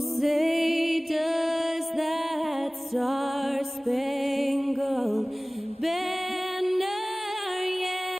say does that star-spangled banner yet?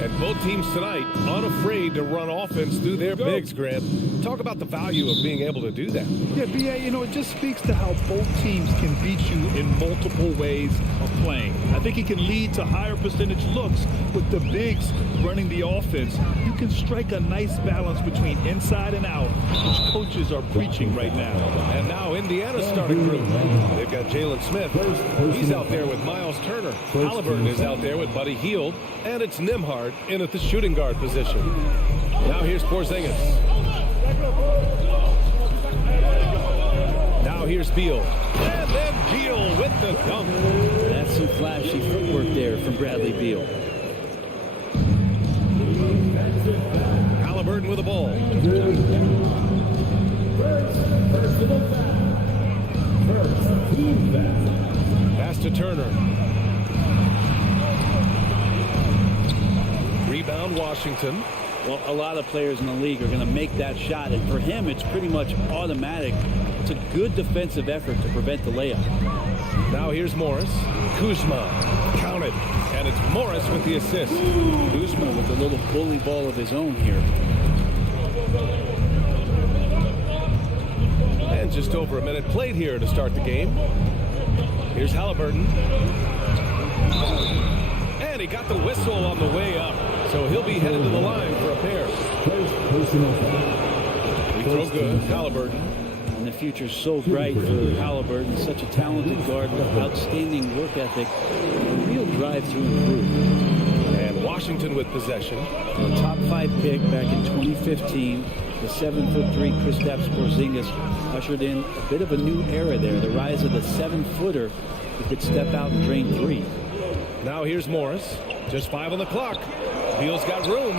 And both teams tonight unafraid to run offense through their bigs, Grant. Talk about the value of being able to do that. Yeah, B.A., you know, it just speaks to how both teams can beat you in multiple ways of playing. I think it can lead to higher percentage looks with the bigs running the offense. You can strike a nice balance between inside and out, which coaches are preaching right now. And now Indiana's starting group. They've got Jalen Smith. He's out there with Miles Turner. Halliburton is out there with Buddy Hield. And it's Nembhard in at the shooting guard position. Now here's Porzingis. Now here's Beal. And then Beal with the dunk. That's some flashy footwork there from Bradley Beal. Halliburton with the ball. Pass to Turner. Rebound Washington. Well, a lot of players in the league are going to make that shot, and for him, it's pretty much automatic. It's a good defensive effort to prevent the layup. Now here's Morris. Kuzma counted, and it's Morris with the assist. Kuzma with a little bully ball of his own here. And just over a minute played here to start the game. Here's Halliburton. And he got the whistle on the way up. So he'll be headed to the line for a pair. We throw good. Halliburton. And the future's so bright for Halliburton. Such a talented guard with outstanding work ethic. A real drive to improve. And Washington with possession. A top 5 pick back in 2015. The 7'3" Kristaps Porzingis ushered in a bit of a new era there. The rise of the 7-footer who could step out and drain threes. Now here's Morris. Just 5 on the clock. Beal's got room.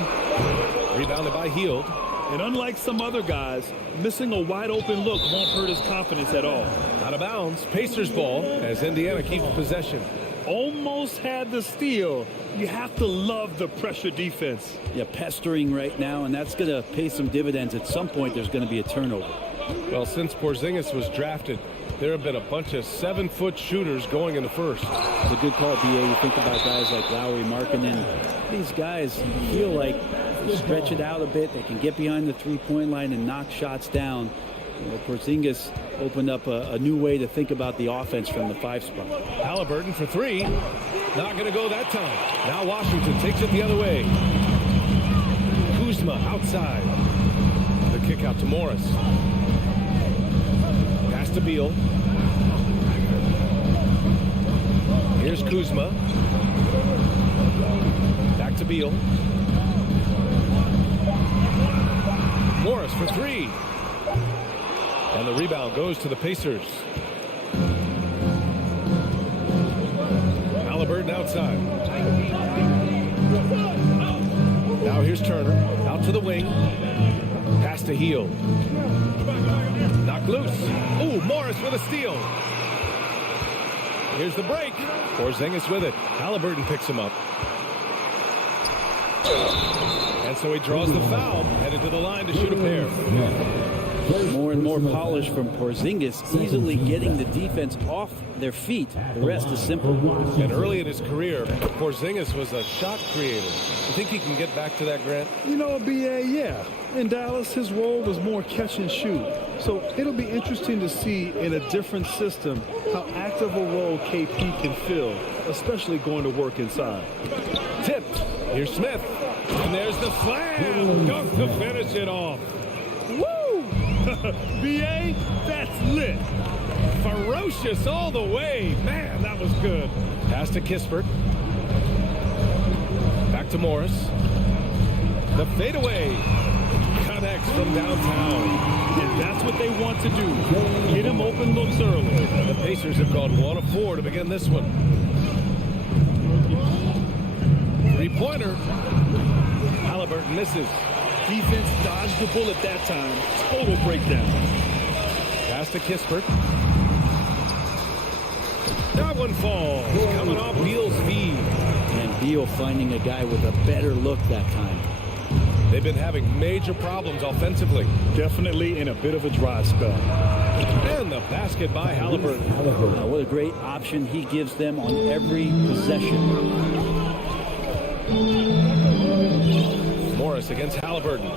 Rebounded by Hield. And unlike some other guys, missing a wide open look won't hurt his confidence at all. Out of bounds. Pacers ball as Indiana keeps possession. Almost had the steal. You have to love the pressure defense. Yeah, pestering right now, and that's going to pay some dividends. At some point, there's going to be a turnover. Well, since Porzingis was drafted, there have been a bunch of 7-foot shooters going in the first. It's a good call, B.A. You think about guys like Lowry, Markkanen. These guys feel like they stretch it out a bit. They can get behind the three-point line and knock shots down. You know, Porzingis opened up a new way to think about the offense from the 5 spot. Halliburton for 3. Not going to go that time. Now Washington takes it the other way. Kuzma outside. The kick out to Morris. Pass to Beal. Here's Kuzma. Back to Beal. Morris for 3. And the rebound goes to the Pacers. Halliburton outside. Now here's Turner. Out to the wing. Pass to Hield. Knocked loose. Ooh, Morris with a steal. Here's the break. Porzingis with it. Halliburton picks him up. And so he draws the foul. Headed to the line to shoot a pair. More and more polish from Porzingis, easily getting the defense off their feet. The rest is simple. And early in his career, Porzingis was a shot creator. You think he can get back to that, Grant? You know, B.A., yeah. In Dallas, his role was more catch and shoot. So it'll be interesting to see in a different system how active a role KP can fill, especially going to work inside. Tipped. Here's Smith. And there's the slam. Dunk to finish it off. Woo! B.A., that's lit. Ferocious all the way. Man, that was good. Pass to Kispert. Back to Morris. The fadeaway connects from downtown. And that's what they want to do. Get him open looks early. The Pacers have gone 1 of 4 to begin this one. Three-pointer. Halliburton misses. Defense dodged the bullet that time. Total breakdown. Pass to Kispert. That one falls. Coming off Beal's feed. And Beal finding a guy with a better look that time. They've been having major problems offensively. Definitely in a bit of a dry spell. And the basket by Halliburton. What a great option he gives them on every possession. Morris against Halliburton.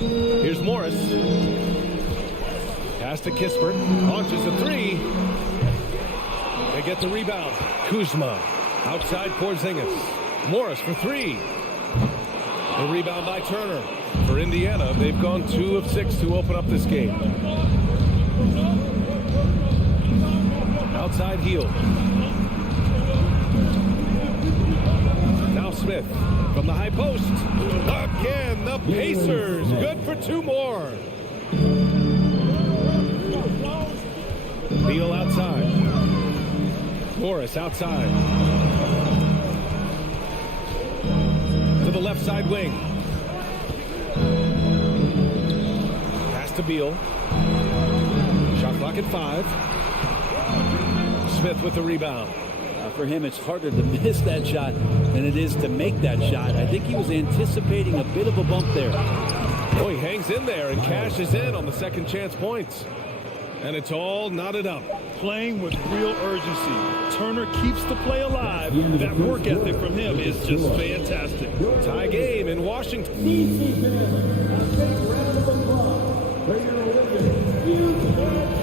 Here's Morris. Pass to Kispert. Launches a three. They get the rebound. Kuzma. Outside Porzingis. Morris for three. The rebound by Turner. For Indiana, they've gone 2 of 6 to open up this game. Outside Hield. Now Smith from the high post. Again, the Pacers. Good for 2 more. Beal outside. Morris outside. To the left side wing. Pass to Beal. Shot clock at 5. Smith with the rebound. For him, it's harder to miss that shot than it is to make that shot. I think he was anticipating a bit of a bump there. Oh, he hangs in there and cashes in on the second chance points. And it's all knotted up. Playing with real urgency. Turner keeps the play alive. That work ethic from him is just fantastic. Tie game in Washington.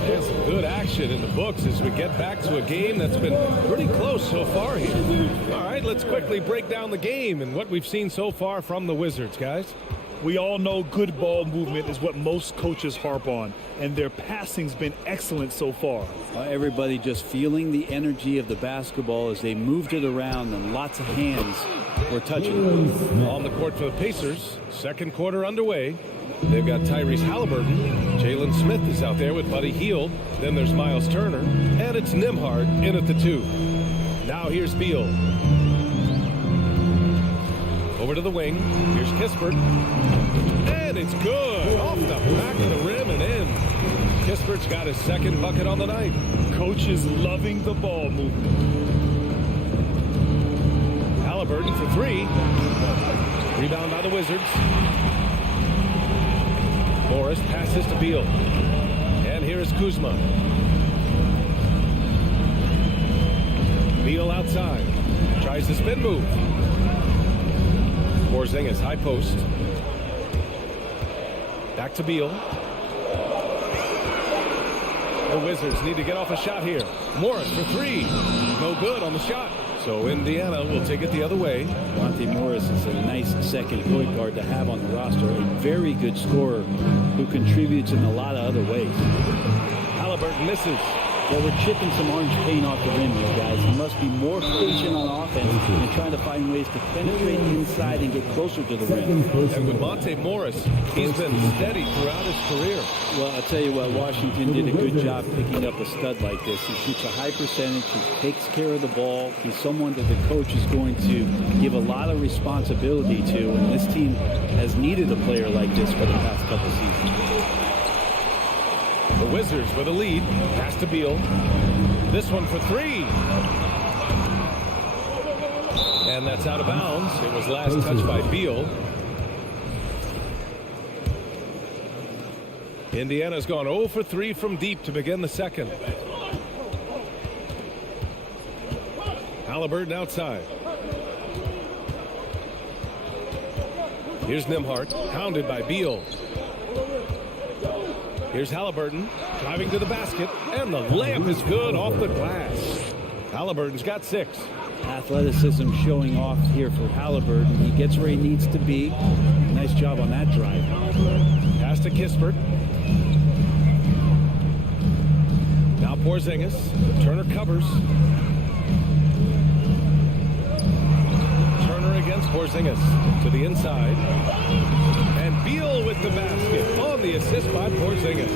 There's some good action in the books as we get back to a game that's been pretty close so far here. All right, let's quickly break down the game and what we've seen so far from the Wizards, guys. We all know good ball movement is what most coaches harp on, and their passing's been excellent so far. Everybody just feeling the energy of the basketball as they moved it around, and lots of hands were touching it. On the court for the Pacers, second quarter underway. They've got Tyrese Halliburton. Jalen Smith is out there with Buddy Hield. Then there's Miles Turner. And it's Nembhard in at the 2. Now here's Beal. Over to the wing. Here's Kispert. And it's good. Off the back of the rim and in. Kispert's got his second bucket on the night. Coach is loving the ball movement. Halliburton for 3. Rebound by the Wizards. Morris passes to Beal. And here is Kuzma. Beal outside. Tries the spin move. Porzingis high post. Back to Beal. The Wizards need to get off a shot here. Morris for 3. No good on the shot. So Indiana will take it the other way. Monte Morris is a nice second point guard to have on the roster. A very good scorer who contributes in a lot of other ways. Halliburton misses. Well, we're chipping some orange paint off the rim here, guys. He must be more patient on offense and trying to find ways to penetrate inside and get closer to the rim. And with Monte Morris, he's been steady throughout his career. Well, I'll tell you what, Washington did a good job picking up a stud like this. He shoots a high percentage. He takes care of the ball. He's someone that the coach is going to give a lot of responsibility to, and this team has needed a player like this for the past couple seasons. The Wizards with a lead. Pass to Beal. This one for 3. And that's out of bounds. It was last touched by Beal. Indiana's gone 0 for 3 from deep to begin the second. Halliburton outside. Here's Nembhard, hounded by Beal. Here's Halliburton, driving to the basket, and the layup is good off the glass. Halliburton's got 6. Athleticism showing off here for Halliburton. He gets where he needs to be. Nice job on that drive. Pass to Kispert. Now Porzingis. Turner covers. Turner against Porzingis to the inside. And Beal with the basket on the assist by Porzingis.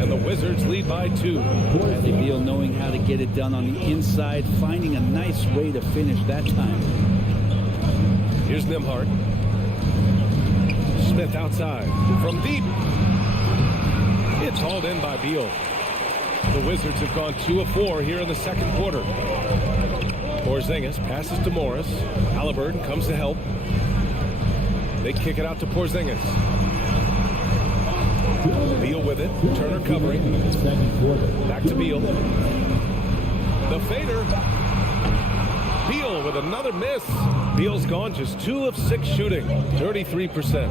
And the Wizards lead by 2. Bradley Beal knowing how to get it done on the inside, finding a nice way to finish that time. Here's Nembhard. Smith outside from deep. It's hauled in by Beal. The Wizards have gone 2 of 4 here in the second quarter. Porzingis passes to Morris. Halliburton comes to help. They kick it out to Porzingis. Beal with it. Turner covering. Back to Beal. The fader. Beal with another miss. Beal's gone just 2 of 6 shooting. 33%.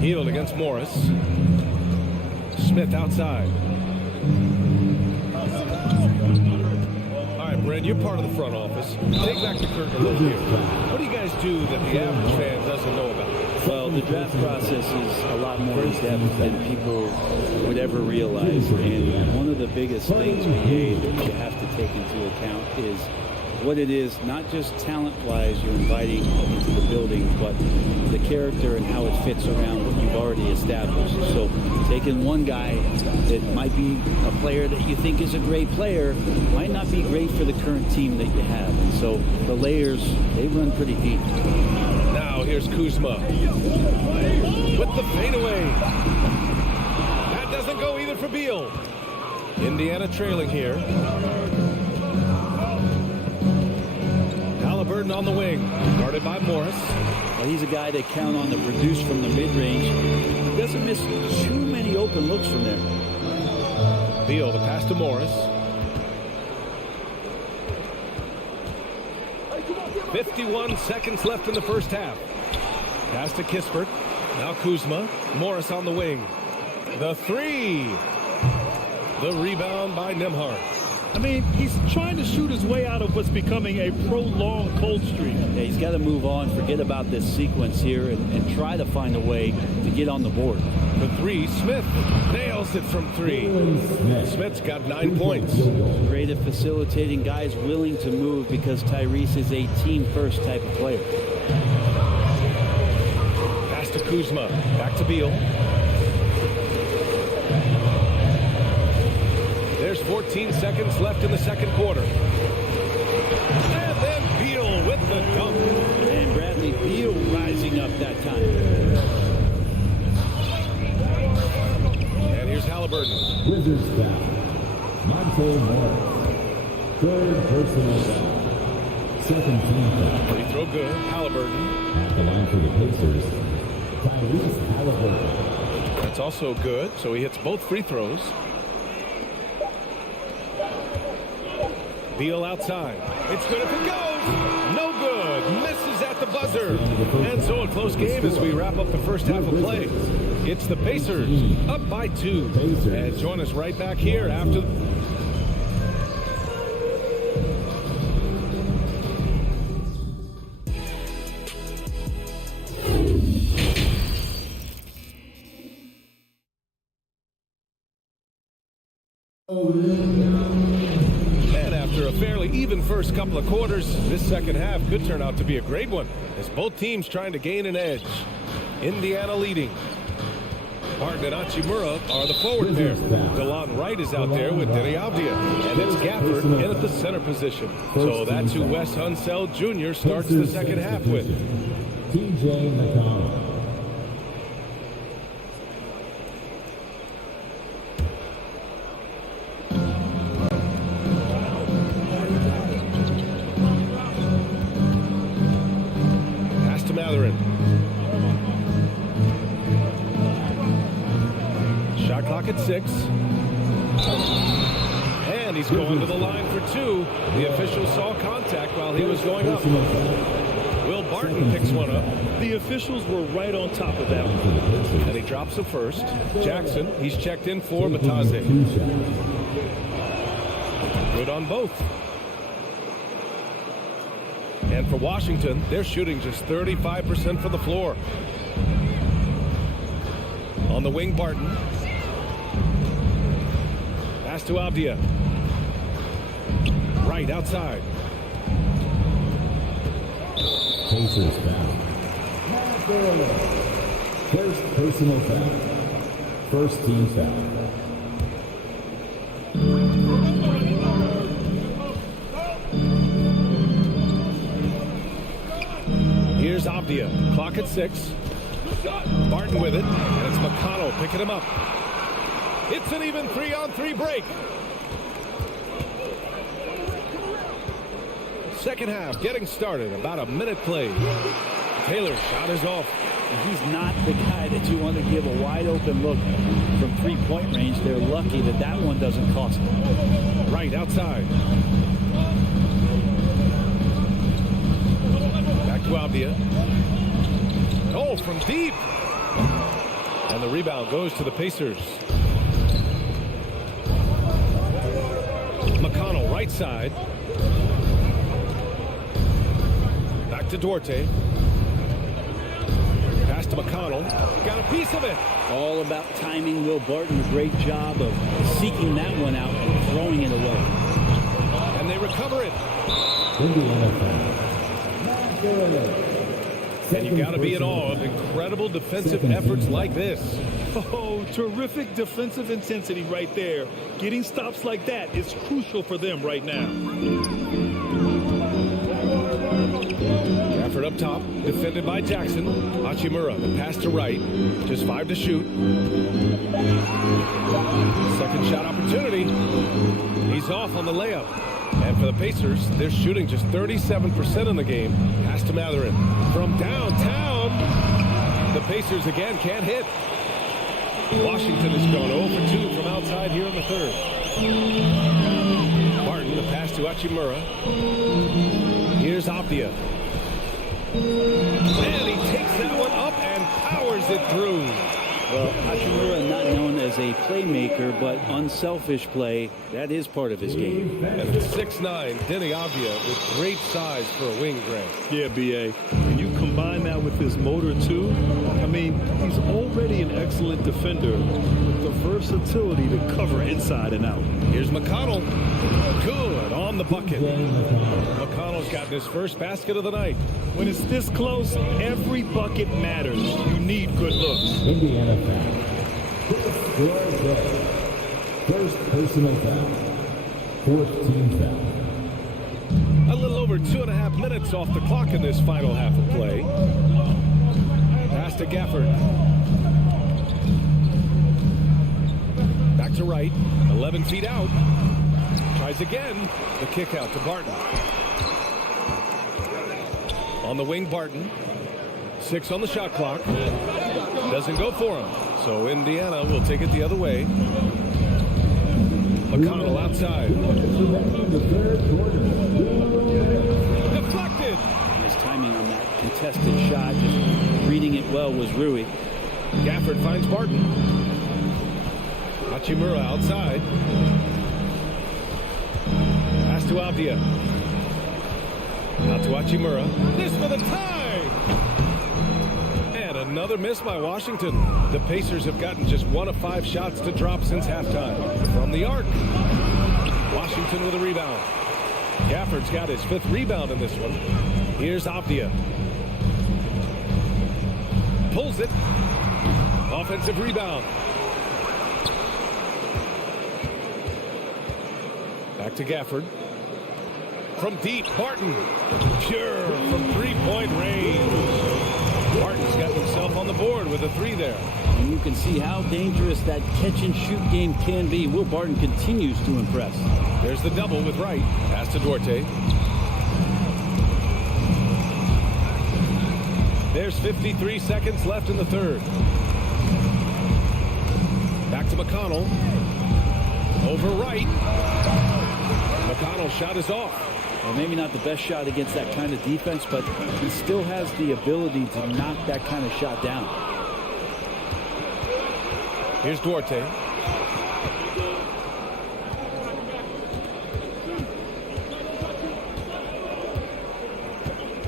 Hield against Morris. Smith outside. All right, Brent, you're part of the front office. Take back the curtain a little here. What do you guys do that the average fan doesn't know about? Well, the draft process is a lot more in depth than people would ever realize. And one of the biggest things, BA, that you have to take into account is what it is, not just talent-wise you're inviting into the building, but the character and how it fits around what you've already established. So taking one guy that might be a player that you think is a great player might not be great for the current team that you have. And so the layers, they run pretty deep. Now here's Kuzma with the fadeaway. That doesn't go either for Beal. Indiana trailing here. Halliburton on the wing, guarded by Morris. Well, he's a guy that count on to produce from the mid-range. He doesn't miss too many open looks from there. Beal, the pass to Morris. 51 seconds left in the first half. Pass to Kispert. Now Kuzma. Morris on the wing. The three. The rebound by Nembhard. I mean, he's trying to shoot his way out of what's becoming a prolonged cold streak. Yeah, he's got to move on, forget about this sequence here, and try to find a way to get on the board. The three, Smith nails it from 3. Smith's got 9 points. Great at facilitating guys willing to move because Tyrese is a team-first type of player. Pass to Kuzma. Back to Beal. There's 14 seconds left in the second quarter. And then Beal with the dunk. And Bradley Beal rising up that time. And here's Halliburton. Wizards foul. Monte Morris. Third personal foul. Second team foul. Free throw good. Halliburton. At the line for the Pacers, Tyrese Halliburton. That's also good. So he hits both free throws. Beal outside. It's good if it goes. No good. Misses at the buzzer. And so a close game as we wrap up the first half of play. It's the Pacers up by 2. And join us right back here after. And after a fairly even first couple of quarters, this second half could turn out to be a great one as both teams trying to gain an edge. Indiana leading. Martin and Hachimura are the forward pair. DeLon Wright is out there with Denny Avdia. And it's Gafford in at the center position. So that's who Wes Unseld Jr. starts the second half with. TJ McConnell. Shot clock at 6. And he's going to the line for 2. The official saw contact while he was going up. Will Barton picks one up. The officials were right on top of that one. And he drops the first. Jackson, he's checked in for Bataze. Good on both. And for Washington, they're shooting just 35% from the floor. On the wing, Barton. Pass to Avdia. Right outside. Pacers foul. First personal foul. First team foul. Here's Avdia. Clock at 6. Barton with it. And it's McConnell picking him up. It's an even 3-on-3 break. Second half getting started. About a minute played. Taylor's shot is off. He's not the guy that you want to give a wide open look from three-point range. They're lucky that that one doesn't cost them. Right outside. Back to Avdia. Oh, from deep. And the rebound goes to the Pacers. McConnell right side. Back to Duarte. Pass to McConnell. Got a piece of it. All about timing. Will Barton, a great job of seeking that one out and throwing it away. And they recover it. And you got to be in awe of incredible defensive efforts like this. Oh, terrific defensive intensity right there. Getting stops like that is crucial for them right now. Effort up top, defended by Jackson. Hachimura, the pass to right. Just 5 to shoot. Second shot opportunity. He's off on the layup. And for the Pacers, they're shooting just 37% in the game. Pass to Matherin. From downtown, the Pacers again can't hit. Washington has gone 0 for 2 from outside here in the third. Martin, the pass to Hachimura. Here's Avdia. And he takes that one up and powers it through. Well, Hachimura not known as a playmaker, but unselfish play. That is part of his game. And at 6'9", Denny Avdia with great size for a wing, Grant. Yeah, B.A. And you combine that with his motor, too. I mean, he's already an excellent defender with the versatility to cover inside and out. Here's McConnell. Good on the bucket. McConnell's gotten his first basket of the night. When it's this close, every bucket matters. You need good looks. Indiana foul. First personal foul. Fourth team foul. A little over 2.5 minutes off the clock in this final half of play. Pass to Gafford. Back to right. 11 feet out. Tries again. The kick out to Barton. On the wing, Barton. 6 on the shot clock. Doesn't go for him. So Indiana will take it the other way. McConnell outside. Deflected. His timing on that contested shot, just reading it well, was Rui. Gafford finds Barton. Hachimura outside. Pass to Avdia. Out to Hachimura. This for the tie! And another miss by Washington. The Pacers have gotten just 1 of 5 shots to drop since halftime. From the arc. Washington with a rebound. Gafford's got his 5th rebound in this one. Here's Avdia. Pulls it. Offensive rebound. Back to Gafford. From deep, Barton. Pure from 3-point range. Barton's got himself on the board with a 3 there. And you can see how dangerous that catch-and-shoot game can be. Will Barton continues to impress. There's the double with Wright. Pass to Duarte. There's 53 seconds left in the third. Back to McConnell. Over Wright. McConnell's shot is off. Well, maybe not the best shot against that kind of defense, but he still has the ability to knock that kind of shot down. Here's Duarte.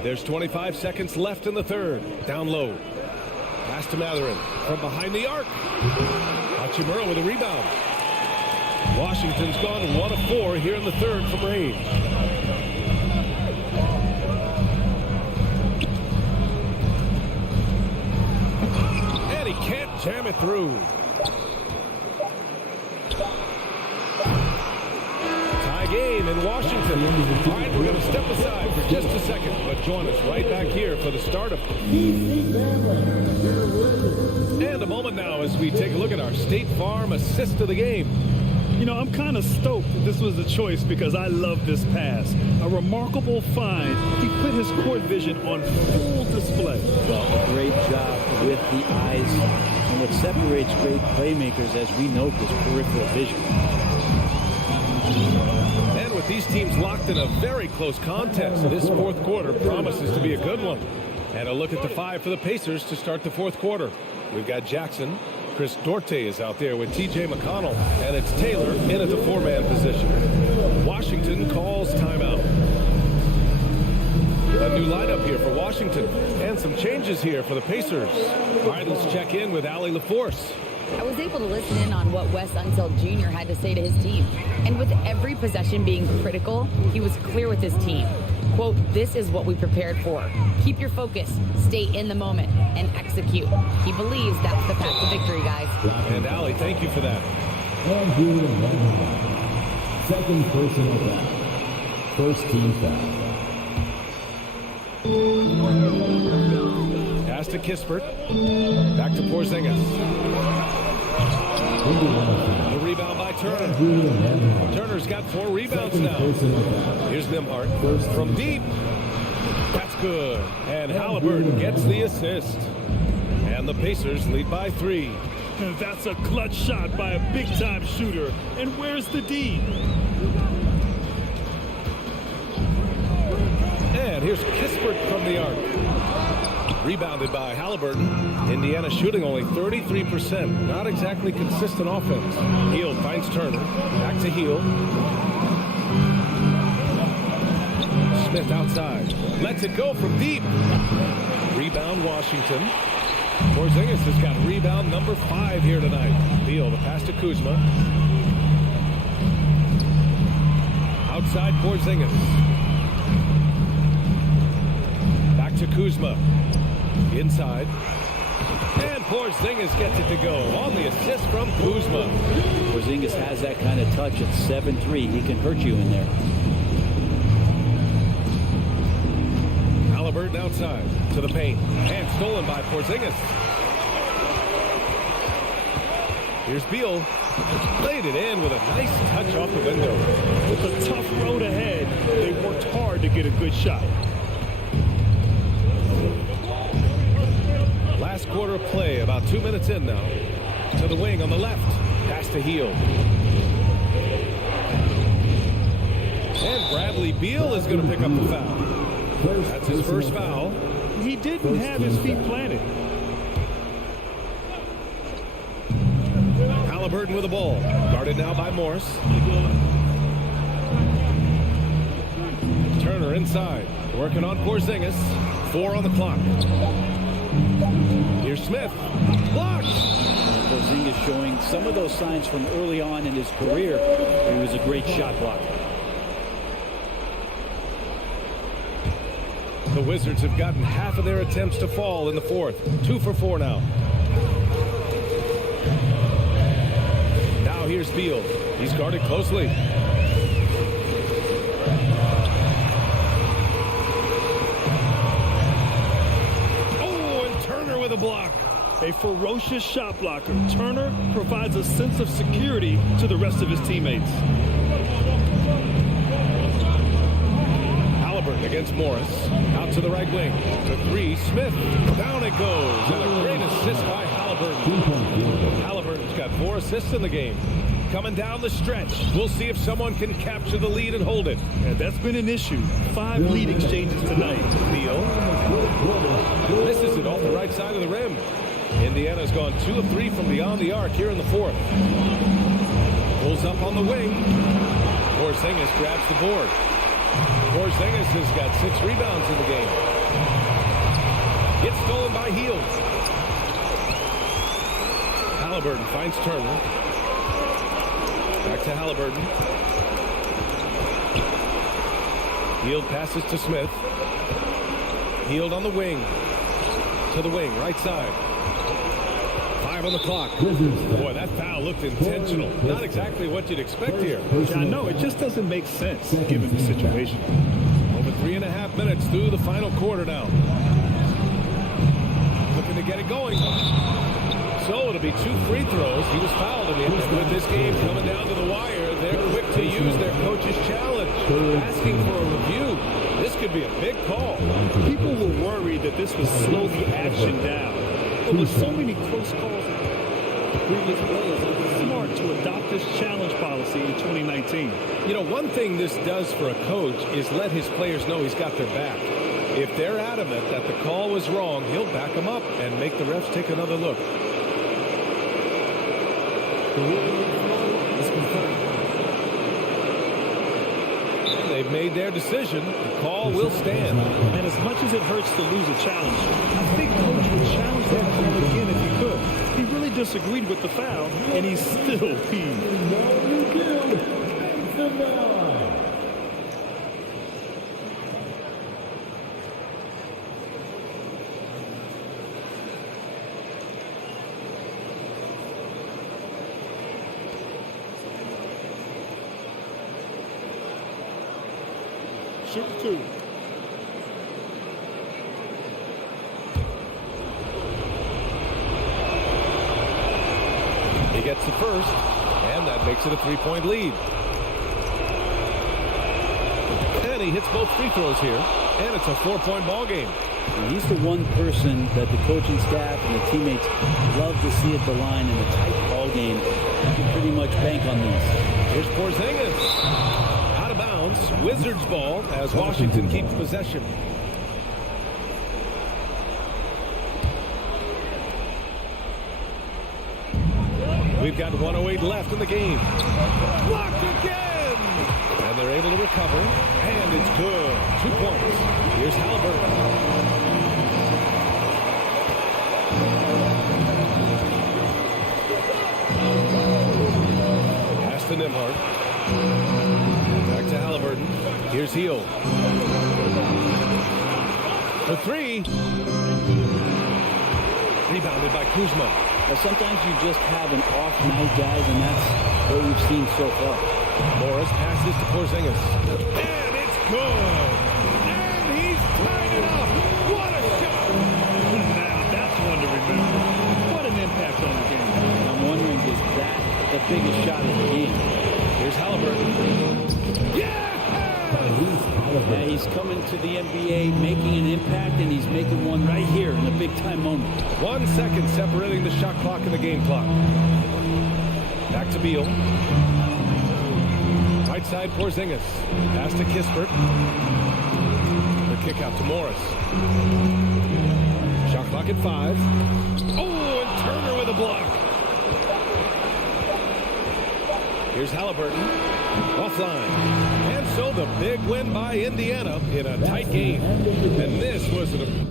There's 25 seconds left in the third. Down low. Pass to Matherin. From behind the arc. Hachimura with a rebound. Washington's gone 1 of 4 here in the third from range. And he can't jam it through. Tie game in Washington. All right, we're going to step aside for just a second, but join us right back here for the start of... And a moment now as we take a look at our State Farm assist of the game. You know, I'm kind of stoked that this was a choice because I love this pass. A remarkable find. He put his court vision on full display. Well, a great job with the eyes. And what separates great playmakers, as we note, is peripheral vision. And with these teams locked in a very close contest, this fourth quarter promises to be a good one. And a look at the five for the Pacers to start the fourth quarter. We've got Jackson. Chris Duarte is out there with T.J. McConnell. And it's Taylor in at the four-man position. Washington calls timeout. A new lineup here for Washington. And some changes here for the Pacers. All right, let's check in with Allie LaForce. I was able to listen in on what Wes Unseld Jr. had to say to his team. And with every possession being critical, he was clear with his team. Quote, "This is what we prepared for. Keep your focus, stay in the moment, and execute." He believes that's the path to victory, guys. And Allie, thank you for that. And here in one. Second personal foul. First team foul. Pass to Kispert. Back to Porzingis. The rebound by Turner. Turner's got 4 rebounds now. Here's Nembhard from deep. That's good. And Halliburton gets the assist. And the Pacers lead by 3. And that's a clutch shot by a big-time shooter. And where's the D? And here's Kispert from the arc. Rebounded by Halliburton. Indiana shooting only 33%. Not exactly consistent offense. Hield finds Turner. Back to Hield. Smith outside. Lets it go from deep. Rebound Washington. Porzingis has got rebound number 5 here tonight. Hield, a pass to Kuzma. Outside Porzingis. Back to Kuzma. Inside. And Porzingis gets it to go on the assist from Kuzma. Porzingis has that kind of touch at 7'3". He can hurt you in there. Halliburton outside to the paint. And stolen by Porzingis. Here's Beal. Laid it in with a nice touch off the window. With a tough road ahead, they worked hard to get a good shot. Last quarter of play, about 2 minutes in now. To the wing on the left. Pass to Hield. And Bradley Beal is going to pick up the foul. That's his first foul. He didn't have his feet planted. Halliburton with the ball. Guarded now by Morris. Turner inside. Working on Porzingis. 4 on the clock. Here's Smith. Blocked. Porzingis showing some of those signs from early on in his career. He was a great shot blocker. The Wizards have gotten half of their attempts to fall in the fourth. 2 for 4 now. Now here's Beal. He's guarded closely. Oh, and Turner with a block. A ferocious shot blocker. Turner provides a sense of security to the rest of his teammates. Halliburton against Morris. Out to the right wing. To 3. Smith. Down it goes. And a great assist by Halliburton. Halliburton's got 4 assists in the game. Coming down the stretch. We'll see if someone can capture the lead and hold it. And that's been an issue. 5 lead exchanges tonight. Beal. Misses it off the right side of the rim. Indiana's gone 2 of 3 from beyond the arc here in the fourth. Pulls up on the wing. Porzingis grabs the board. Porzingis has got 6 rebounds in the game. Gets stolen by Hield. Halliburton finds Turner. Back to Halliburton. Hield passes to Smith. Hield on the wing. To the wing, right side. 5 on the clock. Boy, that foul looked intentional. Not exactly what you'd expect here. I know, it just doesn't make sense given the situation. Over 3.5 minutes through the final quarter now. Looking to get it going. So it'll be 2 free throws. He was fouled in the end. And with this game coming down to the wire, they're quick to use their coach's challenge, asking for a review. This could be a big call. People were worried that this would slow the action down. But with so many close calls, previous players, it's smart to adopt this challenge policy in 2019. You know, one thing this does for a coach is let his players know he's got their back. If they're adamant that the call was wrong, he'll back them up and make the refs take another look. They've made their decision. The call will stand. And as much as it hurts to lose a challenge, I think coach would challenge that call again if he could. He really disagreed with the foul, and he's still peeved. Shoot 2. He gets the first, and that makes it a 3-point lead. And he hits both free throws here, and it's a 4-point ball game. And he's the one person that the coaching staff and the teammates love to see at the line in a tight ball game. You can pretty much bank on these. Here's Porzingis. Out of bounds. Wizards ball as Washington keeps possession. We've got 1:08 left in the game. Blocked again! And they're able to recover. And it's good. 2 points. Here's Halliburton. Pass to Nembhard. Back to Halliburton. Here's Heel. For 3. Rebounded by Kuzma. But sometimes you just have an off night, guys, and that's what we've seen so far. Morris passes to Porzingis. And it's good. And he's tied it up. What a shot. Now, that's one to remember. What an impact on the game. And I'm wondering, is that the biggest shot of the game? Here's Halliburton. Yeah! Yeah, he's coming to the NBA, making an impact, and he's making one right here in a big-time moment. 1 second separating the shot clock and the game clock. Back to Beal. Right side, Porzingis. Pass to Kispert. The kick out to Morris. Shot clock at 5. Oh, and Turner with a block. Here's Halliburton. Offline. And so the big win by Indiana in a tight game. And this was an...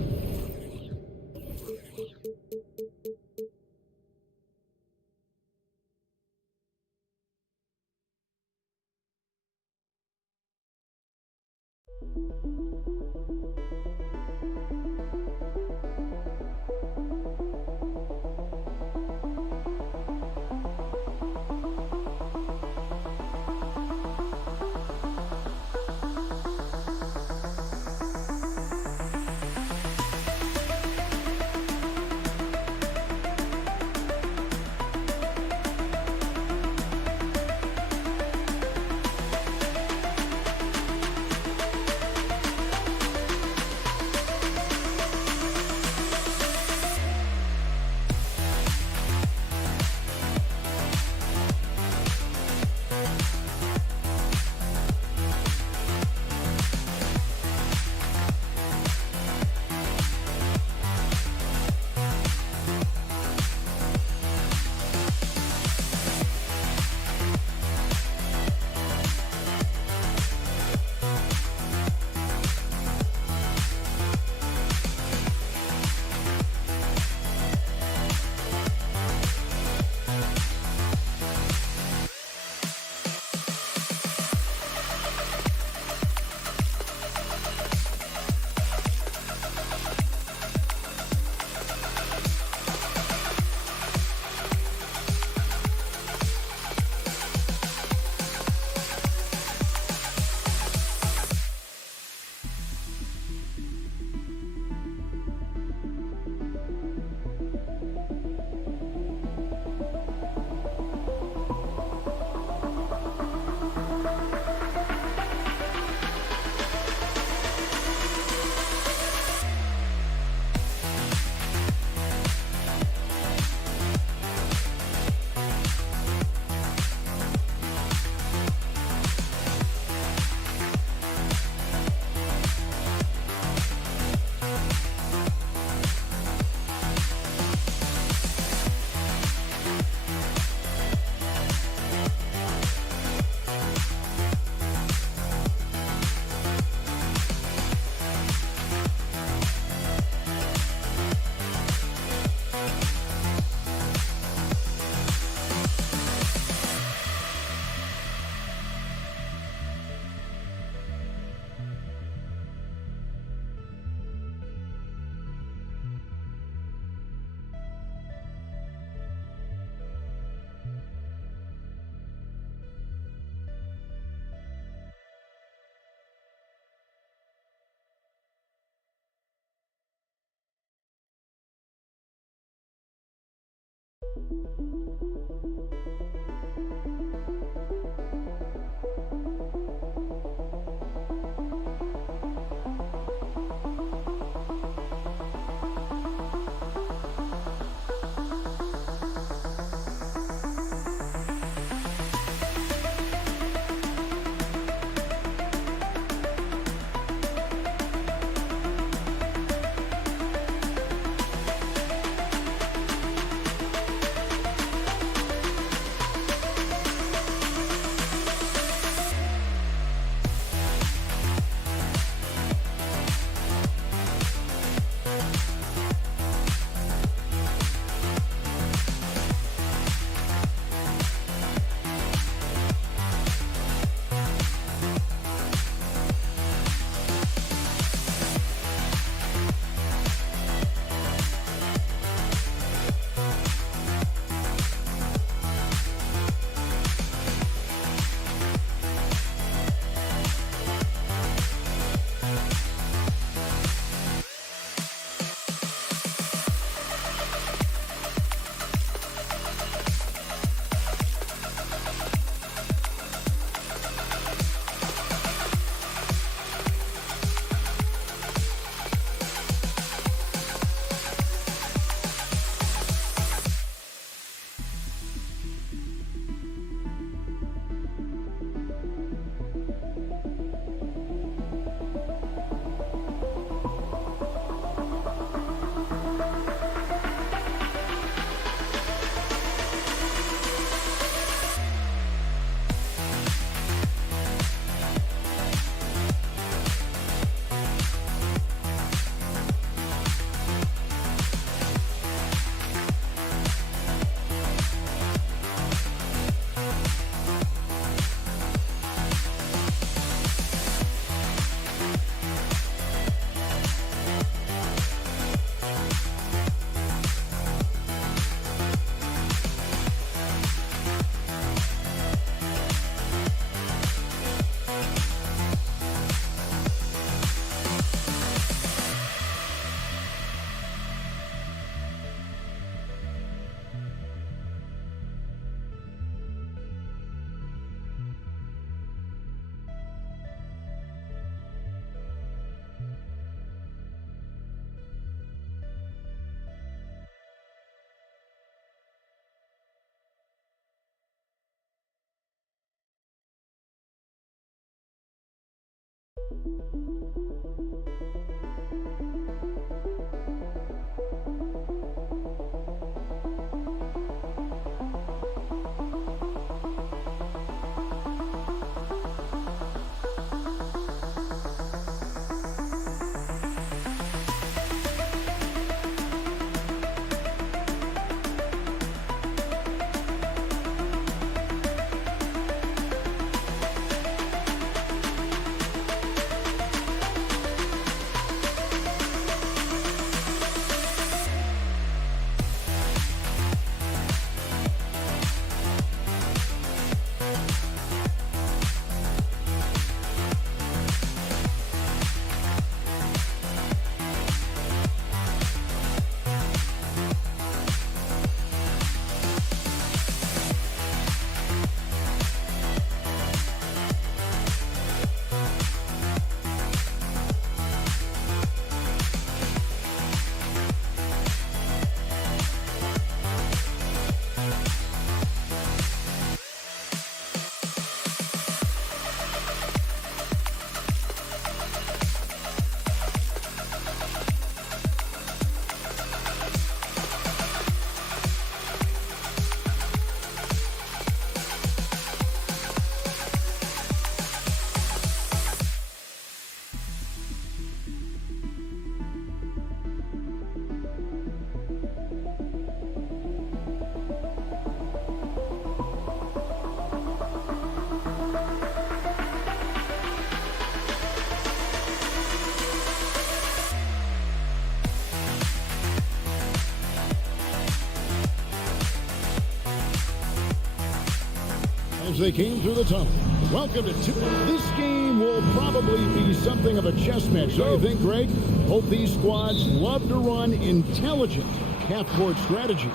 as they came through the tunnel. Welcome to two. This game will probably be something of a chess match, don't you think, Greg? Both these squads love to run intelligent half-court strategy.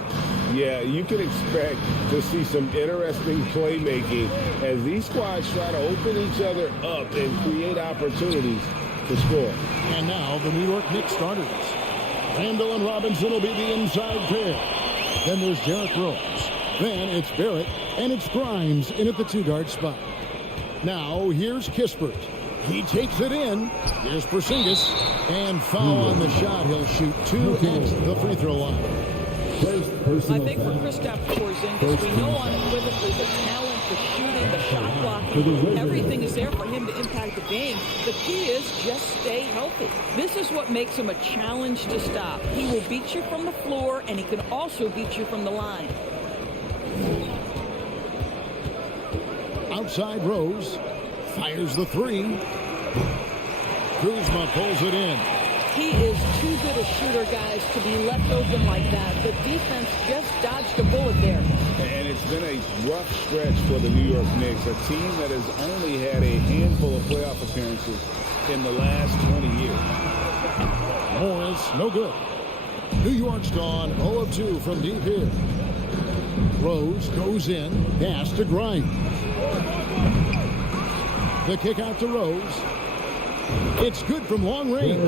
Yeah, you can expect to see some interesting playmaking as these squads try to open each other up and create opportunities to score. And now the New York Knicks starters. Randall and Robinson will be the inside pair. Then there's Derrick Rose. Then it's Barrett, and it's Grimes in at the two-guard spot. Now here's Kispert. He takes it in. Here's Porzingis. And foul on the shot. He'll shoot 2 at the free throw line. I think for Kristaps Porzingis, we know unequivocally the talent, the shooting, the shot blocking, everything is there for him to impact the game. The key is just stay healthy. This is what makes him a challenge to stop. He will beat you from the floor, and he can also beat you from the line. Outside Rose. Fires the three. Kuzma pulls it in. He is too good a shooter, guys, to be left open like that. The defense just dodged a bullet there. And it's been a rough stretch for the New York Knicks, a team that has only had a handful of playoff appearances in the last 20 years. Morris, no good. New York's gone 0 of 2 from deep here. Rose goes in, pass to Grimes. The kick out to Rose. It's good from long range.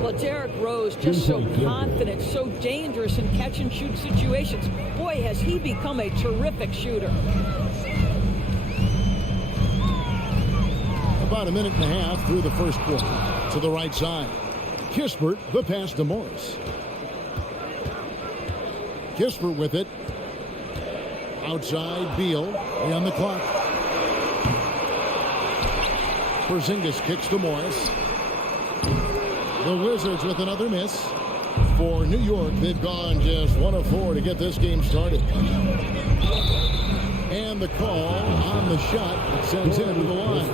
Well, Derrick Rose just so confident, so dangerous in catch-and-shoot situations. Boy, has he become a terrific shooter. About a minute and a half through the first quarter. To the right side. Kispert, the pass to Morris. Kispert with it. Outside, Beal. On the clock. Porzingis kicks to Morris. The Wizards with another miss. For New York, they've gone just 1 of 4 to get this game started. And the call on the shot sends him to the line.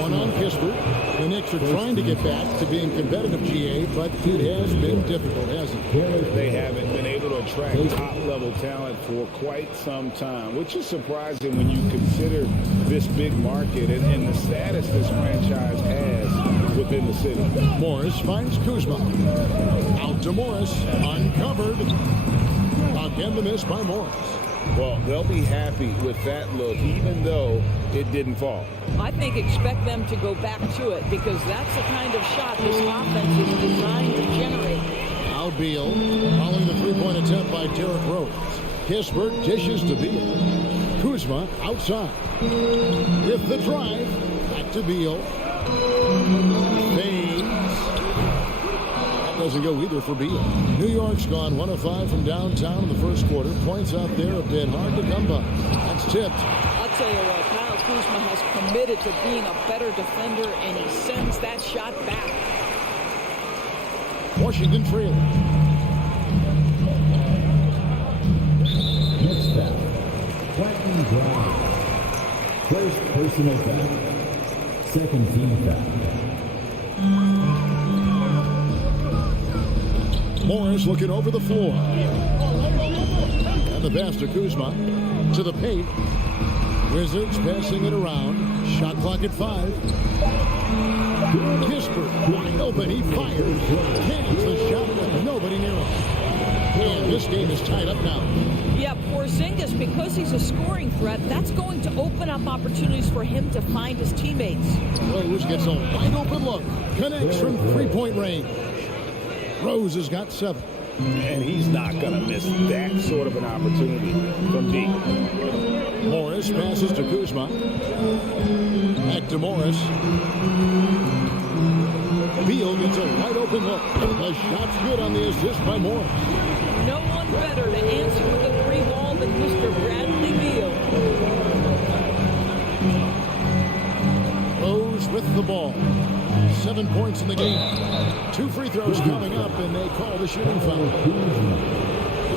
One on Kispert. The Knicks are trying to get back to being competitive, GA, but it has been difficult, hasn't it? They haven't been able to attract top-level talent for quite some time, which is surprising when you consider this big market and the status this franchise has within the city. Morris finds Kuzma. Out to Morris. Uncovered. Again, the miss by Morris. Well, they'll be happy with that look, even though it didn't fall. I think expect them to go back to it because that's the kind of shot this offense is designed to generate. Now Beal following the three-point attempt by Derrick Rose. Kispert dishes to Beal. Kuzma outside. With the drive. Back to Beal. Fades. Doesn't go either for Beal. New York's gone 1 of 5 from downtown in the first quarter. Points out there have been hard to come by. That's tipped. I'll tell you what, Kyle Kuzma has committed to being a better defender, and he sends that shot back. Washington trailing. Next step, Quentin Grimes. First personal foul. Second team foul. Morris looking over the floor. And the pass to Kuzma. To the paint. Wizards passing it around. Shot clock at 5. Kispert wide open. He fires. Cans the shot with nobody near him. And this game is tied up now. Yeah, Porzingis, because he's a scoring threat, that's going to open up opportunities for him to find his teammates. Rose gets a wide open look. Connects from three-point range. Rose has got 7. And he's not going to miss that sort of an opportunity from deep. Morris passes to Kuzma. Back to Morris. Beal gets a wide open look. The shot's good on the assist by Morris. No one better to answer with a 3-ball than Mr. Bradley Beal. Rose with the ball. 7 points in the game. 2 free throws coming up, and they call the shooting foul.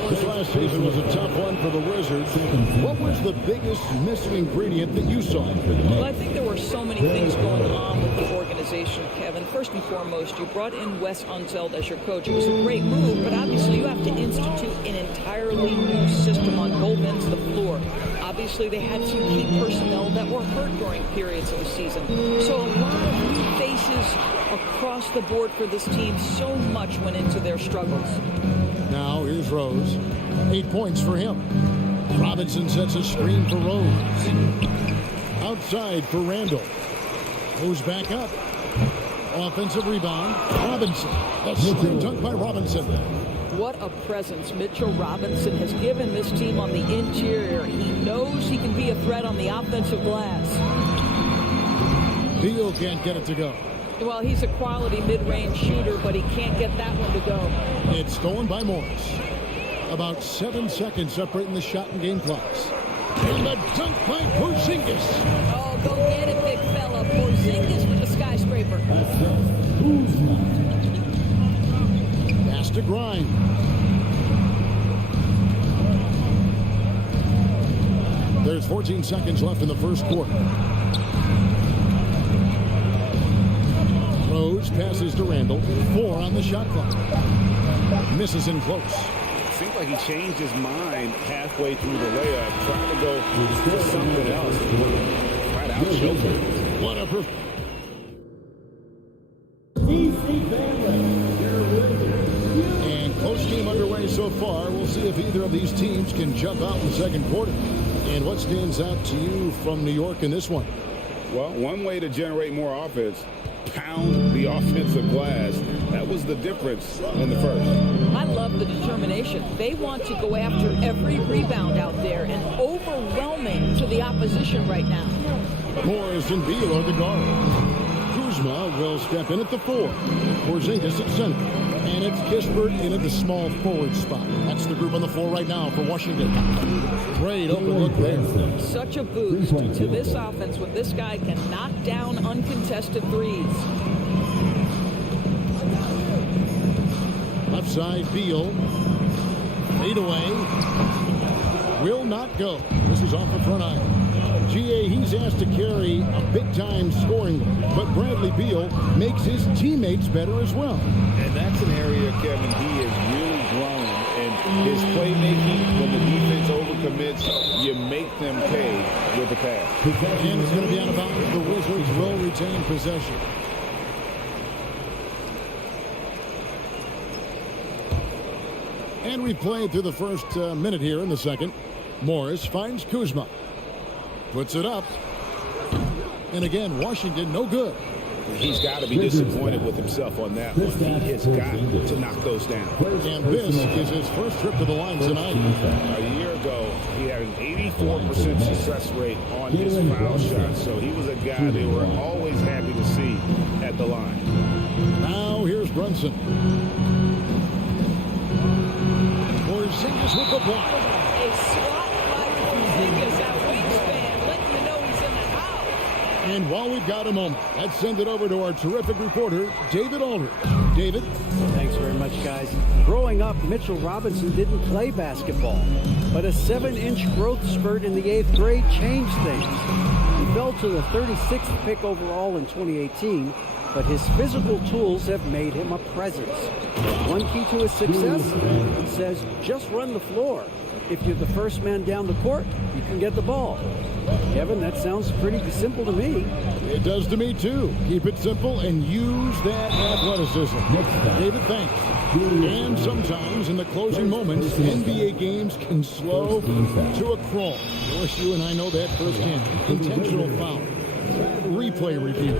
This last season was a tough one for the Wizards. What was the biggest missing ingredient that you saw? Well, I think there were so many things going on with the organization, Kevin. First and foremost, you brought in Wes Unseld as your coach. It was a great move, but obviously you have to institute an entirely new system on both ends of the floor. Obviously, they had some key personnel that were hurt during periods of the season. So a lot of new faces across the board for this team. So much went into their struggles. Now here's Rose. 8 points for him. Robinson sets a screen for Rose. Outside for Randall. Moves back up. Offensive rebound. Robinson. A slam dunk by Robinson. What a presence Mitchell Robinson has given this team on the interior. He knows he can be a threat on the offensive glass. Beal can't get it to go. Well, he's a quality mid-range shooter, but he can't get that one to go. It's stolen by Morris. About 7 seconds separating the shot and game clocks. And a dunk by Porzingis. Oh, go get it, big fella. Porzingis with the skyscraper. Pass to Grimes. There's 14 seconds left in the first quarter. Rose passes to Randall. 4 on the shot clock. Misses in close. Seems like he changed his mind halfway through the layup, trying to go for something else. Right out shoulder. What a performance. And close game underway so far. We'll see if either of these teams can jump out in the second quarter. And what stands out to you from New York in this one? Well, one way to generate more offense, pound the offensive glass. That was the difference in the first. I love the determination. They want to go after every rebound out there and overwhelming to the opposition right now. Morris and Beal are the guard. Kuzma will step in at the 4. Porzingis at center. And it's Kispert in at the small forward spot. That's the group on the floor right now for Washington. Great open look there. Such a boost to this offense when this guy can knock down uncontested threes. Left side, Beal. Fade away. Will not go. This is off the front iron. GA, he's asked to carry a big-time scoring, but Bradley Beal makes his teammates better as well. And that's an area, Kevin, he has really grown in his playmaking. When the defense overcommits, you make them pay with the pass. And it's going to be out of bounds. The Wizards will retain possession. And we played through the first minute here in the second. Morris finds Kuzma. Puts it up. And again, Washington, no good. He's got to be disappointed with himself on that one. He has got to knock those down. And this is his first trip to the line tonight. A year ago, he had an 84% success rate on his foul shot. So he was a guy they were always happy to see at the line. Now here's Brunson. Porzingis with the block. A swat by Porzingis at wingspan, letting you know he's in the house. And while we've got a moment, let's send it over to our terrific reporter, David Aldridge. David? Thanks very much, guys. Growing up, Mitchell Robinson didn't play basketball, but a 7-inch growth spurt in the 8th grade changed things. He fell to the 36th pick overall in 2018, but his physical tools have made him a presence. One key to his success, he says, just run the floor. If you're the first man down the court, you can get the ball. Kevin, that sounds pretty simple to me. It does to me, too. Keep it simple and use that athleticism. David, thanks. And sometimes in the closing moments, NBA games can slow to a crawl. Of course, you and I know that firsthand. Intentional foul. Replay review.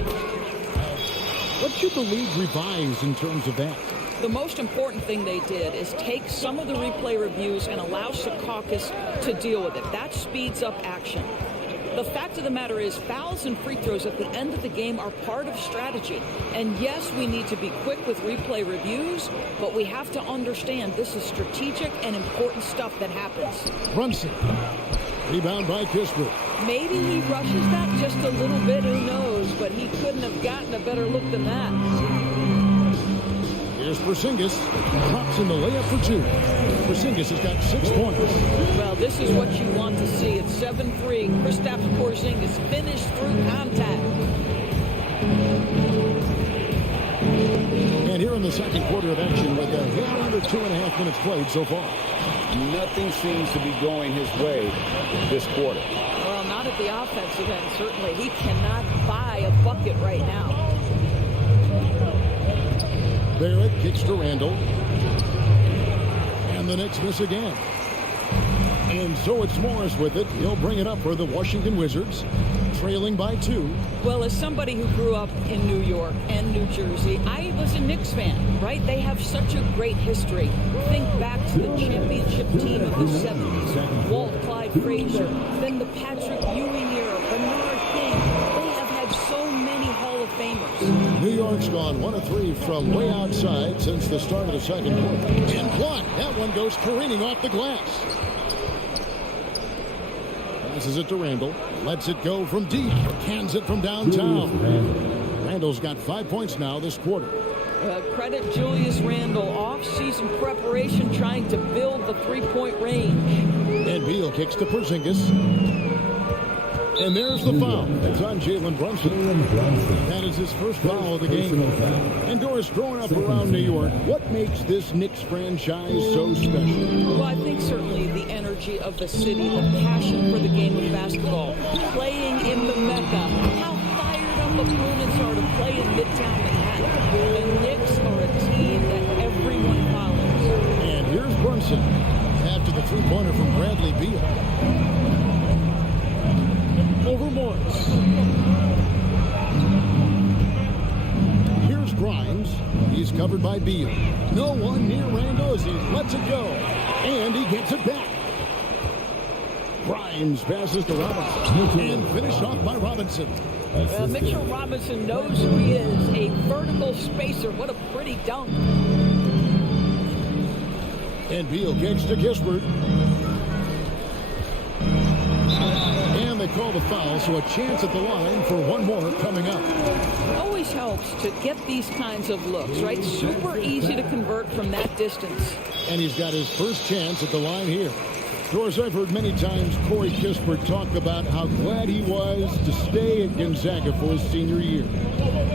What should the league revise in terms of that? The most important thing they did is take some of the replay reviews and allow Secaucus to deal with it. That speeds up action. The fact of the matter is fouls and free throws at the end of the game are part of strategy. And yes, we need to be quick with replay reviews, but we have to understand this is strategic and important stuff that happens. Brunson. Rebound by Kispert. Maybe he rushes that just a little bit, who knows, but he couldn't have gotten a better look than that. Here's Porzingis. Drops in the layup for 2. Porzingis has got 6 points. Well, this is what you want to see. It's 7-3. Kristaps Porzingis finished through contact. And here in the second quarter of action with a little under 2.5 minutes played so far. Nothing seems to be going his way this quarter. Well, not at the offensive end, certainly. He cannot buy a bucket right now. Barrett kicks to Randall. And the Knicks miss again. And so it's Morris with it. He'll bring it up for the Washington Wizards, trailing by 2. Well, as somebody who grew up in New York and New Jersey, I was a Knicks fan, right? They have such a great history. Think back to the championship team of the 70s. Walt Clyde Frazier, then the Patrick Ewing era, Bernard King. They have had so many Hall of Famers. New York's gone 1 of 3 from way outside since the start of the second quarter. And blocked. That one goes careening off the glass. Passes it to Randall. Lets it go from deep. Cans it from downtown. Randall's got 5 points now this quarter. Credit Julius Randle. Off-season preparation trying to build the three-point range. And Beal kicks to Porzingis. And there's the foul. It's on Jalen Brunson. That is his first foul of the game. And Doris, growing up around New York, what makes this Knicks franchise so special? Well, I think certainly the energy of the city, the passion for the game of basketball, playing in the Mecca, how fired up opponents are to play in Midtown Manhattan. The Knicks are a team that everyone follows. And here's Brunson after the three-pointer from Bradley Beal. Over Morris. Here's Grimes. He's covered by Beal. No one near Randall as he lets it go. And he gets it back. Grimes passes to Robinson. And finished off by Robinson. Mitchell Robinson knows who he is. A vertical spacer. What a pretty dunk. And Beal kicks to Kispert. And they call the foul, so a chance at the line for one more coming up. Always helps to get these kinds of looks, right? Super easy to convert from that distance. And he's got his first chance at the line here. Doris, I've heard many times Corey Kispert talk about how glad he was to stay at Gonzaga for his senior year.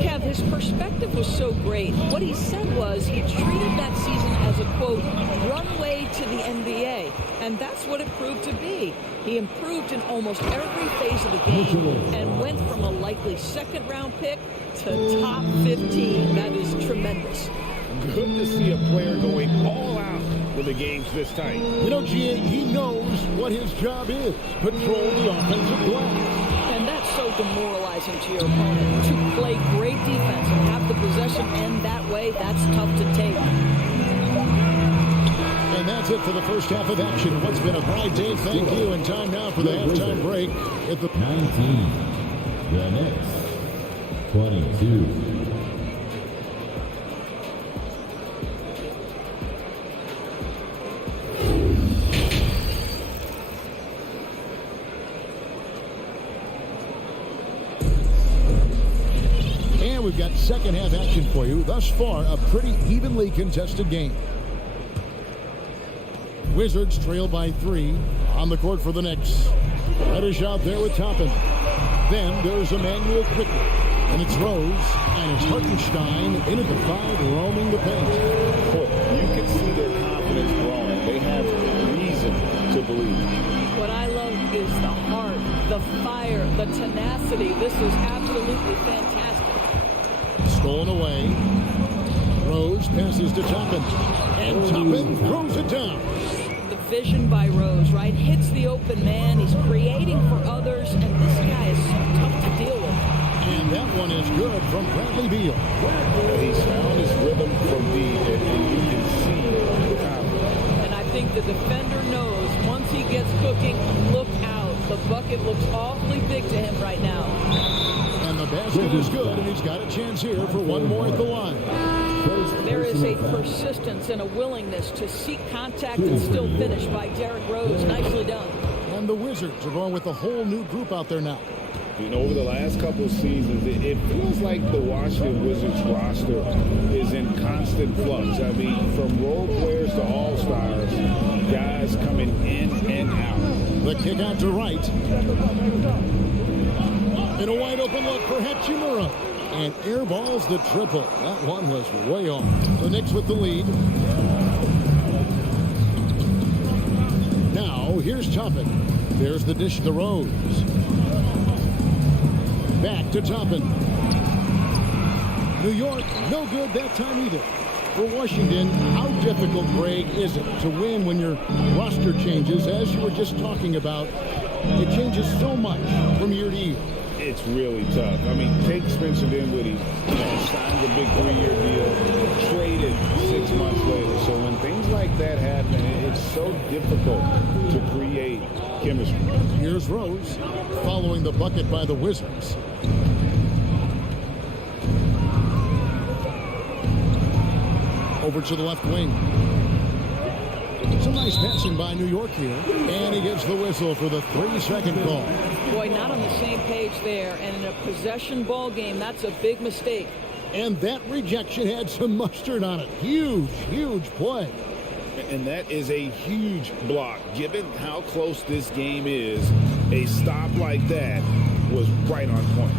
Kev, his perspective was so great. What he said was he treated that season as a, quote, runway to the NBA. And that's what it proved to be. He improved in almost every phase of the game and went from a likely second-round pick to top 15. That is tremendous. Good to see a player going all out when the game's this tight. You know, G.A., he knows what his job is. Control the offensive glass. And that's so demoralizing to your opponent. To play great defense and have the possession end that way, that's tough to take. And that's it for the first half of action. What's been a bright day, thank you. And time now for the halftime break. At the 19, the Knicks, 22. And we've got second half action for you. Thus far, a pretty evenly contested game. Wizards trail by 3 on the court for the Knicks. Reddish out there with Toppin. Then there's Emmanuel quickly. And it's Rose. And it's Hartenstein in at the 5, roaming the paint. You can see their confidence growing. They have reason to believe. What I love is the heart, the fire, the tenacity. This is absolutely fantastic. Stolen away. Rose passes to Toppin. And Toppin throws it down. Vision by Rose, right? Hits the open man. He's creating for others, and this guy is so tough to deal with. And that one is good from Bradley Beal. He's found his rhythm from deep, and you can see the confidence. And I think the defender knows once he gets cooking, look out. The bucket looks awfully big to him right now. And the basket is good, and he's got a chance here for one more at the line. There is a persistence and a willingness to seek contact and still finish by Derrick Rose. Nicely done. And the Wizards are going with a whole new group out there now. You know, over the last couple of seasons, it feels like the Washington Wizards roster is in constant flux. I mean, from role players to all-stars, guys coming in and out. The kick out to right. And a wide open look for Hachimura. And airballs the triple. That one was way off. The Knicks with the lead. Now, here's Toppin. There's the dish to Rose. Back to Toppin. New York, no good that time either. For Washington, how difficult, Greg, is it to win when your roster changes, as you were just talking about? It changes so much from year to year. It's really tough. I mean, take Spencer Dinwiddie, signed a big 3-year deal, traded 6 months later. So when things like that happen, it's so difficult to create chemistry. Here's Rose following the bucket by the Wizards. Over to the left wing. Some nice passing by New York here. And he gets the whistle for the 3-second call. Boy, not on the same page there. And in a possession ball game, that's a big mistake. And that rejection had some mustard on it. Huge, huge play. And that is a huge block. Given how close this game is, a stop like that was right on point.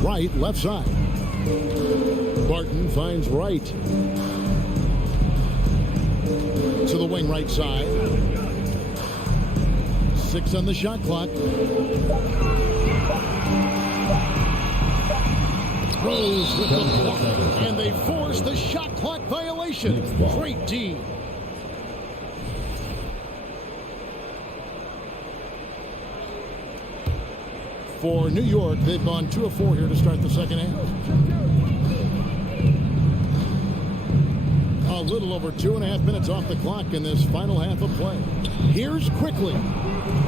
Wright, left side. Barton finds Wright. To the wing right side. 6 on the shot clock. Rose with the block. And they force the shot clock violation. Great D. For New York, they've gone 2 of 4 here to start the second half. A little over 2.5 minutes off the clock in this final half of play. Here's quickly.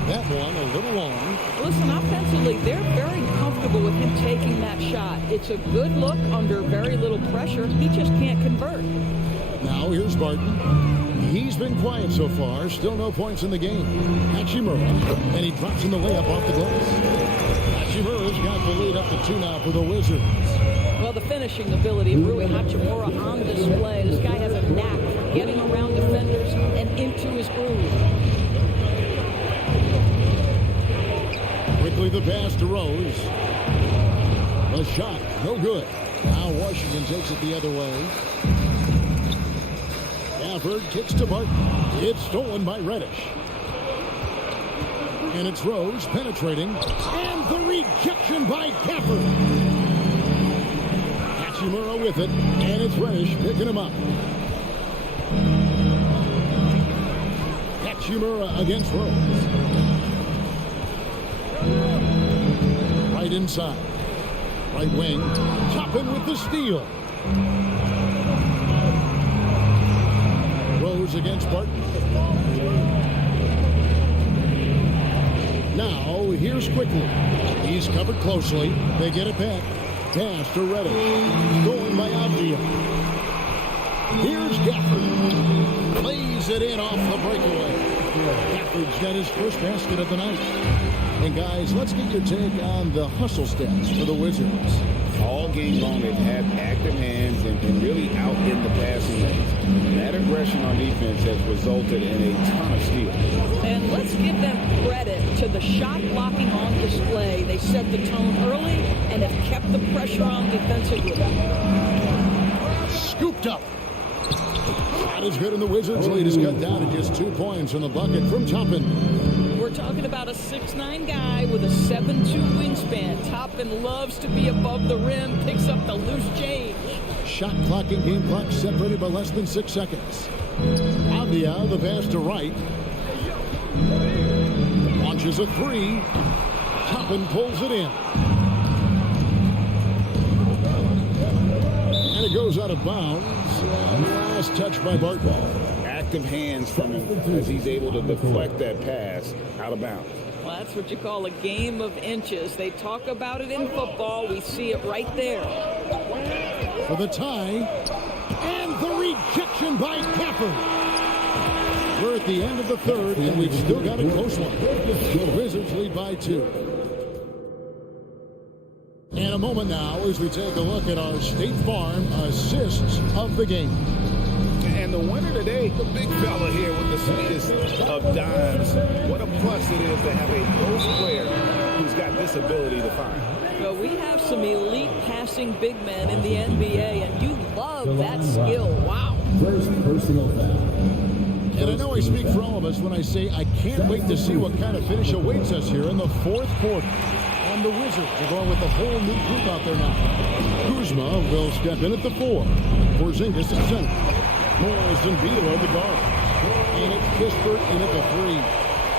That one a little long. Listen, offensively, they're very comfortable with him taking that shot. It's a good look under very little pressure. He just can't convert. Now here's Barton. He's been quiet so far. Still no points in the game. Hachimura. And he drops in the layup off the glass. Hachimura's got the lead up to 2 now for the Wizards. Well, the finishing ability of Rui Hachimura on display. This guy has a knack for getting around defenders and into his groove. Quickly the pass to Rose. The shot, no good. Now Washington takes it the other way. Gafford kicks to Barton. It's stolen by Reddish. And it's Rose penetrating. And the rejection by Gafford. Hachimura with it. And it's Reddish picking him up. Hachimura against Rose. Right inside. Right wing. Toppin with the steal. Rose against Barton. Now, here's quickly. He's covered closely. They get it back. Pass to Reddish. Going by Avdia. Here's Gafford. Lays it in off the breakaway. Gafford's got his first basket of the night. And guys, let's get your take on the hustle stats for the Wizards. All game long, they've had active hands and really out in the passing lanes. And that aggression on defense has resulted in a ton of steals. And let's give them credit to the shot blocking on display. They set the tone early and have kept the pressure on defensively. Scooped up. Shot is good, and the Wizards lead is cut down to just 2 points on the bucket from Toppin. We're talking about a 6'9" guy with a 7'2" wingspan. Toppin loves to be above the rim, picks up the loose change. Shot clock and game clock separated by less than 6 seconds. Avdia, the pass to Wright. Launches a 3. Toppin pulls it in. And it goes out of bounds. Last touch by Barton. Active hands from him as he's able to deflect that pass out of bounds. Well, that's what you call a game of inches. They talk about it in football. We see it right there. For the tie. And the rejection by Gafford. We're at the end of the third, and we've still got a close one. The Wizards lead by 2. In a moment now, as we take a look at our State Farm assists of the game. And the winner today, the big fella here with the sweetest of dimes. What a plus it is to have a post player who's got this ability to find. Well, we have some elite passing big men in the NBA, and you love that skill. Wow. First personal foul. And I know I speak for all of us when I say I can't wait to see what kind of finish awaits us here in the fourth quarter. On And the Wizards are going with a whole new group out there now. Kuzma will step in at the 4. Porzingis at center. Morris and Beal are the guard. And it's Kispert in at the 3.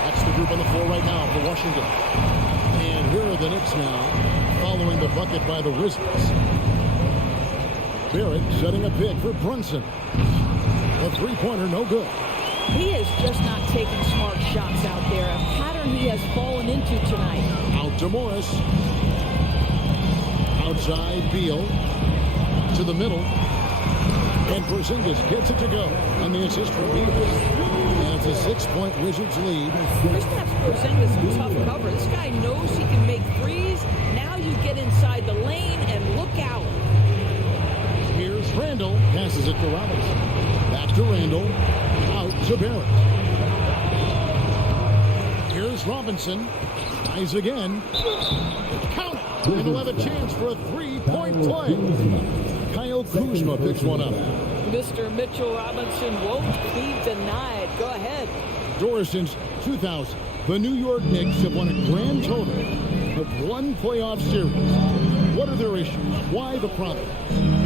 That's the group on the floor right now for Washington. And here are the Knicks now, following the bucket by the Wizards. Barrett setting a pick for Brunson. A three-pointer, no good. He is just not taking smart shots out there, a pattern he has fallen into tonight. Out to Morris. Outside, Beal. To the middle. And Porzingis gets it to go on the assist from Beal. And it's a 6-point Wizards lead. Kristaps Porzingis in tough cover. This guy knows he can make threes. Now you get inside the lane and look out. Here's Randall. Passes it to Robinson. Back to Randall. Out to Barrett. Here's Robinson. Tries again. Count it. And he'll have a chance for a three-point play. Kyle Kuzma picks one up. Mr. Mitchell Robinson won't be denied. Go ahead. Doris, since 2000, the New York Knicks have won a grand total of 1 playoff series. What are their issues? Why the problem?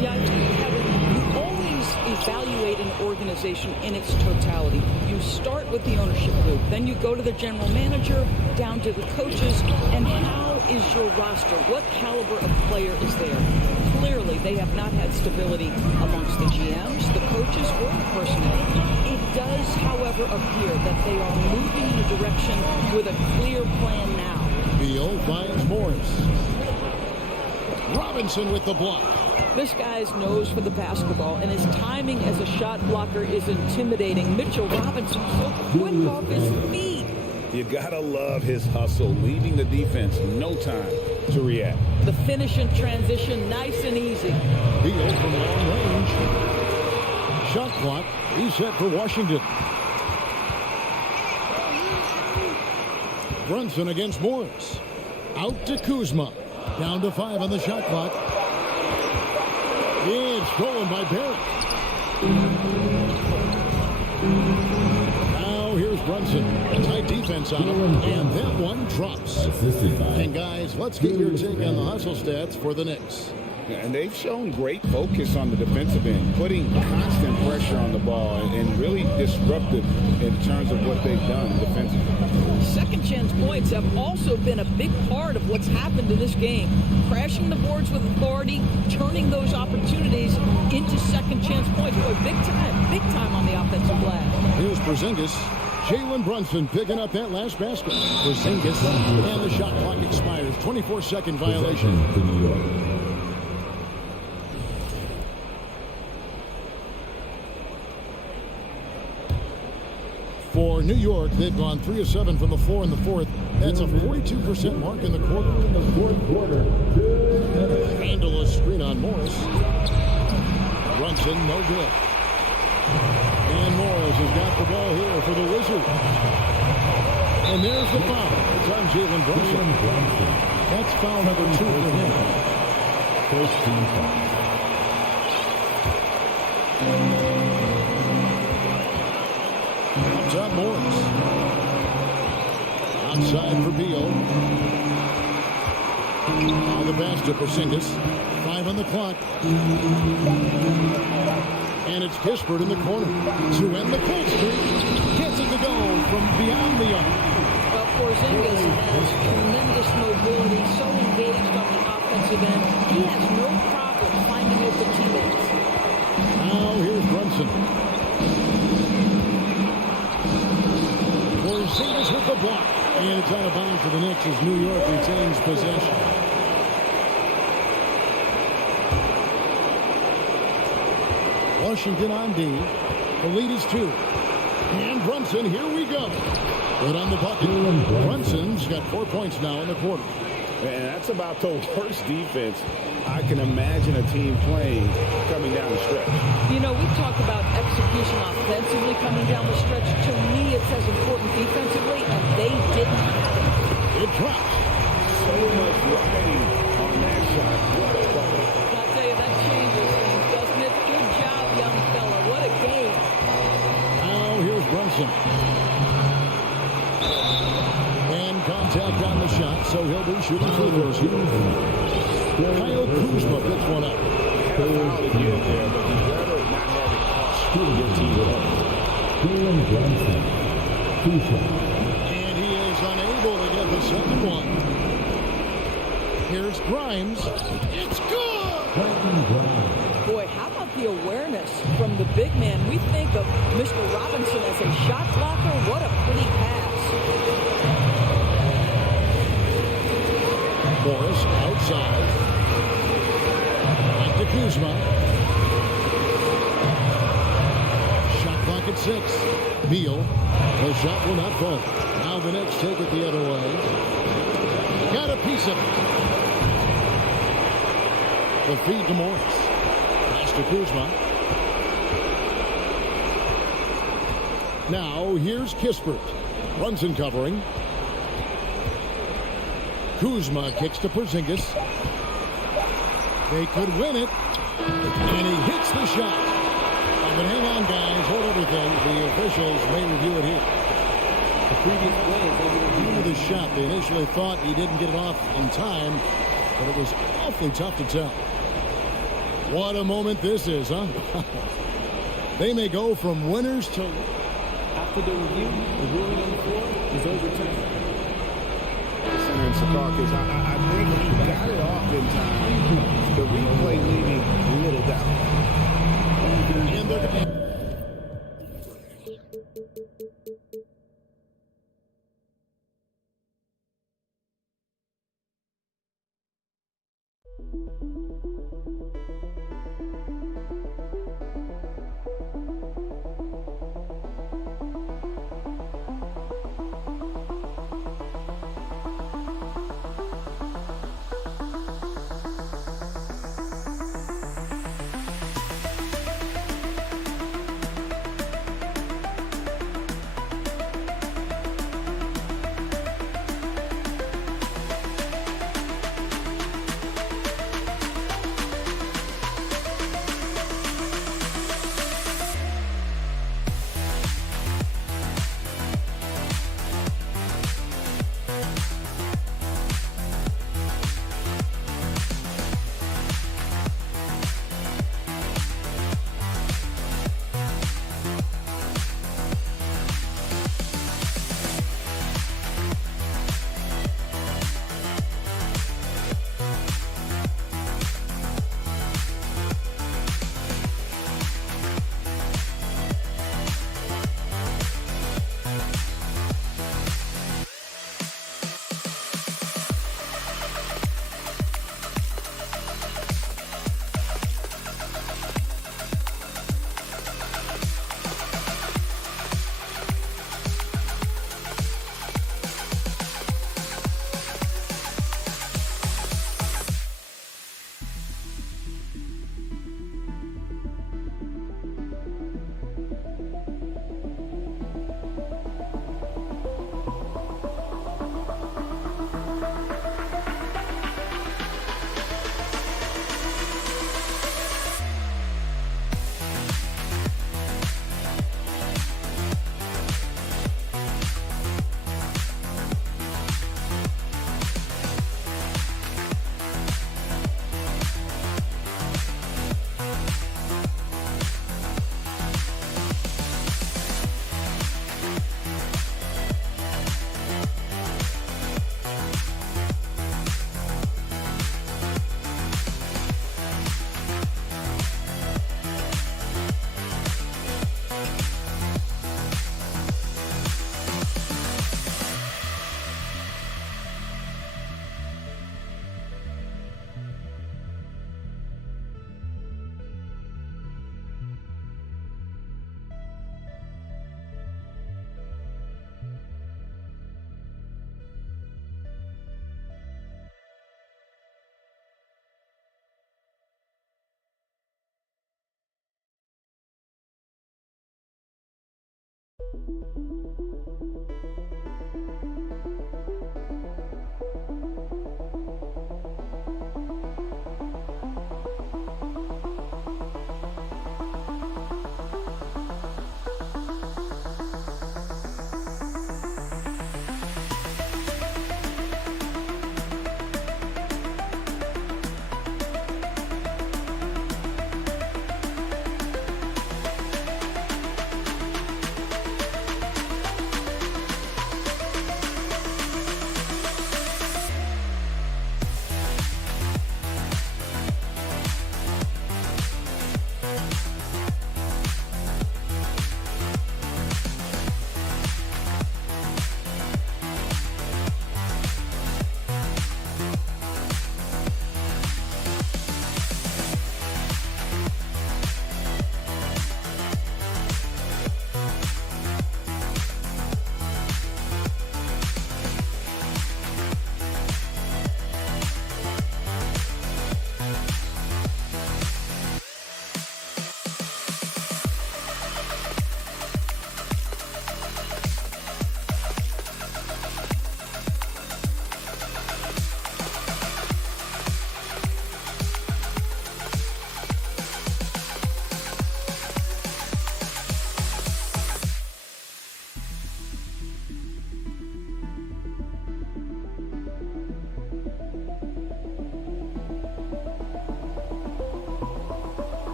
Yeah, I think, Kevin, you always evaluate an organization in its totality. You start with the ownership group, then you go to the general manager, down to the coaches, and how is your roster? What caliber of player is there? Clearly, they have not had stability amongst the GMs, the coaches, or the personnel. It does, however, appear that they are moving in a direction with a clear plan now. Beal finds Morris. Robinson with the block. This guy's nose for the basketball, and his timing as a shot blocker is intimidating. Mitchell Robinson so quick off his feet. You gotta love his hustle, leaving the defense no time to react. The finish and transition, nice and easy. Beal from long range. Shot clock reset for Washington. Brunson against Morris. Out to Kuzma. Down to 5 on the shot clock. It's stolen by Barrett. Now here's Brunson. Tight defense on him. And that one drops. And guys, let's get your take on the hustle stats for the Knicks. And they've shown great focus on the defensive end, putting constant pressure on the ball and really disruptive in terms of what they've done defensively. Second chance points have also been a big part of what's happened in this game. Crashing the boards with authority, turning those opportunities into second chance points. Boy, big time on the offensive glass. Here's Porzingis. Jalen Brunson picking up that last basket. Porzingis, and the shot clock expires. 24-second violation. For New York, they've gone 3 of 7 from the floor in the fourth. That's a 42% mark in the quarter. Handle a screen on Morris. Brunson, no good. And Morris has got the ball here for the Wizards. And there's the foul. It's on Jalen Brunson. That's foul number 2 for him. First team foul. Top Morris. Outside for Beal. Now the pass to Porzingis. 5 on the clock. And it's Kispert in the corner to end the cold streak. Gets it to go from beyond the arc. Well, Porzingis has tremendous mobility, so engaged on the offensive end. He has no problem finding open teammates. Now here's Brunson. Porzingis with the block. And it's out of bounds for the Knicks as New York retains possession. Washington on D. The lead is 2. And Brunson, here we go. Good on the bucket. Brunson's got 4 points now in the quarter. And that's about the worst defense I can imagine a team playing coming down the stretch. You know, we talk about execution offensively coming down the stretch. To me, it's as important defensively, and they didn't have it. It drops. So much riding on that shot. What a bucket. I'll tell you, that changes things, doesn't it? Good job, young fella. What a game. Now here's Brunson. And contact on the shot. so he'll be shooting free throws here. Kyle Kuzma picks one up. Had a foul to get there, but he'd rather not have it cost your team points. And he is unable to get the second one. Here's Grimes. It's good! Boy, how about the awareness from the big man? We think of Mr. Robinson as a shot blocker. What a pretty pass. Morris outside. Back to Kuzma. Shot clock at 6. Beal. The shot will not fall. Now the Knicks take it the other way. Got a piece of it. The feed to Morris. Pass to Kuzma. Now here's Kispert. Brunson covering. Kuzma kicks to Porzingis. They could win it. And he hits the shot. But hang on, guys. Hold everything. The officials may review it here. The previous play, they reviewed the shot. They initially thought he didn't get it off in time, but it was awfully tough to tell. What a moment this is, huh? They may go from winners to... After the review, the ruling on the floor is overturned. Center and Secaucus, I think he got it off in time. The replay leaving little doubt. And they're...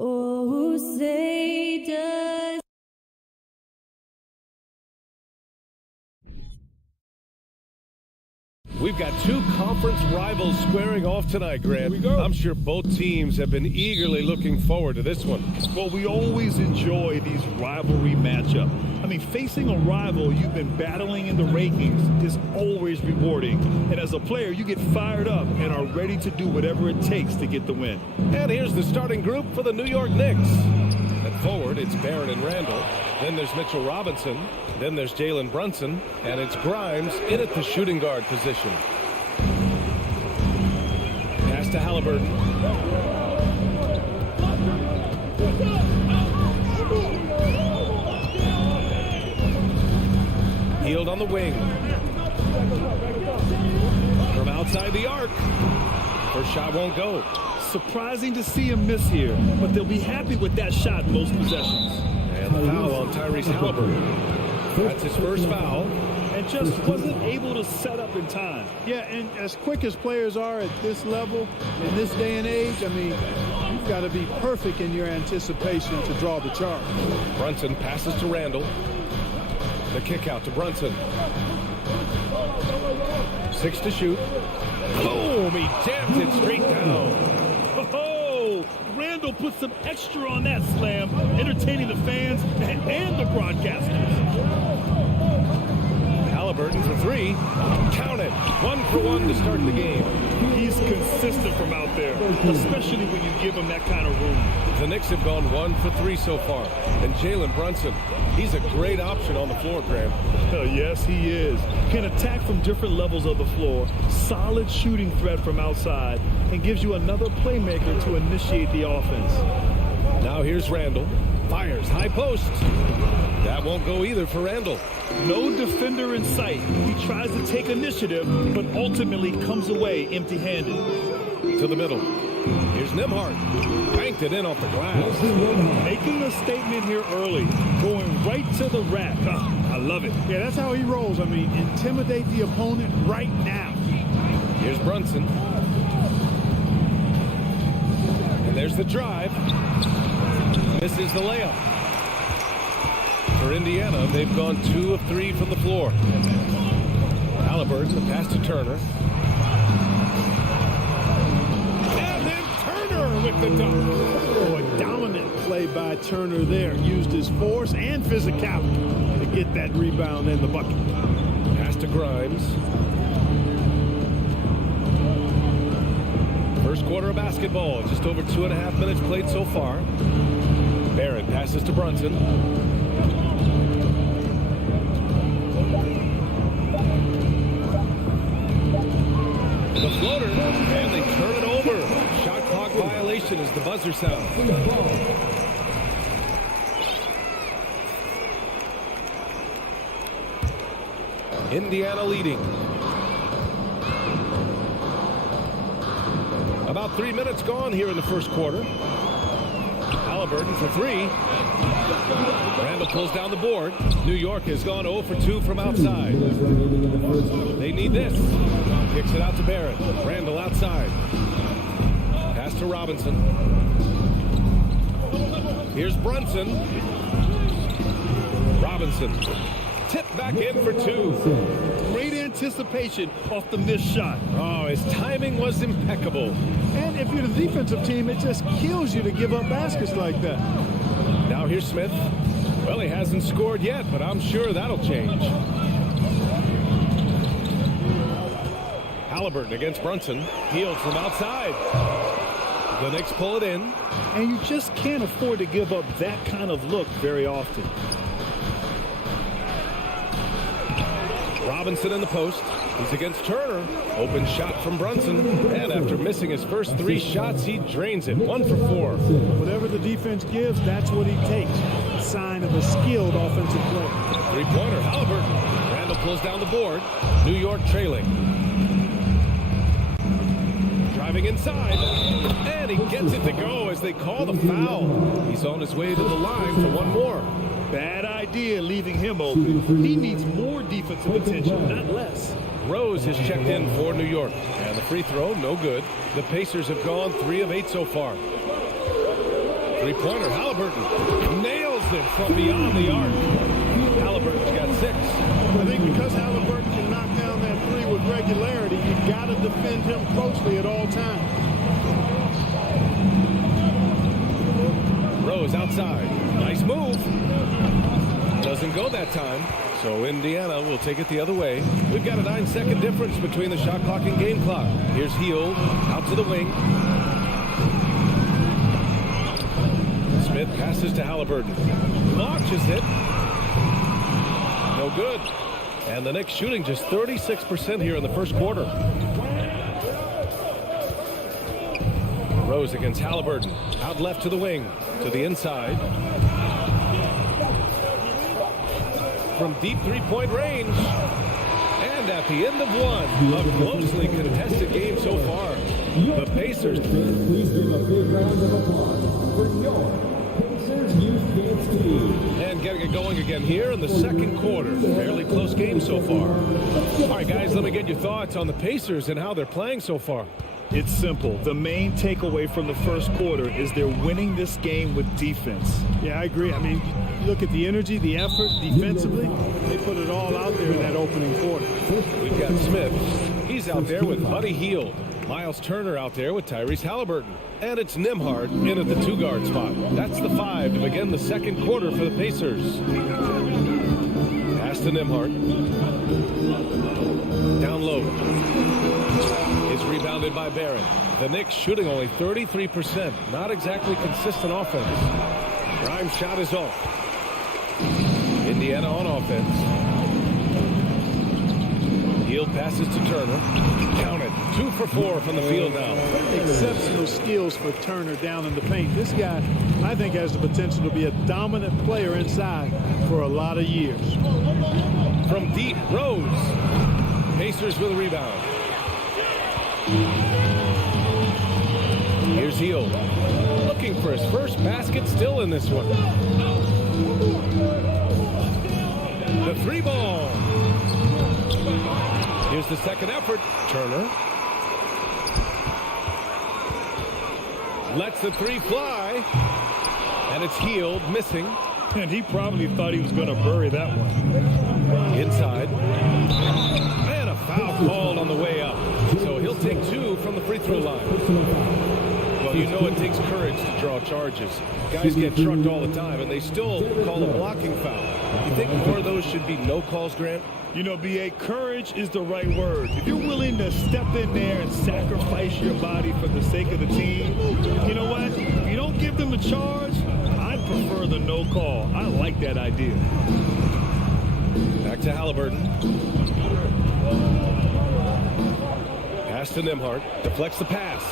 Oh, say does We've got two conference rivals squaring off tonight, Grant. Here we go. I'm sure both teams have been eagerly looking forward to this one. Well, we always enjoy these rivalry matchups. I mean, facing a rival you've been battling in the rankings is always rewarding. And as a player, you get fired up and are ready to do whatever it takes to get the win. And here's the starting group for the New York Knicks. At forward, it's Barrett and Randall. Then there's Mitchell Robinson. Then there's Jalen Brunson. And it's Grimes in at the shooting guard position. Pass to Halliburton. Healed on the wing. From outside the arc. First shot won't go. Surprising to see him miss here, but they'll be happy with that shot most possessions. And the foul on Tyrese Halliburton. That's his first foul. And just wasn't able to set up in time. Yeah, and as quick as players are at this level, in this day and age, I mean, you've got to be perfect in your anticipation to draw the charge. Brunson passes to Randall. The kick out to Brunson. 6 to shoot. Boom! He jams it straight down. Oh, Randle. Randle put some extra on that slam, entertaining the fans and the broadcasters. Halliburton for three. Count it. 1 for 1 to start the game. He's consistent from out there, especially when you give him that kind of room. The Knicks have gone 1 for 3 so far. And Jalen Brunson, he's a great option on the floor, Graham. Yes, he is. Can attack from different levels of the floor. Solid shooting threat from outside. And gives you another playmaker to initiate the offense. Now here's Randle. Fires high post. That won't go either for Randle. No defender in sight. He tries to take initiative, but ultimately comes away empty-handed. To the middle. Here's Nembhard. Banked it in off the glass. Making a statement here early. Going right to the rack. I love it. Yeah, that's how he rolls. I mean, intimidate the opponent right now. Here's Brunson. And there's the drive. Misses the layup. For Indiana, they've gone 2 of 3 from the floor. Halliburton, the pass to Turner. And then Turner with the dunk. Oh, a dominant play by Turner there. Used his force and physicality to get that rebound and the bucket. Pass to Grimes. First quarter of basketball. Just over 2.5 minutes played so far. Barrett passes to Brunson. The floater, and they turn it over. Shot clock violation as the buzzer sounds. Indiana leading. About 3 minutes gone here in the first quarter. Halliburton for three. Randle pulls down the board. New York has gone 0 for 2 from outside. They need this. Kicks it out to Barrett. Randle outside. Pass to Robinson. Here's Brunson. Robinson. Tipped back in for 2. Great anticipation off the missed shot. Oh, his timing was impeccable. And if you're the defensive team, it just kills you to give up baskets like that. Now here's Smith. Well, he hasn't scored yet, but I'm sure that'll change. Halliburton against Brunson. Healed from outside. The Knicks pull it in. And you just can't afford to give up that kind of look very often. Robinson in the post. He's against Turner. Open shot from Brunson. And after missing his first 3 shots, he drains it. 1 for 4. Whatever the defense gives, that's what he takes. Sign of a skilled offensive player. 3-pointer, Halliburton. Randle pulls down the board. New York trailing. Driving inside. And he gets it to go as they call the foul. He's on his way to the line for 1 more. Bad idea leaving him open. He needs more defensive attention, not less. Rose has checked in for New York. And the free throw, no good. The Pacers have gone 3 of 8 so far. 3-pointer, Halliburton. Nails it from beyond the arc. Halliburton's got 6. I think because Halliburton can knock down that 3 with regularity, you've got to defend him closely at all times. Rose outside. Nice move. Doesn't go that time. So Indiana will take it the other way. We've got a 9-second difference between the shot clock and game clock. Here's Hield out to the wing. Smith passes to Halliburton. Launches it. No good. And the Knicks shooting just 36% here in the first quarter. Rose against Halliburton. Out left to the wing. To the inside. From deep 3-point range. And at the end of 1, a closely contested game so far. The Pacers. Please give a big round of applause for your Pacers Youth Dance Team. And getting it going again here in the second quarter. Fairly close game so far. All right, guys, let me get your thoughts on the Pacers and how they're playing so far. It's simple. The main takeaway from the first quarter is they're winning this game with defense. Yeah, I agree. I mean, look at the energy, the effort defensively. They put it all out there in that opening quarter. We've got Smith. He's out there with Buddy Hield. Miles Turner out there with Tyrese Halliburton. And it's Nembhard in at the 2-guard spot. That's the 5 to begin the second quarter for the Pacers. Pass to Nembhard. Down low. It's rebounded by Barrett. The Knicks shooting only 33%. Not exactly consistent offense. Grimes' shot is off. Indiana on offense. Hield passes to Turner. Count it. 2 for 4 from the field now. Exceptional skills for Turner down in the paint. This guy, I think, has the potential to be a dominant player inside for a lot of years. From deep, Rose. Pacers with a rebound. Here's Hield. Looking for his first basket, still in this one. The 3-ball. Here's the second effort. Turner. Lets the 3 fly. And it's Hield missing. And he probably thought he was going to bury that one. Inside. And a foul called on the way up. So he'll take 2 from the free throw line. Well, you know it takes courage to draw charges. Guys get trucked all the time, and they still call a blocking foul. You think more of those should be no calls, Grant? You know, B.A., courage is the right word. If you're willing to step in there and sacrifice your body for the sake of the team, you know what? If you don't give them a charge, I'd prefer the no call. I like that idea. Back to Halliburton. Pass to Nembhard. Deflects the pass.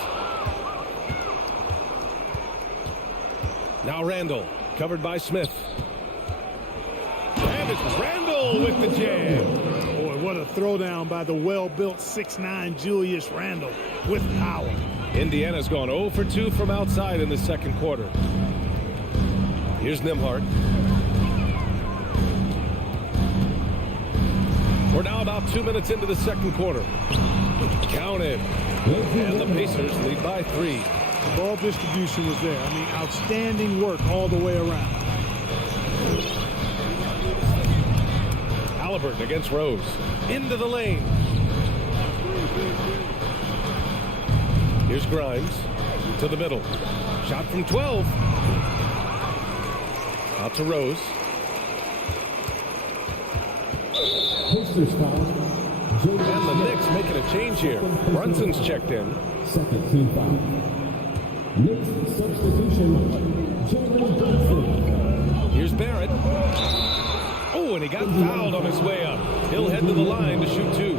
Now Randall, covered by Smith. And it's Randall with the jam. Boy, what a throwdown by the well-built 6'9" Julius Randle with power. Indiana's gone 0 for 2 from outside in the second quarter. Here's Nembhard. We're now about 2 minutes into the second quarter. Counted. And the Pacers lead by 3. The ball distribution was there. I mean, outstanding work all the way around. Halliburton against Rose. Into the lane. Here's Grimes. To the middle. Shot from 12. Out to Rose. And the Knicks making a change here. Brunson's checked in. Second team foul. Knicks substitution. Here's Barrett. Oh, and he got fouled on his way up. He'll head to the line to shoot 2.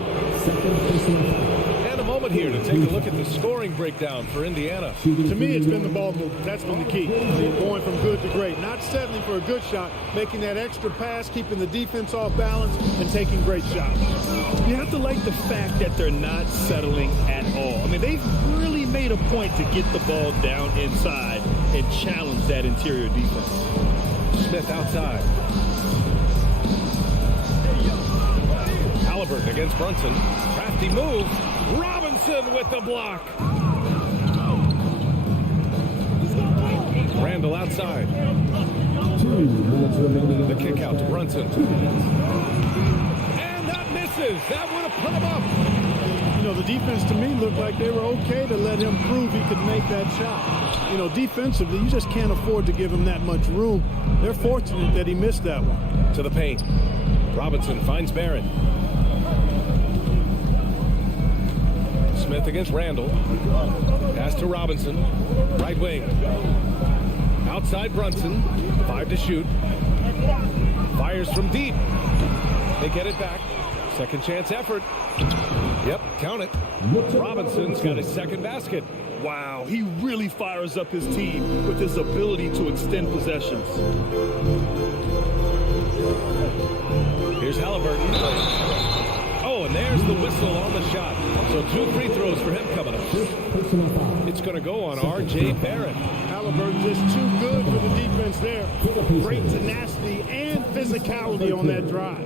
And a moment here to take a look at the scoring breakdown for Indiana. To me, it's been the ball movement. That's been the key. Going from good to great. Not settling for a good shot, making that extra pass, keeping the defense off balance, and taking great shots. You have to like the fact that they're not settling at all. I mean, they've really made a point to get the ball down inside and challenge that interior defense. Smith outside. Halliburton against Brunson. Crafty move. Robinson with the block. Randall outside. 2 minutes remaining. The kick out to Brunson. And that misses. That would have put him up. You know, the defense to me looked like they were okay to let him prove he could make that shot. You know, defensively, you just can't afford to give him that much room. They're fortunate that he missed that one. To the paint. Robinson finds Barrett. Smith against Randall. Pass to Robinson. Right wing. Outside Brunson. 5 to shoot. Fires from deep. They get it back. Second chance effort. Yep, count it. Robinson's got his second basket. Wow, he really fires up his team with his ability to extend possessions. Here's Halliburton. Oh, and there's the whistle on the shot. So 2 free throws for him coming up. It's going to go on R.J. Barrett. Halliburton just too good for the defense there. Great tenacity and physicality on that drive.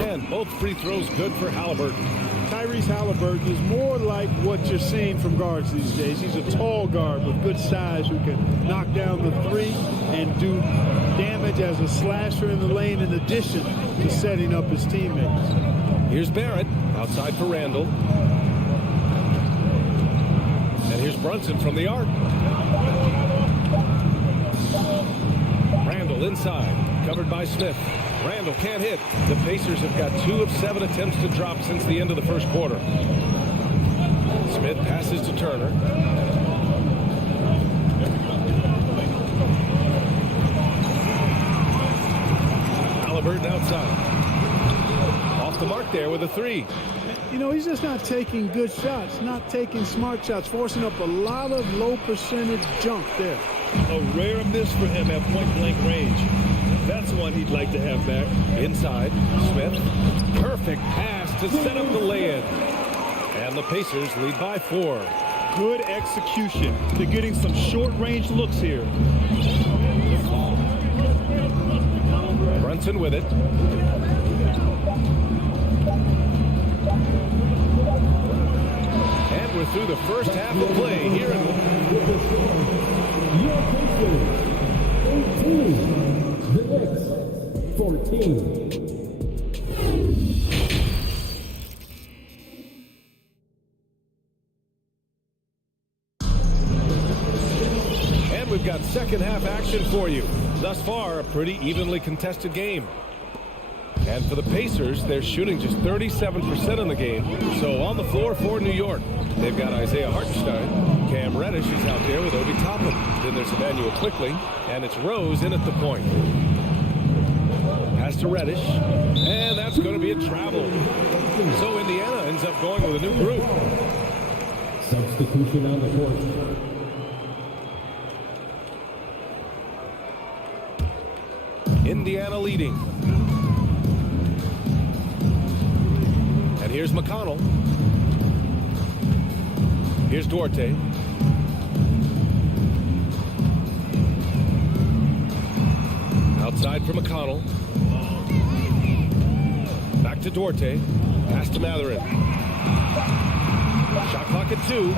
And both free throws good for Halliburton. Tyrese Halliburton is more like what you're seeing from guards these days. He's a tall guard with good size who can knock down the 3 and do damage as a slasher in the lane in addition to setting up his teammates. Here's Barrett outside for Randall. Here's Brunson from the arc. Randall inside, covered by Smith. Randall can't hit. The Pacers have got 2 of 7 attempts to drop since the end of the first quarter. Smith passes to Turner. Halliburton outside. Off the mark there with a 3. You know, he's just not taking good shots, not taking smart shots, forcing up a lot of low percentage junk there. A rare miss for him at point-blank range. That's one he'd like to have back. Inside, Smith. Perfect pass to set up the lay-in. And the Pacers lead by 4. Good execution. They're getting some short-range looks here. Brunson with it. And we're through the first half of play here in Your Pacers, 18. The Knicks, 14. And we've got second half action for you. Thus far, a pretty evenly contested game. And for the Pacers, they're shooting just 37% in the game. So on the floor for New York, they've got Isaiah Hartenstein. Cam Reddish is out there with Obi Toppin. Then there's Emmanuel Quickly, and it's Rose in at the point. Pass to Reddish, and that's going to be a travel. So Indiana ends up going with a new group. Substitution on the court. Indiana leading. And here's McConnell. Here's Duarte. Outside for McConnell. Back to Duarte. Pass to Matherin. Shot clock at 2.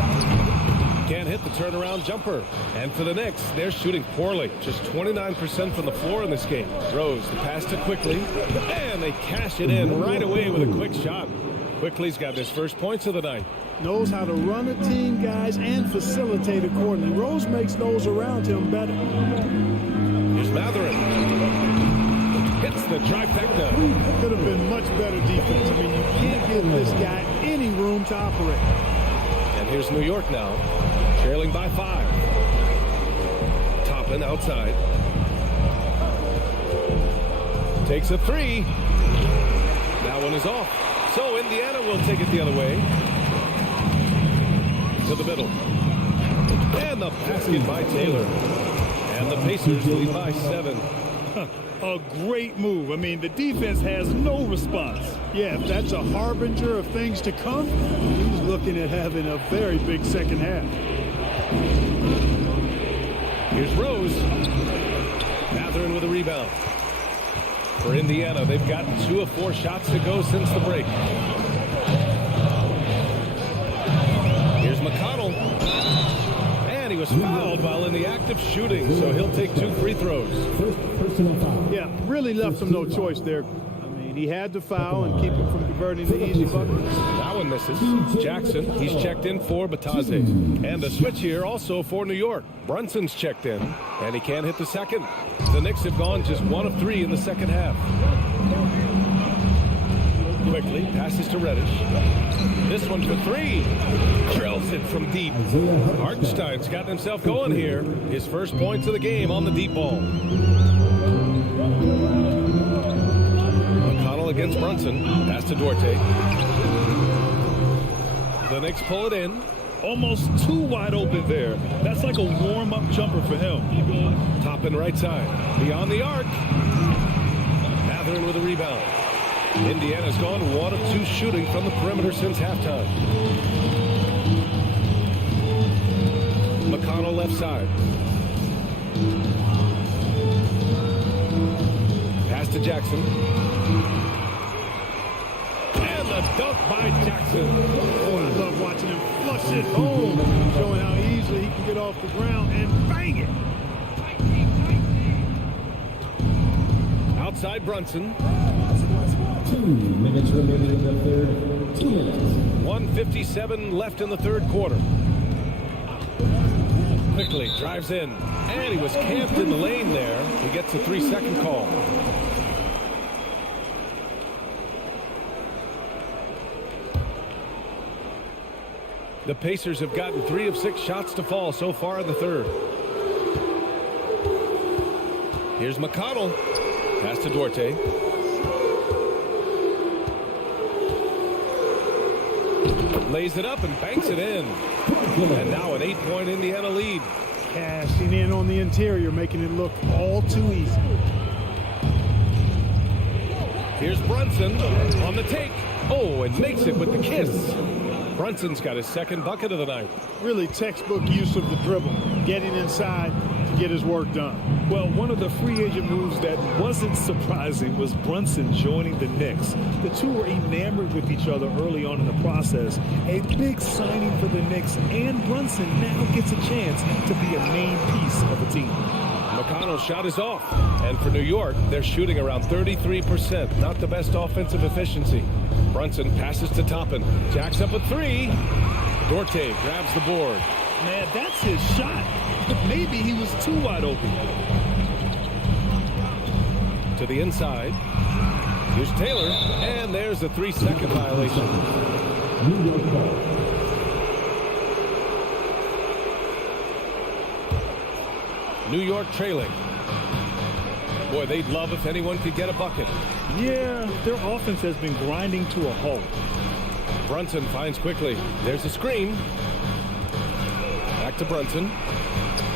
Can't hit the turnaround jumper. And for the Knicks, they're shooting poorly. Just 29% from the floor in this game. Rose, the pass to Quickly. And they cash it in right away with a quick shot. Quickly's got his first points of the night. Knows how to run a team, guys, and facilitate accordingly. Rose makes those around him better. Here's Matherin. Hits the trifecta. Could have been much better defense. I mean, you can't give this guy any room to operate. And here's New York now, trailing by 5. Toppin outside. Takes a 3. That one is off. So Indiana will take it the other way. To the middle. And the basket by Taylor. And the Pacers lead by 7. A great move. I mean, the defense has no response. Yeah, if that's a harbinger of things to come, he's looking at having a very big second half. Here's Rose. Matherin with a rebound. For Indiana, they've gotten 2 of 4 shots to go since the break. Here's McConnell. And he was fouled while in the act of shooting, so he'll take 2 free throws. First personal foul. Yeah, really left him no choice there. I mean, he had to foul and keep him from converting the easy bucket. That one misses. Jackson, he's checked in for Batase. And a switch here also for New York. Brunson's checked in, and he can't hit the second. The Knicks have gone just 1 of 3 in the second half. Quickly passes to Reddish. This one for 3. Drills it from deep. Hartenstein's gotten himself going here. His first points of the game on the deep ball. McConnell against Brunson. Pass to Duarte. The Knicks pull it in. Almost too wide open there. That's like a warm-up jumper for him. Toppin right side. Beyond the arc. Matherin with a rebound. Indiana's gone 1 of 2 shooting from the perimeter since halftime. McConnell left side. Pass to Jackson. And the dunk by Jackson. Oh, I love watching him flush it home, showing how easily he can get off the ground and bang it. Outside Brunson. 2 minutes remaining in the third. 2 minutes. 1:57 left in the third quarter. quickly, drives in, and he was camped in the lane there. He gets a 3-second call. The Pacers have gotten 3 of 6 shots to fall so far in the third. Here's McConnell. Pass to Duarte. Lays it up and banks it in. And now an 8-point Indiana lead. Cashing in on the interior, making it look all too easy. Here's Brunson on the take. Oh, and makes it with the kiss. Brunson's got his second bucket of the night. Really textbook use of the dribble, getting inside to get his work done. Well, one of the free agent moves that wasn't surprising was Brunson joining the Knicks. The two were enamored with each other early on in the process. A big signing for the Knicks, and Brunson now gets a chance to be a main piece of a team. McConnell's shot is off. And for New York, they're shooting around 33%. Not the best offensive efficiency. Brunson passes to Toppin. Jacks up a 3. Duarte grabs the board. Man, that's his shot. But maybe he was too wide open. To the inside. Here's Taylor. And there's a 3-second violation. New York ball. New York trailing. Boy, they'd love if anyone could get a bucket. Yeah, their offense has been grinding to a halt. Brunson finds quickly. There's a screen. Back to Brunson.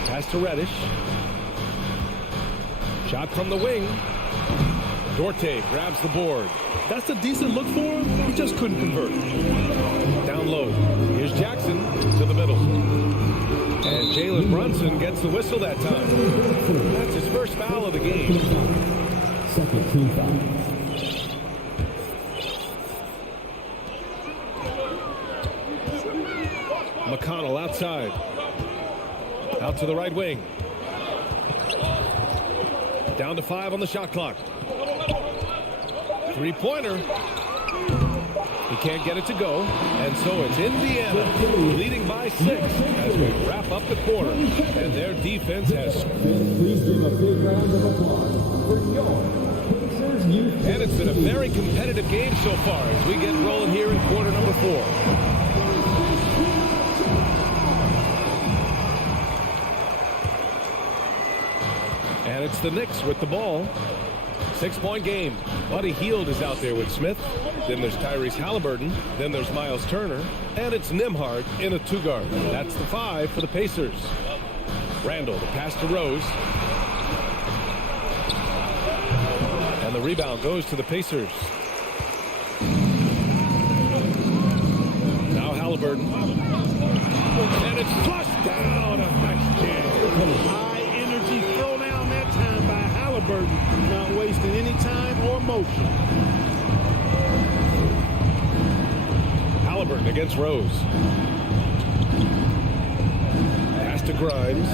Pass to Reddish. Shot from the wing. Duarte grabs the board. That's a decent look for him. He just couldn't convert. Down low. Here's Jackson to the middle. And Jalen Brunson gets the whistle that time. That's his first foul of the game. Second team foul. McConnell outside. Out to the right wing. Down to 5 on the shot clock. 3-pointer. He can't get it to go. And so it's Indiana leading by 6 as we wrap up the quarter. And their defense has... Please give a big round of applause for your Pacers youth. And it's been a very competitive game so far as we get rolling here in quarter number 4. And it's the Knicks with the ball. 6-point game. Buddy Hield is out there with Smith. Then there's Tyrese Halliburton. Then there's Miles Turner. And it's Nembhard in a 2-guard. That's the 5 for the Pacers. Randall, the pass to Rose. And the rebound goes to the Pacers. Now Halliburton. And it's flushed down. A nice jam. High energy throw down that time by Halliburton. Not wasting any time or motion. Halliburton against Rose. Pass to Grimes.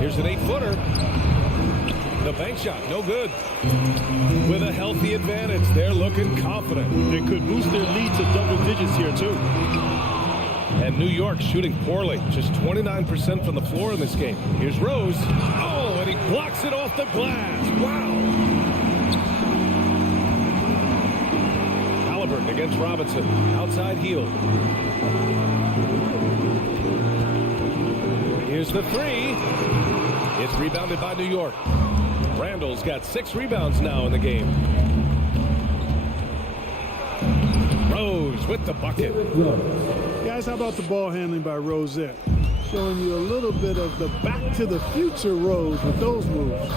Here's an 8-footer. The bank shot, no good. With a healthy advantage, they're looking confident. They could boost their lead to double digits here, too. And New York shooting poorly. Just 29% from the floor in this game. Here's Rose. Oh, and he blocks it off the glass. Wow. Halliburton against Robinson. Outside Hield. Here's the 3. It's rebounded by New York. Randall's got 6 rebounds now in the game. Rose with the bucket. Guys, how about the ball handling by Rosette? Showing you a little bit of the back to the future Rose with those moves.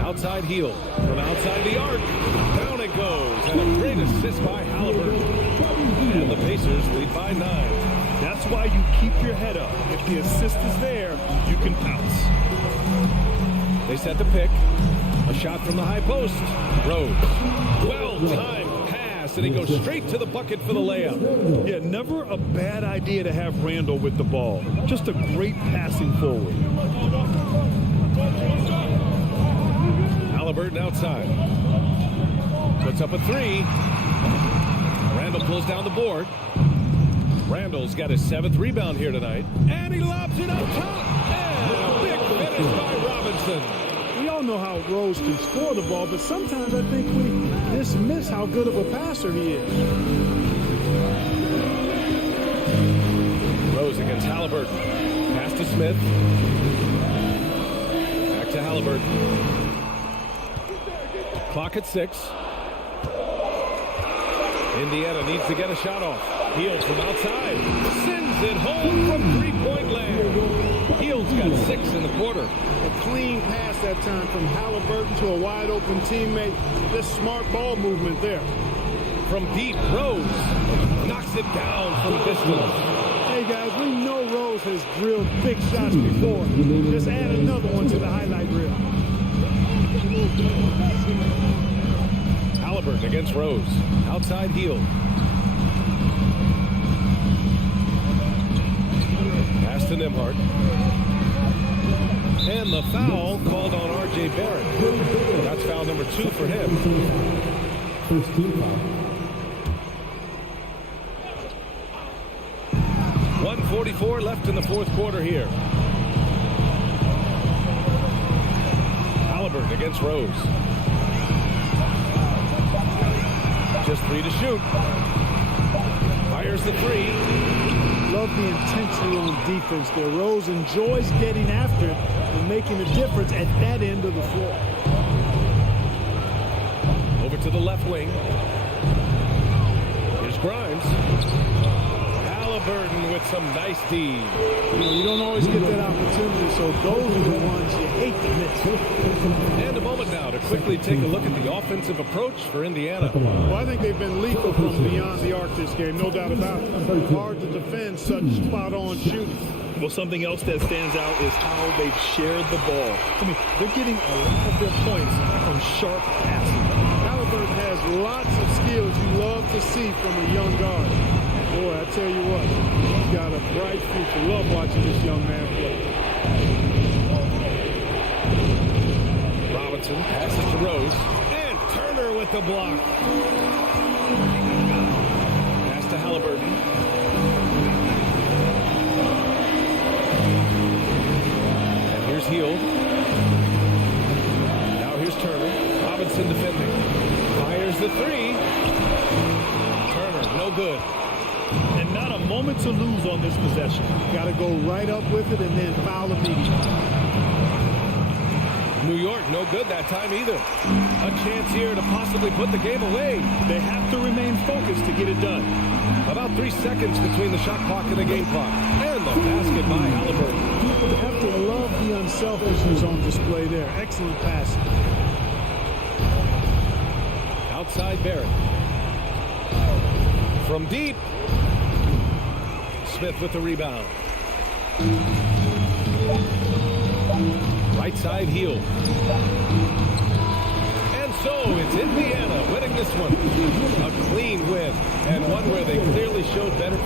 Outside Hield. From outside the arc. Down it goes. And a great assist by Halliburton. And the Pacers lead by 9. That's why you keep your head up. If the assist is there, you can pounce. They set the pick. A shot from the high post. Rose. Well-timed pass, and he goes straight to the bucket for the layup. Yeah, never a bad idea to have Randall with the ball. Just a great passing forward. Halliburton outside. Puts up a 3. Randall pulls down the board. Randall's got his 7th rebound here tonight. And he lobs it up top. And a big finish by Robinson. We all know how Rose can score the ball, but sometimes I think we dismiss how good of a passer he is. Rose against Halliburton. Pass to Smith. Back to Halliburton. Clock at 6. Indiana needs to get a shot off. Hield from outside. Sends it home from three-point land. Hield's got 6 in the quarter. A clean pass that time from Halliburton to a wide-open teammate. Just smart ball movement there. From deep, Rose knocks it down from distance. Hey, guys, we know Rose has drilled big shots before. Just add another one to the highlight reel. Halliburton against Rose. Outside Hield. Pass to Nembhard. And the foul called on R.J. Barrett. That's foul number 2 for him. First team foul. 1:44 left in the fourth quarter here. Halliburton against Rose. Just 3 to shoot. Fires the 3. Love the intensity on defense there. Rose enjoys getting after it and making a difference at that end of the floor. Over to the left wing. Here's Grimes. Halliburton with some nice D. You don't always get that opportunity, so those are the ones you hate to miss. And a moment now to quickly take a look at the offensive approach for Indiana. Well, I think they've been lethal from beyond the arc this game, no doubt about it. Hard to defend such spot-on shooting. Well, something else that stands out is how they've shared the ball. I mean, they're getting a lot of their points from sharp passing. Halliburton has lots of skills you love to see from a young guard. Boy, I tell you what, he's got a bright future. Love watching this young man play. Robinson passes to Rose. And Turner with the block. Pass to Halliburton. And here's Hield. Now here's Turner. Robinson defending. Fires the 3. Turner, no good. And not a moment to lose on this possession. Got to go right up with it and then foul immediately. New York, no good that time either. A chance here to possibly put the game away. They have to remain focused to get it done. About 3 seconds between the shot clock and the game clock. And the basket by Halliburton. You have to love the unselfishness on display there. Excellent pass. Outside Barrett. From deep. Smith with the rebound. Right side Hield. And so it's Indiana winning this one. A clean win. And one where they clearly showed better.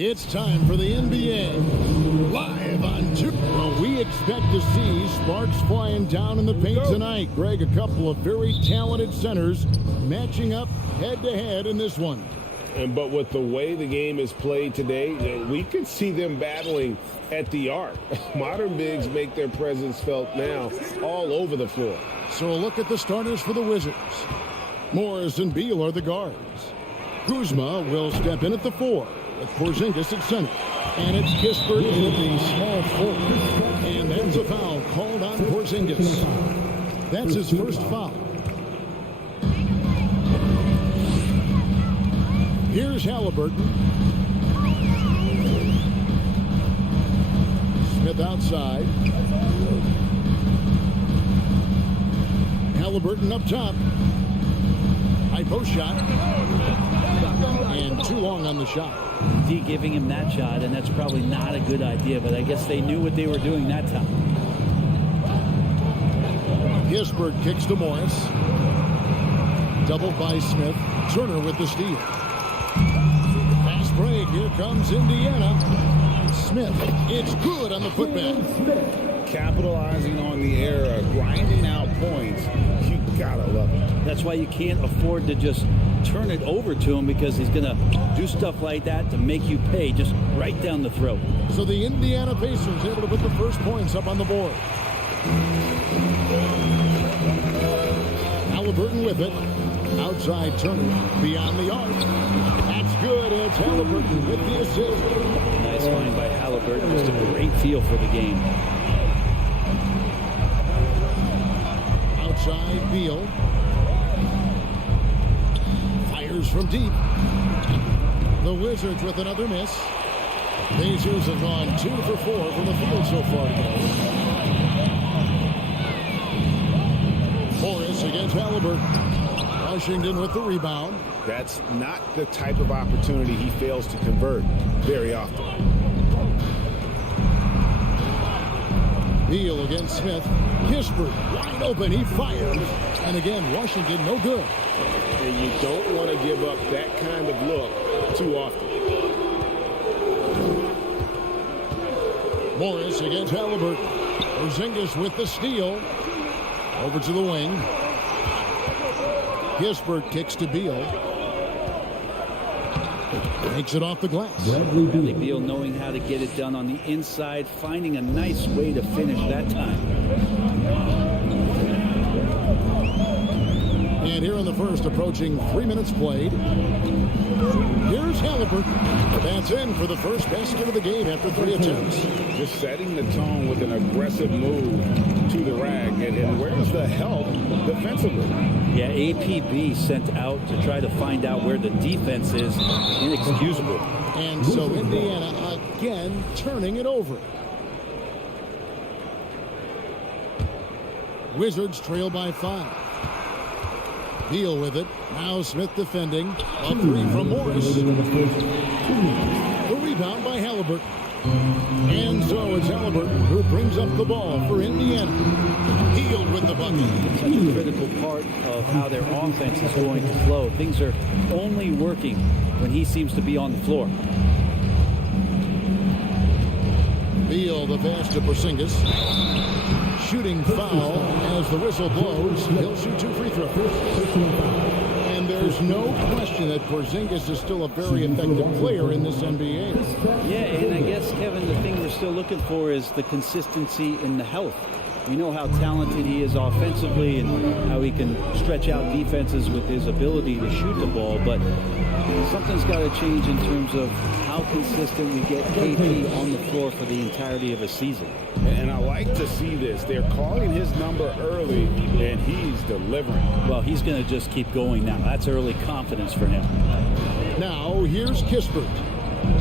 It's time for the NBA live on June. Well, we expect to see sparks flying down in the paint tonight. Greg, a couple of very talented centers matching up head-to-head in this one. But with the way the game is played today, we could see them battling at the arc. Modern bigs make their presence felt now all over the floor. So a look at the starters for the Wizards. Morris and Beal are the guards. Kuzma will step in at the 4. With Porzingis at center. And it's Kispert in at the small forward. And that's a foul called on Porzingis. That's his first foul. Here's Halliburton. Smith outside. Halliburton up top. High post shot. And too long on the shot. D giving him that shot, and that's probably not a good idea, but I guess they knew what they were doing that time. Kispert kicks to Morris. Doubled by Smith. Turner with the steal. Fast break. Here comes Indiana. Smith. It's good on the putback. Capitalizing on the era, grinding out points. You gotta love it. That's why you can't afford to just turn it over to him, because he's going to do stuff like that to make you pay just right down the throat. So the Indiana Pacers able to put the first points up on the board. Halliburton with it. Outside Turner. Beyond the arc. That's good. It's Halliburton with the assist. Nice find by Halliburton. Just a great feel for the game. Outside Beal. Fires from deep. The Wizards with another miss. Pacers have gone 2 for 4 from the field so far today. Morris against Halliburton. Washington with the rebound. That's not the type of opportunity he fails to convert very often. Beal against Smith. Kispert wide open. He fires. And again, Washington no good. And you don't want to give up that kind of look too often. Morris against Halliburton. Porzingis with the steal. Over to the wing. Kispert kicks to Beal. Takes it off the glass. Bradley Beal knowing how to get it done on the inside, finding a nice way to finish that time. And here in the first, approaching 3 minutes played. Here's Halliburton. That's in for the first basket of the game after 3 attempts. Just setting the tone with an aggressive move to the rack. And where's the help defensively? Yeah, APB sent out to try to find out where the defense is. Inexcusable. And so Indiana again turning it over. Wizards trail by 5. Beal with it. Now Smith defending. A 3 from Morris. The rebound by Halliburton. And so it's Halliburton who brings up the ball for Indiana. Hield with the bucket. Such a critical part of how their offense is going to flow. Things are only working when he seems to be on the floor. Beal the pass to Porzingis. Shooting foul as the whistle blows. He'll shoot 2 free throws. And there's no question that Porzingis is still a very effective player in this NBA. Yeah, and I guess, Kevin, the thing we're still looking for is the consistency in the health. We know how talented he is offensively and how he can stretch out defenses with his ability to shoot the ball, but something's got to change in terms of how consistent we get KP on the floor for the entirety of a season. And I like to see this. They're calling his number early, and he's delivering. Well, he's going to just keep going now. That's early confidence for him. Now, here's Kispert.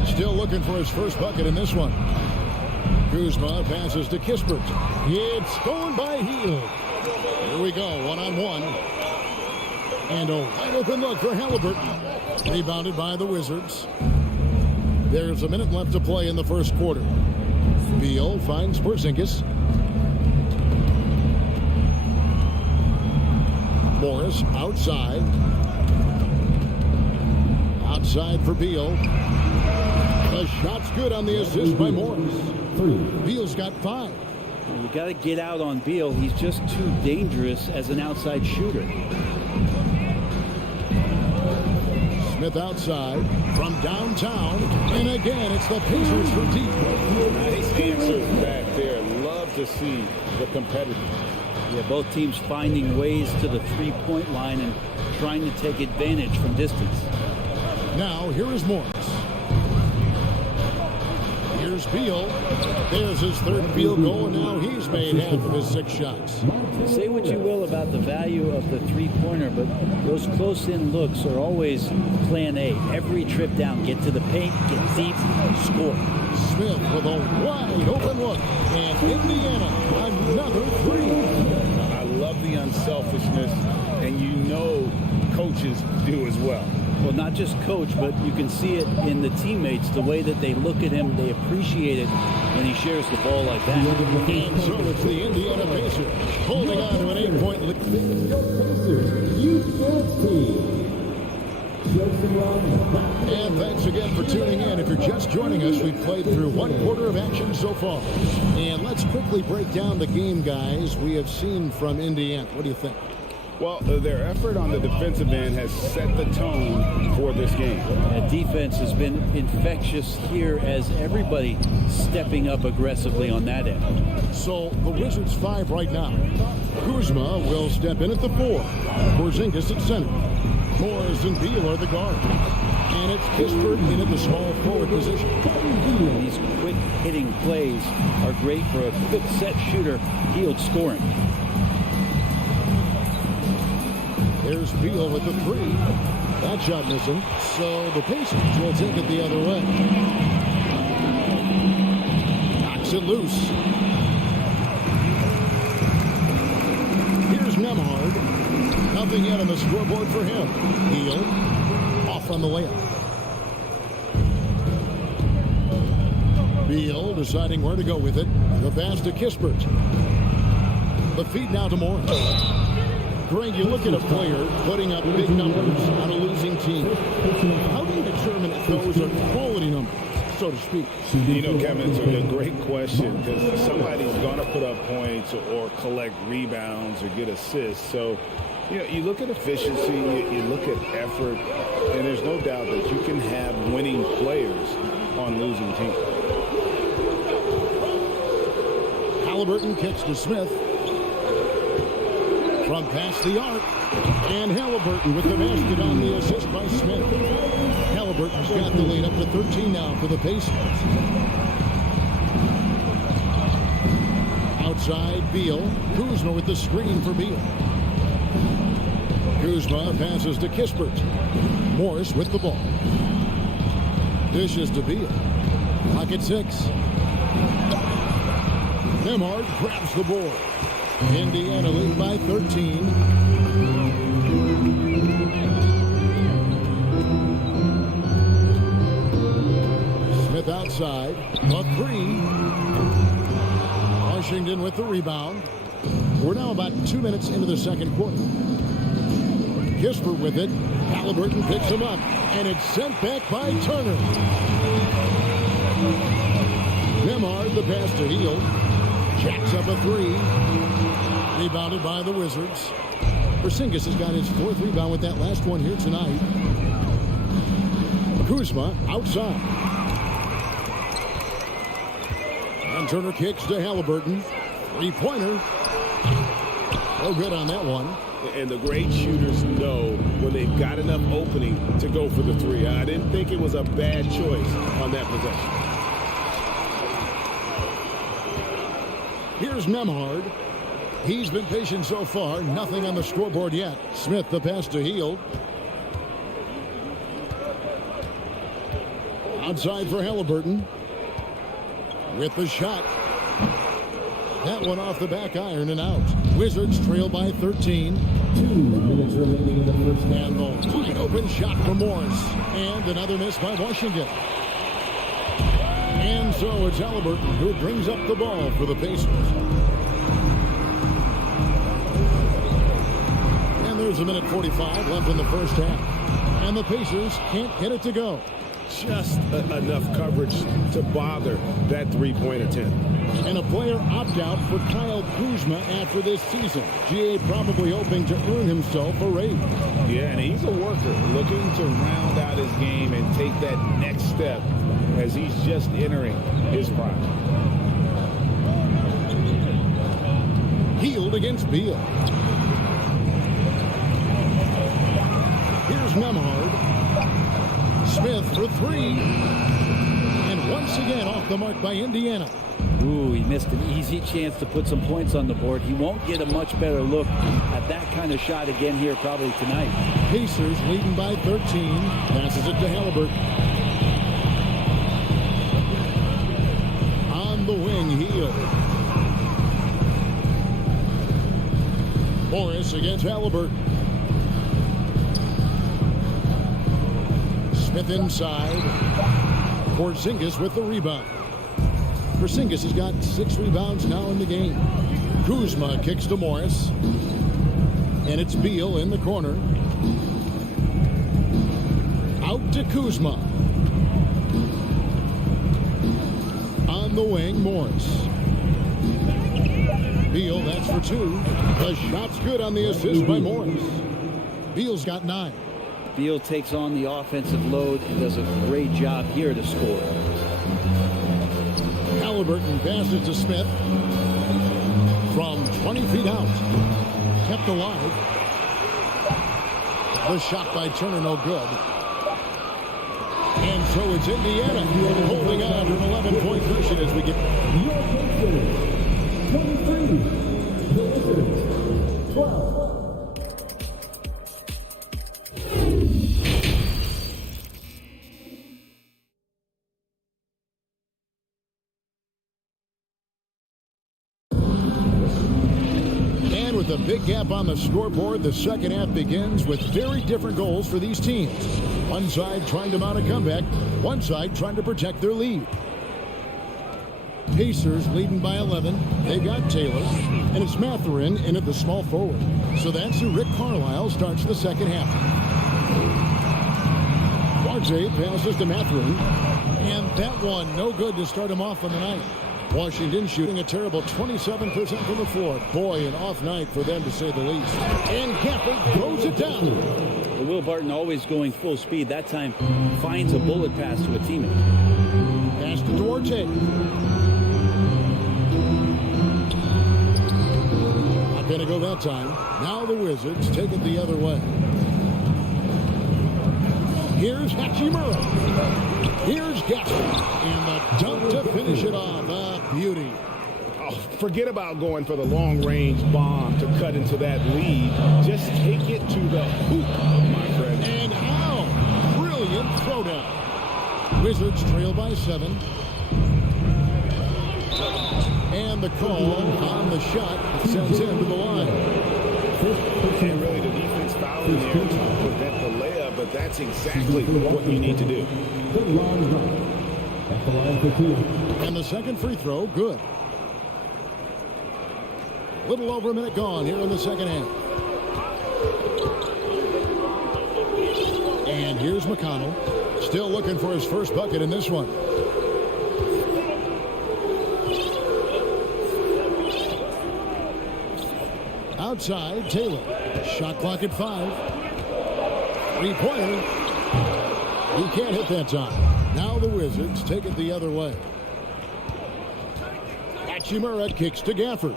Still looking for his first bucket in this one. Kuzma passes to Kispert. It's stolen by Hield. Here we go, one-on-one. And a wide open look for Halliburton. Rebounded by the Wizards. There's a minute left to play in the first quarter. Beal finds Porzingis. Morris outside. Outside for Beal. The shot's good on the assist by Morris. Beal's got 5. You got to get out on Beal. He's just too dangerous as an outside shooter. Smith outside from downtown. And again, it's the Pacers for deep. Nice answers back there. Love to see the competitiveness. Yeah, both teams finding ways to the three-point line and trying to take advantage from distance. Now, here is Morris. Here's Beal. There's his third field goal, and now he's made half of his 6 shots. Say what you will about the value of the three-pointer, but those close-in looks are always plan A. Every trip down, get to the paint, get deep, score. Smith with a wide open look, and Indiana another 3. I love the unselfishness, and you know coaches do as well. Well, not just coach, but you can see it in the teammates, the way that they look at him. They appreciate it when he shares the ball like that. And so it's the Indiana Pacers holding on to an 8-point lead. And thanks again for tuning in. If you're just joining us, we've played through 1 quarter of action so far. And let's quickly break down the game, guys, we have seen from Indiana. What do you think? Well, their effort on the defensive end has set the tone for this game. Defense has been infectious here as everybody stepping up aggressively on that end. So the Wizards 5 right now. Kuzma will step in at the 4. Porzingis at center. Morris and Beal are the guards. And it's Kispert in at the small forward position. These quick hitting plays are great for a quick set shooter. Hield scoring. There's Beal with the 3. That shot missing. So the Pacers will take it the other way. Knocks it loose. Here's Nembhard. Nothing yet on the scoreboard for him. Hield off on the layup. Beal deciding where to go with it. The pass to Kispert. The feed now to Morris. Greg, you look at a player putting up big numbers on a losing team. How do you determine if those are quality numbers, so to speak? You know, Kevin, it's a great question because somebody's going to put up points or collect rebounds or get assists. So You know, you look at efficiency, you look at effort, and there's no doubt that you can have winning players on losing teams. Halliburton kicks to Smith. From past the arc. And Halliburton with the basket on the assist by Smith. Halliburton's got the lead up to 13 now for the Pacers. Outside, Beal. Kuzma with the screen for Beal. Kuzma passes to Kispert. Morris with the ball. Dishes to Beal. Pocket 6. Nembhard grabs the board. Indiana lead by 13. Smith outside. A 3. Washington with the rebound. We're now about 2 minutes into the second quarter. Kispert with it. Halliburton picks him up. And it's sent back by Turner. Nembhard the pass to Hield. Jacks up a 3. Rebounded by the Wizards. Porzingis has got his 4th rebound with that last one here tonight. Kuzma outside. And Turner kicks to Halliburton. 3-pointer. No good on that one. And the great shooters know when they've got enough opening to go for the 3. I didn't think it was a bad choice on that possession. Here's Nembhard. He's been patient so far. Nothing on the scoreboard yet. Smith the pass to Hield. Outside for Halliburton. With the shot. That one off the back iron and out. Wizards trail by 13. 2 minutes remaining in the first half. And the wide open shot for Morris. And another miss by Washington. And so it's Halliburton who brings up the ball for the Pacers. And there's 1:45 left in the first half. And the Pacers can't get it to go. Just enough coverage to bother that 3-point attempt. And a player opt-out for Kyle Kuzma after this season. GA probably hoping to earn himself a raise. Yeah, and he's a worker looking to round out his game and take that next step as he's just entering his prime. Hield against Beal. Here's Nembhard. Smith for 3. And once again off the mark by Indiana. Ooh, he missed an easy chance to put some points on the board. He won't get a much better look at that kind of shot again here probably tonight. Pacers leading by 13. Passes it to Halliburton. On the wing, Hield. Morris against Halliburton. Smith inside. Porzingis with the rebound. Porzingis has got 6 rebounds now in the game. Kuzma kicks to Morris. And it's Beal in the corner. Out to Kuzma. On the wing, Morris. Beal, that's for 2. The shot's good on the assist by Morris. Beal's got 9. Beal takes on the offensive load and does a great job here to score. Halliburton passes to Smith. From 20 feet out. Kept alive. The shot by Turner, no good. And so it's Indiana holding on to an 11-point cushion as we get... Your Pacers, 23. The Wizards, 12. With a big gap on the scoreboard, the second half begins with very different goals for these teams. One side trying to mount a comeback, one side trying to protect their lead. Pacers leading by 11. They've got Taylor, and it's Mathurin in at the small forward. So that's who Rick Carlisle starts the second half. Barge passes to Mathurin, and that one no good to start him off on the night. Washington shooting a terrible 27% from the floor. Boy, an off night for them to say the least. And Gafford throws it down. Well, Will Barton always going full speed. That time finds a bullet pass to a teammate. Pass to Duarte. Not going to go that time. Now the Wizards take it the other way. Here's Hachimura. Here's Gafford. And the dunk to finish it off. A beauty. Oh, forget about going for the long-range bomb to cut into that lead. Just take it to the hoop, my friend. And how brilliant throwdown. Wizards trail by 7. And the call on the shot sends him to the line. And really the defense fouling there to prevent the layup, but that's exactly what you need to do. And the second free throw, good. Little over a minute gone here in the second half. And here's McConnell. Still looking for his first bucket in this one. Outside, Taylor. Shot clock at 5. Three-pointer. He can't hit that time. Now the Wizards take it the other way. Hachimura kicks to Gafford.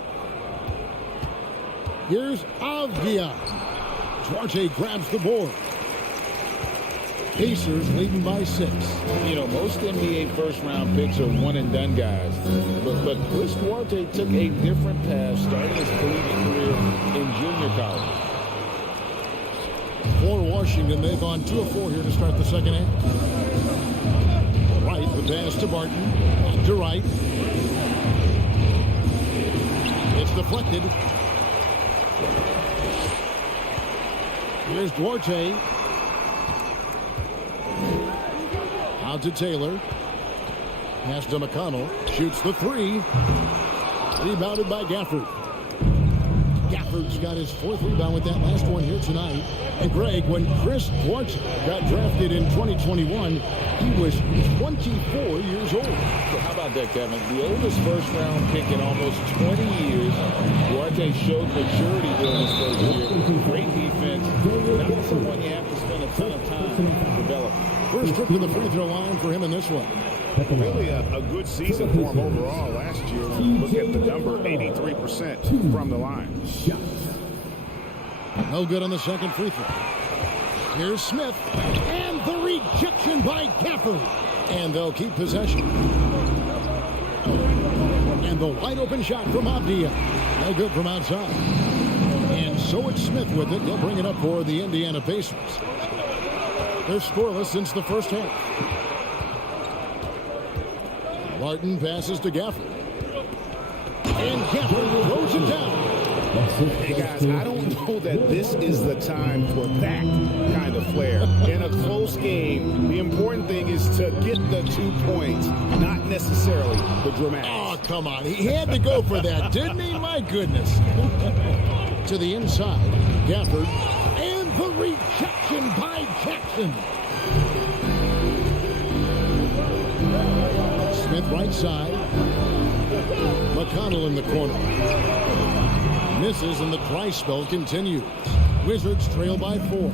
Here's Avdia. Duarte grabs the board. Pacers leading by 6. You know, most NBA first-round picks are one-and-done guys. But Chris Duarte took a different path starting his collegiate career in junior college. For Washington, they've gone 2 of 4 here to start the second half. Wright, the pass to Barton. Back to Wright. It's deflected. Here's Duarte. Out to Taylor. Pass to McConnell. Shoots the 3. Rebounded by Gafford. Gafford's got his 4th rebound with that last one here tonight. And Greg, when Chris Duarte got drafted in 2021, he was 24 years old. So how about that, Kevin? The oldest first-round pick in almost 20 years. Duarte showed maturity during his first year. Great defense. Not someone you have to spend a ton of time developing. First trip to the free throw line for him in this one. Really a good season for him overall last year. Look at the number, 83% from the line. No good on the second free throw. Here's Smith. And the rejection by Gafford. And they'll keep possession. And the wide open shot from Avdia. No good from outside. And so it's Smith with it. He'll bring it up for the Indiana Pacers. They're scoreless since the first half. Barton passes to Gafford. And Gafford throws it down. Hey guys, I don't know that this is the time for that kind of flair. In a close game, the important thing is to get the 2 points, not necessarily the dramatics. Oh, come on. He had to go for that, didn't he? My goodness. To the inside, Gafford. And the rejection by Jackson. Smith right side. McConnell in the corner. Misses and the dry spell continues. Wizards trail by 4.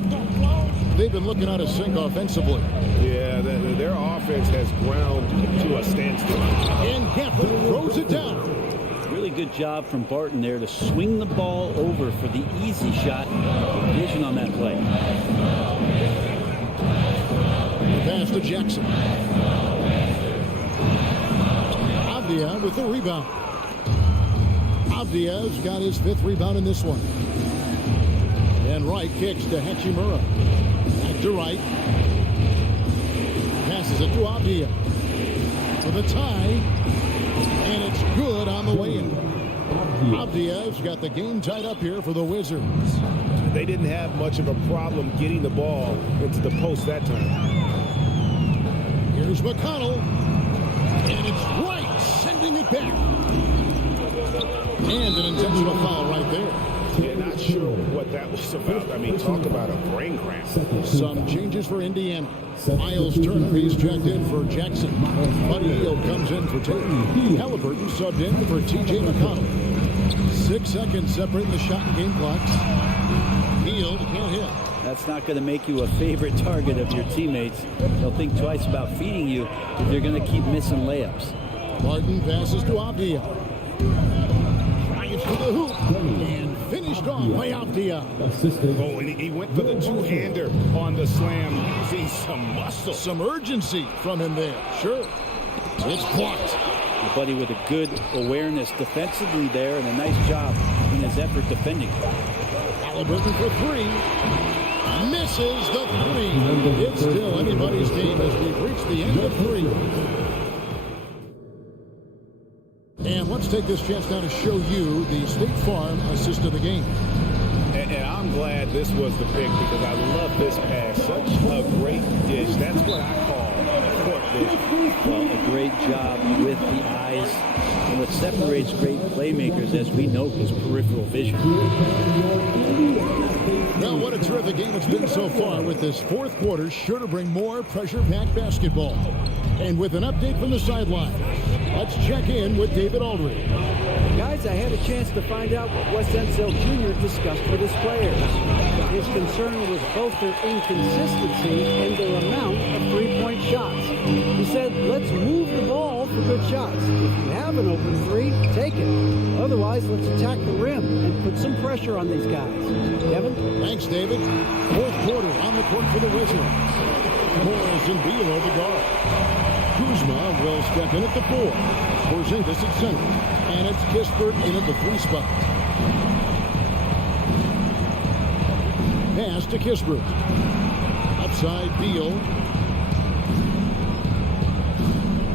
They've been looking out of sync offensively. Yeah, their offense has ground to a standstill. And Gafford throws it down. Really good job from Barton there to swing the ball over for the easy shot. Vision on that play. The pass to Jackson. Avdia with the rebound. Avdia's got his 5th rebound in this one. And Wright kicks to Hachimura. Back to Wright. Passes it to Avdia. For the tie. And it's good on the way in. Avdia's got the game tied up here for the Wizards. They didn't have much of a problem getting the ball into the post that time. Here's McConnell. And it's Wright sending it back. And an intentional foul right there. Yeah, not sure what that was about. I mean, talk about a brain cramp. Some changes for Indiana. Miles Turner, he's checked in for Jackson. Buddy Hield comes in for Tate. Halliburton subbed in for T.J. McConnell. 6 seconds separating the shot and game clocks. Hield can't hit. That's not going to make you a favorite target of your teammates. They'll think twice about feeding you if you're going to keep missing layups. Martin passes to Avdia. Drives to the hoop. And finished off by Avdia. Oh, and he went for the two-hander on the slam. See some muscle. Some urgency from him there. Sure. It's blocked. Your buddy with a good awareness defensively there and a nice job in his effort defending. Halliburton for three. Misses the three. It's still anybody's game as we've reached the end of three. And let's take this chance now to show you the State Farm assist of the game. And I'm glad this was the pick because I love this pass. Such a great dish. That's what I call court vision. Well, a great job with the eyes. And what separates great playmakers, as we know, is peripheral vision. Well, what a terrific game it's been so far, with this fourth quarter sure to bring more pressure-packed basketball. And with an update from the sideline, let's check in with David Aldridge. Guys, I had a chance to find out what Wes Unseld Jr. discussed with his players. His concern was both their inconsistency and their amount of three-point shots. He said, let's move the ball for good shots. If you have an open three, take it. Otherwise, let's attack the rim and put some pressure on these guys. Kevin? Thanks, David. Fourth quarter on the court for the Wizards. Morris and Beal are the guard. Kuzma will step in at the 4. Porzingis at center. And it's Kispert in at the 3 spot. Pass to Kispert. Upside Beal.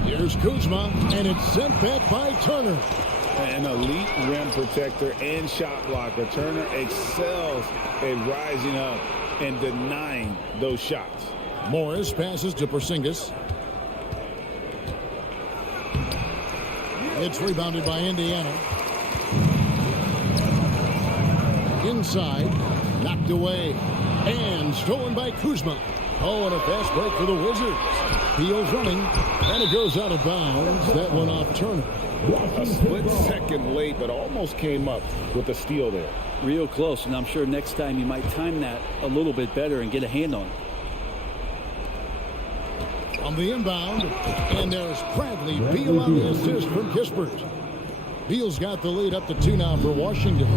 Here's Kuzma, and it's sent back by Turner. An elite rim protector and shot blocker. Turner excels at rising up and denying those shots. Morris passes to Porzingis. It's rebounded by Indiana. Inside, knocked away, and stolen by Kuzma. Oh, and a fast break for the Wizards. Beal's running, and it goes out of bounds. That one off Turner. A split second late, but almost came up with a steal there. Real close, and I'm sure next time you might time that a little bit better and get a hand on it. On the inbound, and there's Bradley Beal on the assist from Kispert. Beal's got the lead up to 2 now for Washington.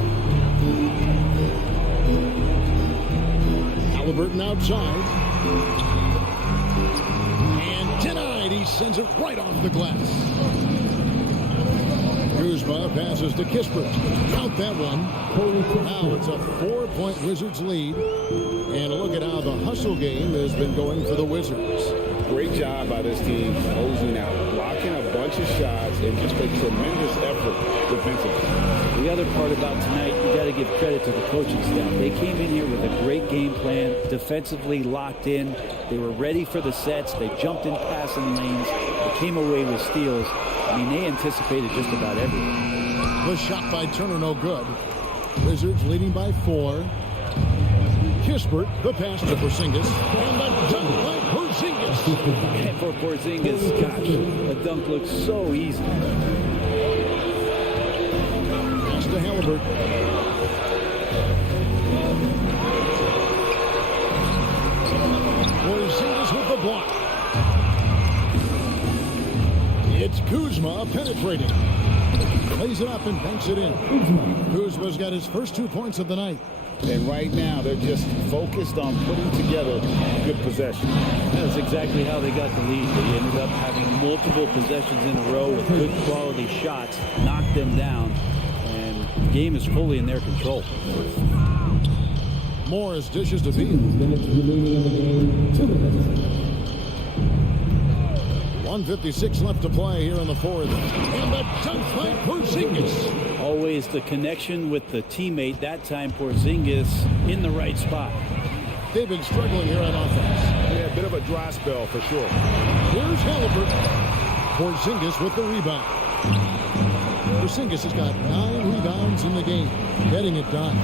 Halliburton outside. And denied. He sends it right off the glass. Kuzma passes to Kispert. Count that one. Now it's a 4-point Wizards lead. And a look at how the hustle game has been going for the Wizards. Great job by this team closing out, blocking a bunch of shots, and just a tremendous effort defensively. The other part about tonight, you got to give credit to the coaching staff. They came in here with a great game plan, defensively locked in. They were ready for the sets. They jumped in passing lanes. They came away with steals. I mean, they anticipated just about everything. The shot by Turner, no good. Wizards leading by 4. Kispert, the pass to Porzingis, and the dunk by Porzingis. And for Porzingis, gosh, the dunk looks so easy. Pass to Halliburton. Porzingis with the block. It's Kuzma penetrating. Lays it up and banks it in. Kuzma's got his first 2 points of the night. And right now, they're just focused on putting together good possession. That's exactly how they got the lead. They ended up having multiple possessions in a row with good quality shots, knocked them down, and the game is fully in their control. Morris dishes to Beal. 1:56 left to play here in the fourth. And the dunk by Porzingis. Always the connection with the teammate. That time Porzingis in the right spot. They've been struggling here on offense. Yeah, a bit of a dry spell for sure. Here's Halliburton. Porzingis with the rebound. Porzingis has got 9 rebounds in the game, getting it done.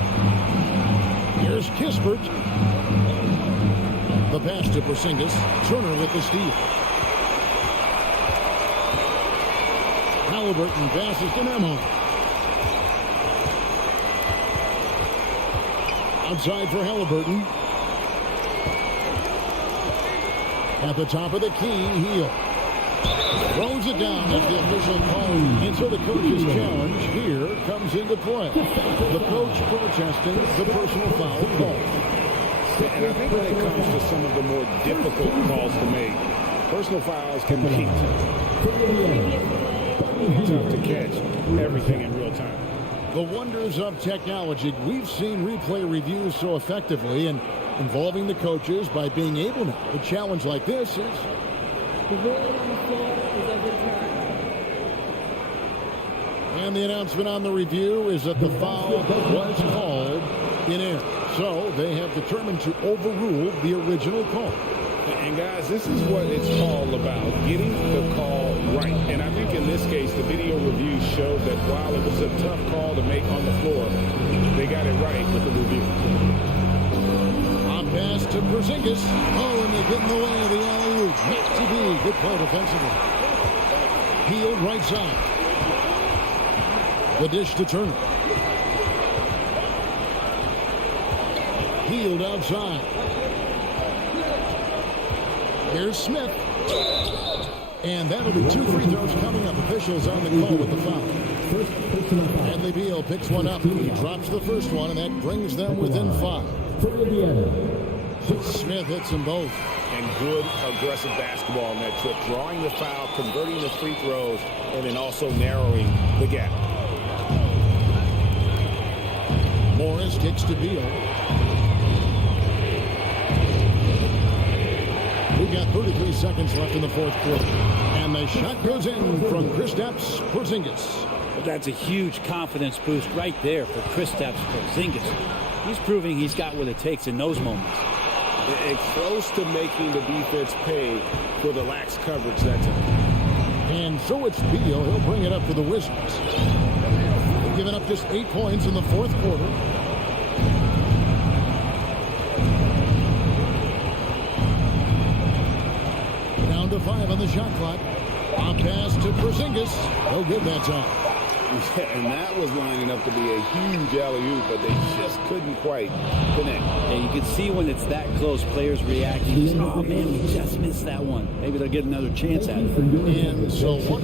Here's Kispert. The pass to Porzingis. Turner with the steal. Halliburton passes to Nembhard. Outside for Halliburton. At the top of the key, Hield throws it down as the official call. And so the coach's challenge here comes into play. The coach protesting the personal foul call. And I think when it comes to some of the more difficult calls to make, personal fouls can be tough to catch everything in real time. The wonders of technology. We've seen replay reviews so effectively and involving the coaches by being able to. A challenge like this is... The ruling on the floor is overturned. And the announcement on the review is that the foul was called in air. So they have determined to overrule the original call. And guys, this is what it's all about, getting the call right. And I think in this case, the video review showed that while it was a tough call to make on the floor, they got it right with the review. On pass to Porzingis. Oh, and they get in the way of the alley-oop. Not to be. Good play defensively. Hield right side. The dish to Turner. Hield outside. Here's Smith. And that'll be 2 free throws coming up. Officials on the call with the foul. Bradley Beal picks one up. He drops the first one, and that brings them within 5. Smith hits them both. And good aggressive basketball on that trip. Drawing the foul, converting the free throws, and then also narrowing the gap. Morris kicks to Beal. We've got 33 seconds left in the fourth quarter. And the shot goes in from Kristaps Porzingis. Well, that's a huge confidence boost right there for Kristaps Porzingis. He's proving he's got what it takes in those moments. And close to making the defense pay for the lax coverage that time. And so it's Beal. He'll bring it up for the Wizards. They've given up just 8 points in the fourth quarter. Down to 5 on the shot clock. On pass to Porzingis. No good that time. And that was lining up to be a huge alley-oop, but they just couldn't quite connect. Yeah, you can see when it's that close, players reacting. Oh, man, we just missed that one. Maybe they'll get another chance at it. And so what?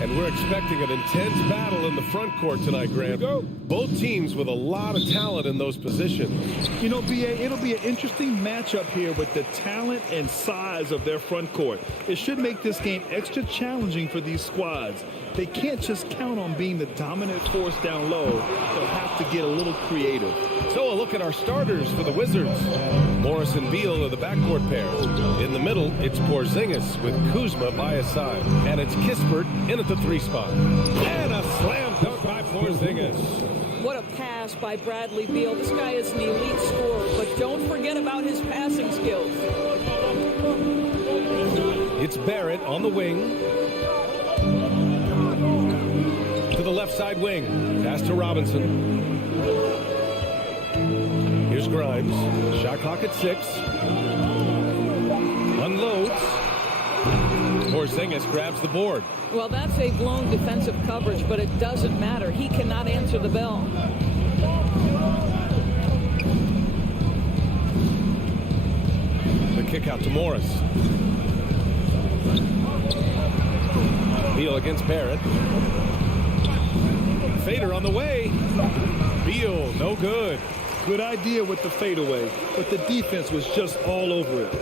And we're expecting an intense battle in the front court tonight, Grant. Both teams with a lot of talent in those positions. You know, BA, it'll be an interesting matchup here with the talent and size of their front court. It should make this game extra challenging for these squads. They can't just count on being the dominant force down low. They'll have to get a little creative. So a look at our starters for the Wizards. Morris and Beal are the backcourt pair. In the middle, it's Porzingis with Kuzma by his side. And it's Kispert in at the 3 spot. And a slam dunk by Porzingis. What a pass by Bradley Beal. This guy is an elite scorer, but don't forget about his passing skills. It's Barrett on the wing. To the left side wing. Pass to Robinson. Here's Grimes. Shot clock at 6. Unloads. Porzingis grabs the board. Well, that's a blown defensive coverage, but it doesn't matter. He cannot answer the bell. The kick out to Morris. Beal against Barrett. Fader on the way. Beal, no good. Good idea with the fadeaway, but the defense was just all over it.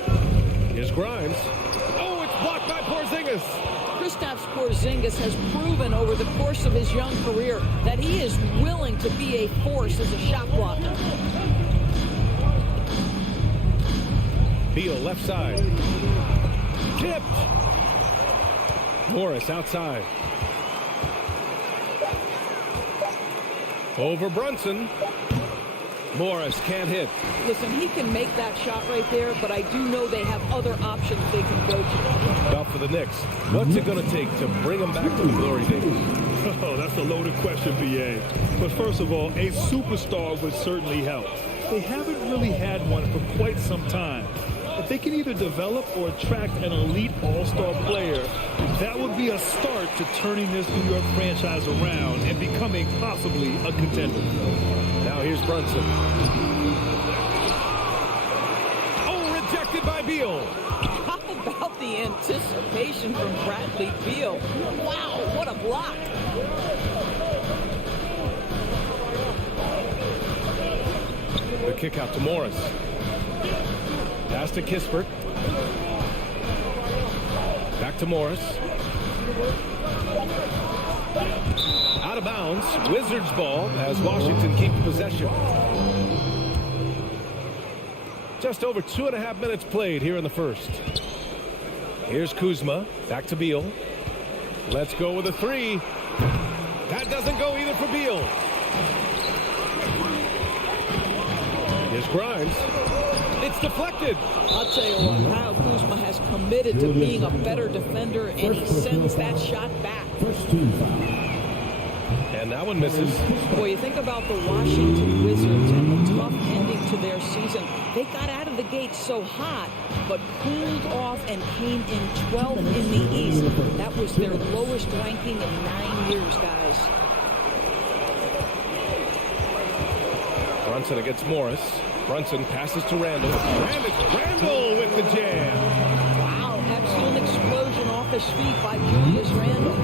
Here's Grimes. Oh, it's blocked by Porzingis. Kristaps Porzingis has proven over the course of his young career that he is willing to be a force as a shot blocker. Beal left side. Tipped. Morris outside. Over Brunson. Morris can't hit. Listen, he can make that shot right there, but I do know they have other options they can go to. Now for the Knicks. What's it going to take to bring them back to the glory days? Oh, that's a loaded question, BA. But first of all, a superstar would certainly help. They haven't really had one for quite some time. If they can either develop or attract an elite all-star player, that would be a start to turning this New York franchise around and becoming possibly a contender. Now here's Brunson. Oh, rejected by Beal. How about the anticipation from Bradley Beal? Wow, what a block. The kick out to Morris. Pass to Kispert. Back to Morris. Out of bounds. Wizards ball as Washington keeps possession. Just over 2.5 minutes played here in the first. Here's Kuzma. Back to Beal. Let's go with a 3. That doesn't go either for Beal. Here's Grimes. It's deflected. I'll tell you what, Kyle Kuzma has committed to being a better defender, and he sends that shot back. And that one misses. Boy, you think about the Washington Wizards and the tough ending to their season. They got out of the gate so hot, but cooled off and came in 12th in the East. That was their lowest ranking in 9 years, guys. Brunson against Morris. Brunson passes to Randall. And it's Randall with the jam. Wow, absolute explosion off his feet by Julius Randall.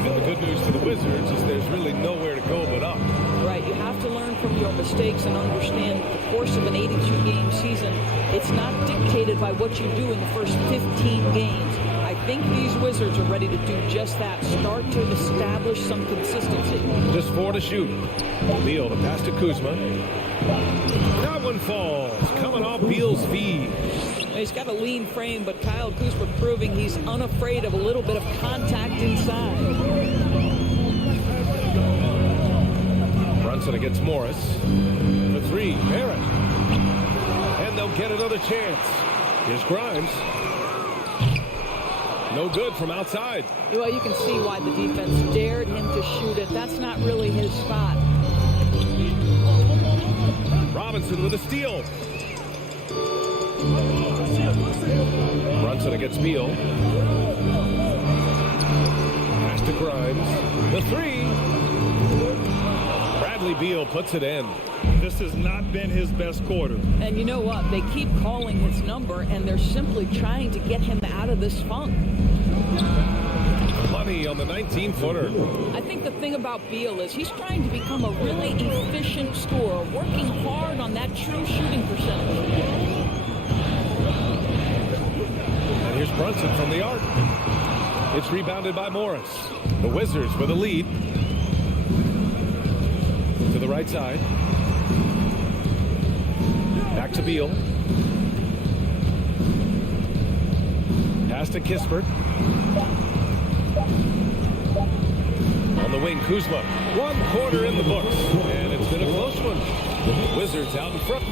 And the good news to the Wizards is there's really nowhere to go but up. Right, you have to learn from your mistakes and understand the course of an 82-game season. It's not dictated by what you do in the first 15 games. I think these Wizards are ready to do just that. Start to establish some consistency. Just 4 to shoot. Beal to pass to Kuzma. That one falls. Coming off Beal's feed. He's got a lean frame, but Kyle Kuzma proving he's unafraid of a little bit of contact inside. Brunson against Morris. For 3, Barrett. And they'll get another chance. Here's Grimes. No good from outside. Well, you can see why the defense dared him to shoot it. That's not really his spot. Robinson with a steal. Brunson against Beal. Pass to Grimes. The 3. Bradley Beal puts it in. This has not been his best quarter. And you know what? They keep calling his number, and they're simply trying to get him out of this funk. Money on the 19-footer. I think the thing about Beal is he's trying to become a really efficient scorer, working hard on that true shooting percentage. And here's Brunson from the arc. It's rebounded by Morris. The Wizards with a lead. To the right side. Back to Beal. Pass to Kispert. On the wing, Kuzma. 1 quarter in the books. And it's been a close one. Wizards out in front. A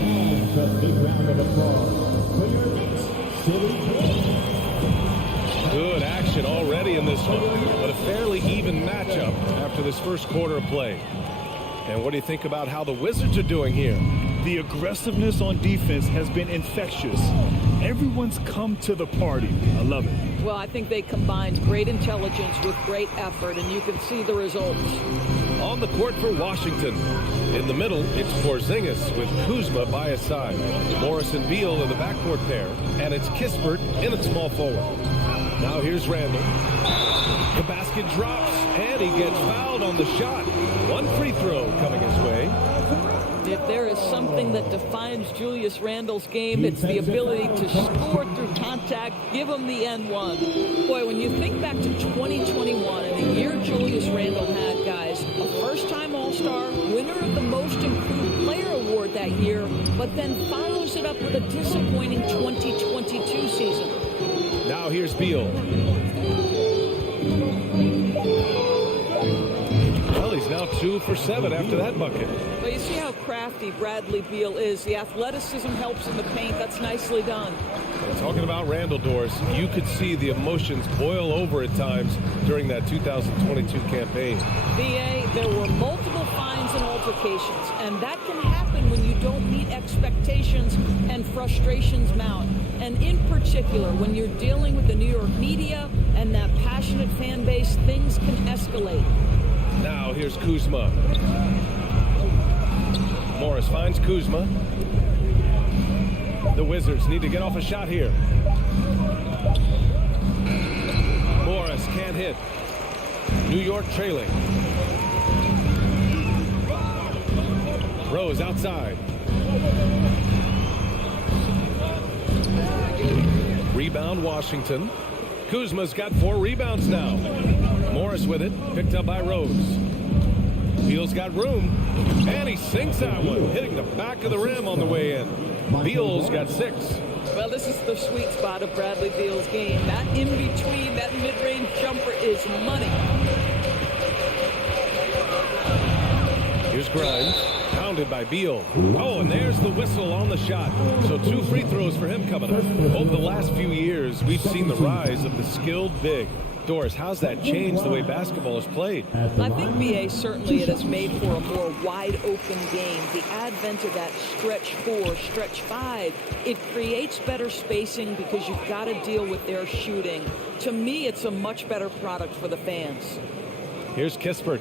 big round of applause for your Knicks City. Good action already in this one. But a fairly even matchup after this first quarter of play. And what do you think about how the Wizards are doing here? The aggressiveness on defense has been infectious. Everyone's come to the party. I love it. Well, I think they combined great intelligence with great effort, and you can see the results. On the court for Washington. In the middle, it's Porzingis with Kuzma by his side. Morris and Beal in the backcourt pair. And it's Kispert in at small forward. Now here's Randall. The basket drops, and he gets fouled on the shot. 1 free throw coming his way. If there is something that defines Julius Randle's game, it's the ability to score through contact, give him the N1. Boy, when you think back to 2021 and the year Julius Randle had, guys, a first-time All-Star, winner of the Most Improved Player Award that year, but then follows it up with a disappointing 2022 season. Now here's Beal. Well, he's now 2 for 7 after that bucket. Well, you see how crafty Bradley Beal is. The athleticism helps in the paint. That's nicely done. And talking about Randall, Doris, you could see the emotions boil over at times during that 2022 campaign. BA, there were multiple fines and altercations, and that can happen when you don't meet expectations and frustrations mount. And in particular, when you're dealing with the New York media and that passionate fan base, things can escalate. Now here's Kuzma. Morris finds Kuzma. The Wizards need to get off a shot here. Morris can't hit. New York trailing. Rose outside. Rebound Washington. Kuzma's got 4 rebounds now. Morris with it, picked up by Rose. Beal's got room, and he sinks that one, hitting the back of the rim on the way in. Beal's got 6. Well, this is the sweet spot of Bradley Beal's game. That in-between, that mid-range jumper is money. Here's Grimes, pounded by Beal. Oh, and there's the whistle on the shot. So 2 free throws for him coming up. Over the last few years, we've seen the rise of the skilled big. Doris, how's that changed the way basketball is played? I think, BA, certainly it has made for a more wide-open game. The advent of that stretch 4, stretch 5, it creates better spacing because you've got to deal with their shooting. To me, it's a much better product for the fans. Here's Kispert.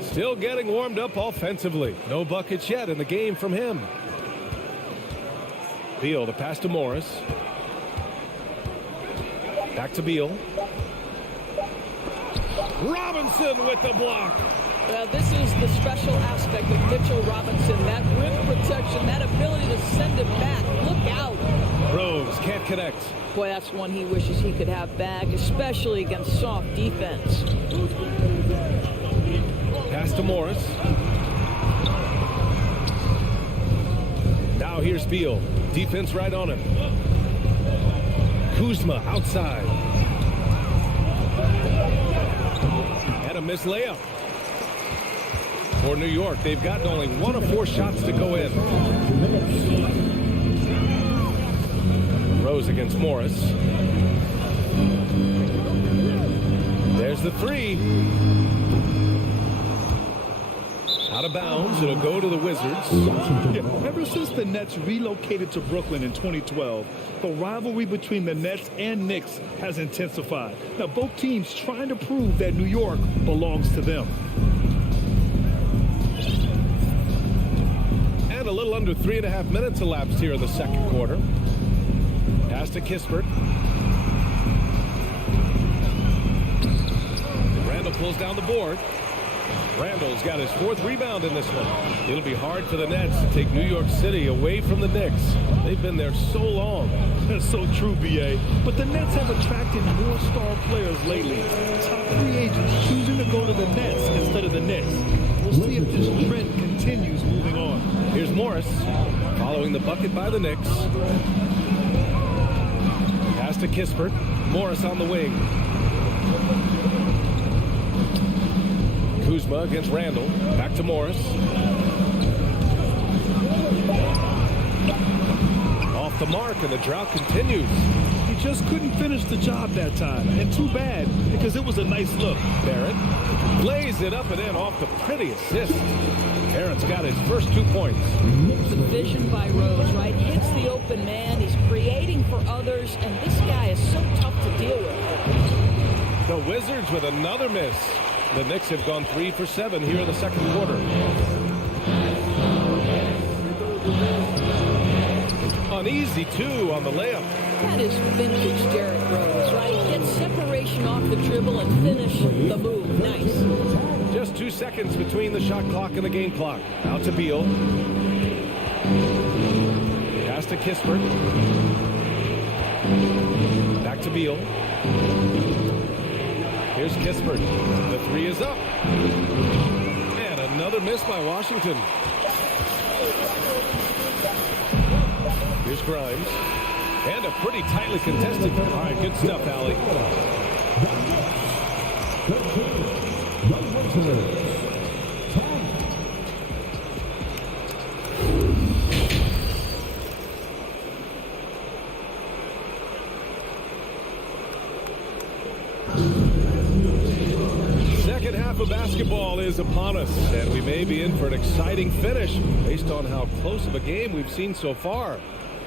Still getting warmed up offensively. No buckets yet in the game from him. Beal to pass to Morris. Back to Beal. Robinson with the block. Well, this is the special aspect of Mitchell Robinson. That rim protection, that ability to send it back. Look out. Rose can't connect. Boy, that's one he wishes he could have back, especially against soft defense. Pass to Morris. Now here's Beal. Defense right on him. Kuzma outside. And a missed layup. For New York, they've gotten only 1 of 4 shots to go in. Rose against Morris. There's the 3. Out of bounds. It'll go to the Wizards. Yeah, ever since the Nets relocated to Brooklyn in 2012, the rivalry between the Nets and Knicks has intensified. Now, both teams trying to prove that New York belongs to them. And a little under 3.5 minutes elapsed here in the second quarter. Pass to Kispert. Randall pulls down the board. Randall's got his 4th rebound in this one. It'll be hard for the Nets to take New York City away from the Knicks. They've been there so long. That's so true, BA. But the Nets have attracted more star players lately. Top free agents choosing to go to the Nets instead of the Knicks. We'll see if this trend continues moving on. Here's Morris following the bucket by the Knicks. Pass to Kispert. Morris on the wing. Kuzma against Randall. Back to Morris. Off the mark, and the drought continues. He just couldn't finish the job that time. And too bad, because it was a nice look. Barrett lays it up and in off the pretty assist. Barrett's got his first 2 points. The vision by Rose, right? Hits the open man. He's creating for others, and this guy is so tough to deal with. The Wizards with another miss. The Knicks have gone 3 for 7 here in the second quarter. An easy 2 on the layup. That is vintage Derrick Rose, right? Get separation off the dribble and finish the move. Nice. Just 2 seconds between the shot clock and the game clock. Out to Beal. Pass to Kispert. Back to Beal. Here's Kispert. The 3 is up. And another miss by Washington. Here's Grimes. And a pretty tightly contested. All right, good stuff, Allie. Second half of basketball is upon us, and we may be in for an exciting finish based on how close of a game we've seen so far.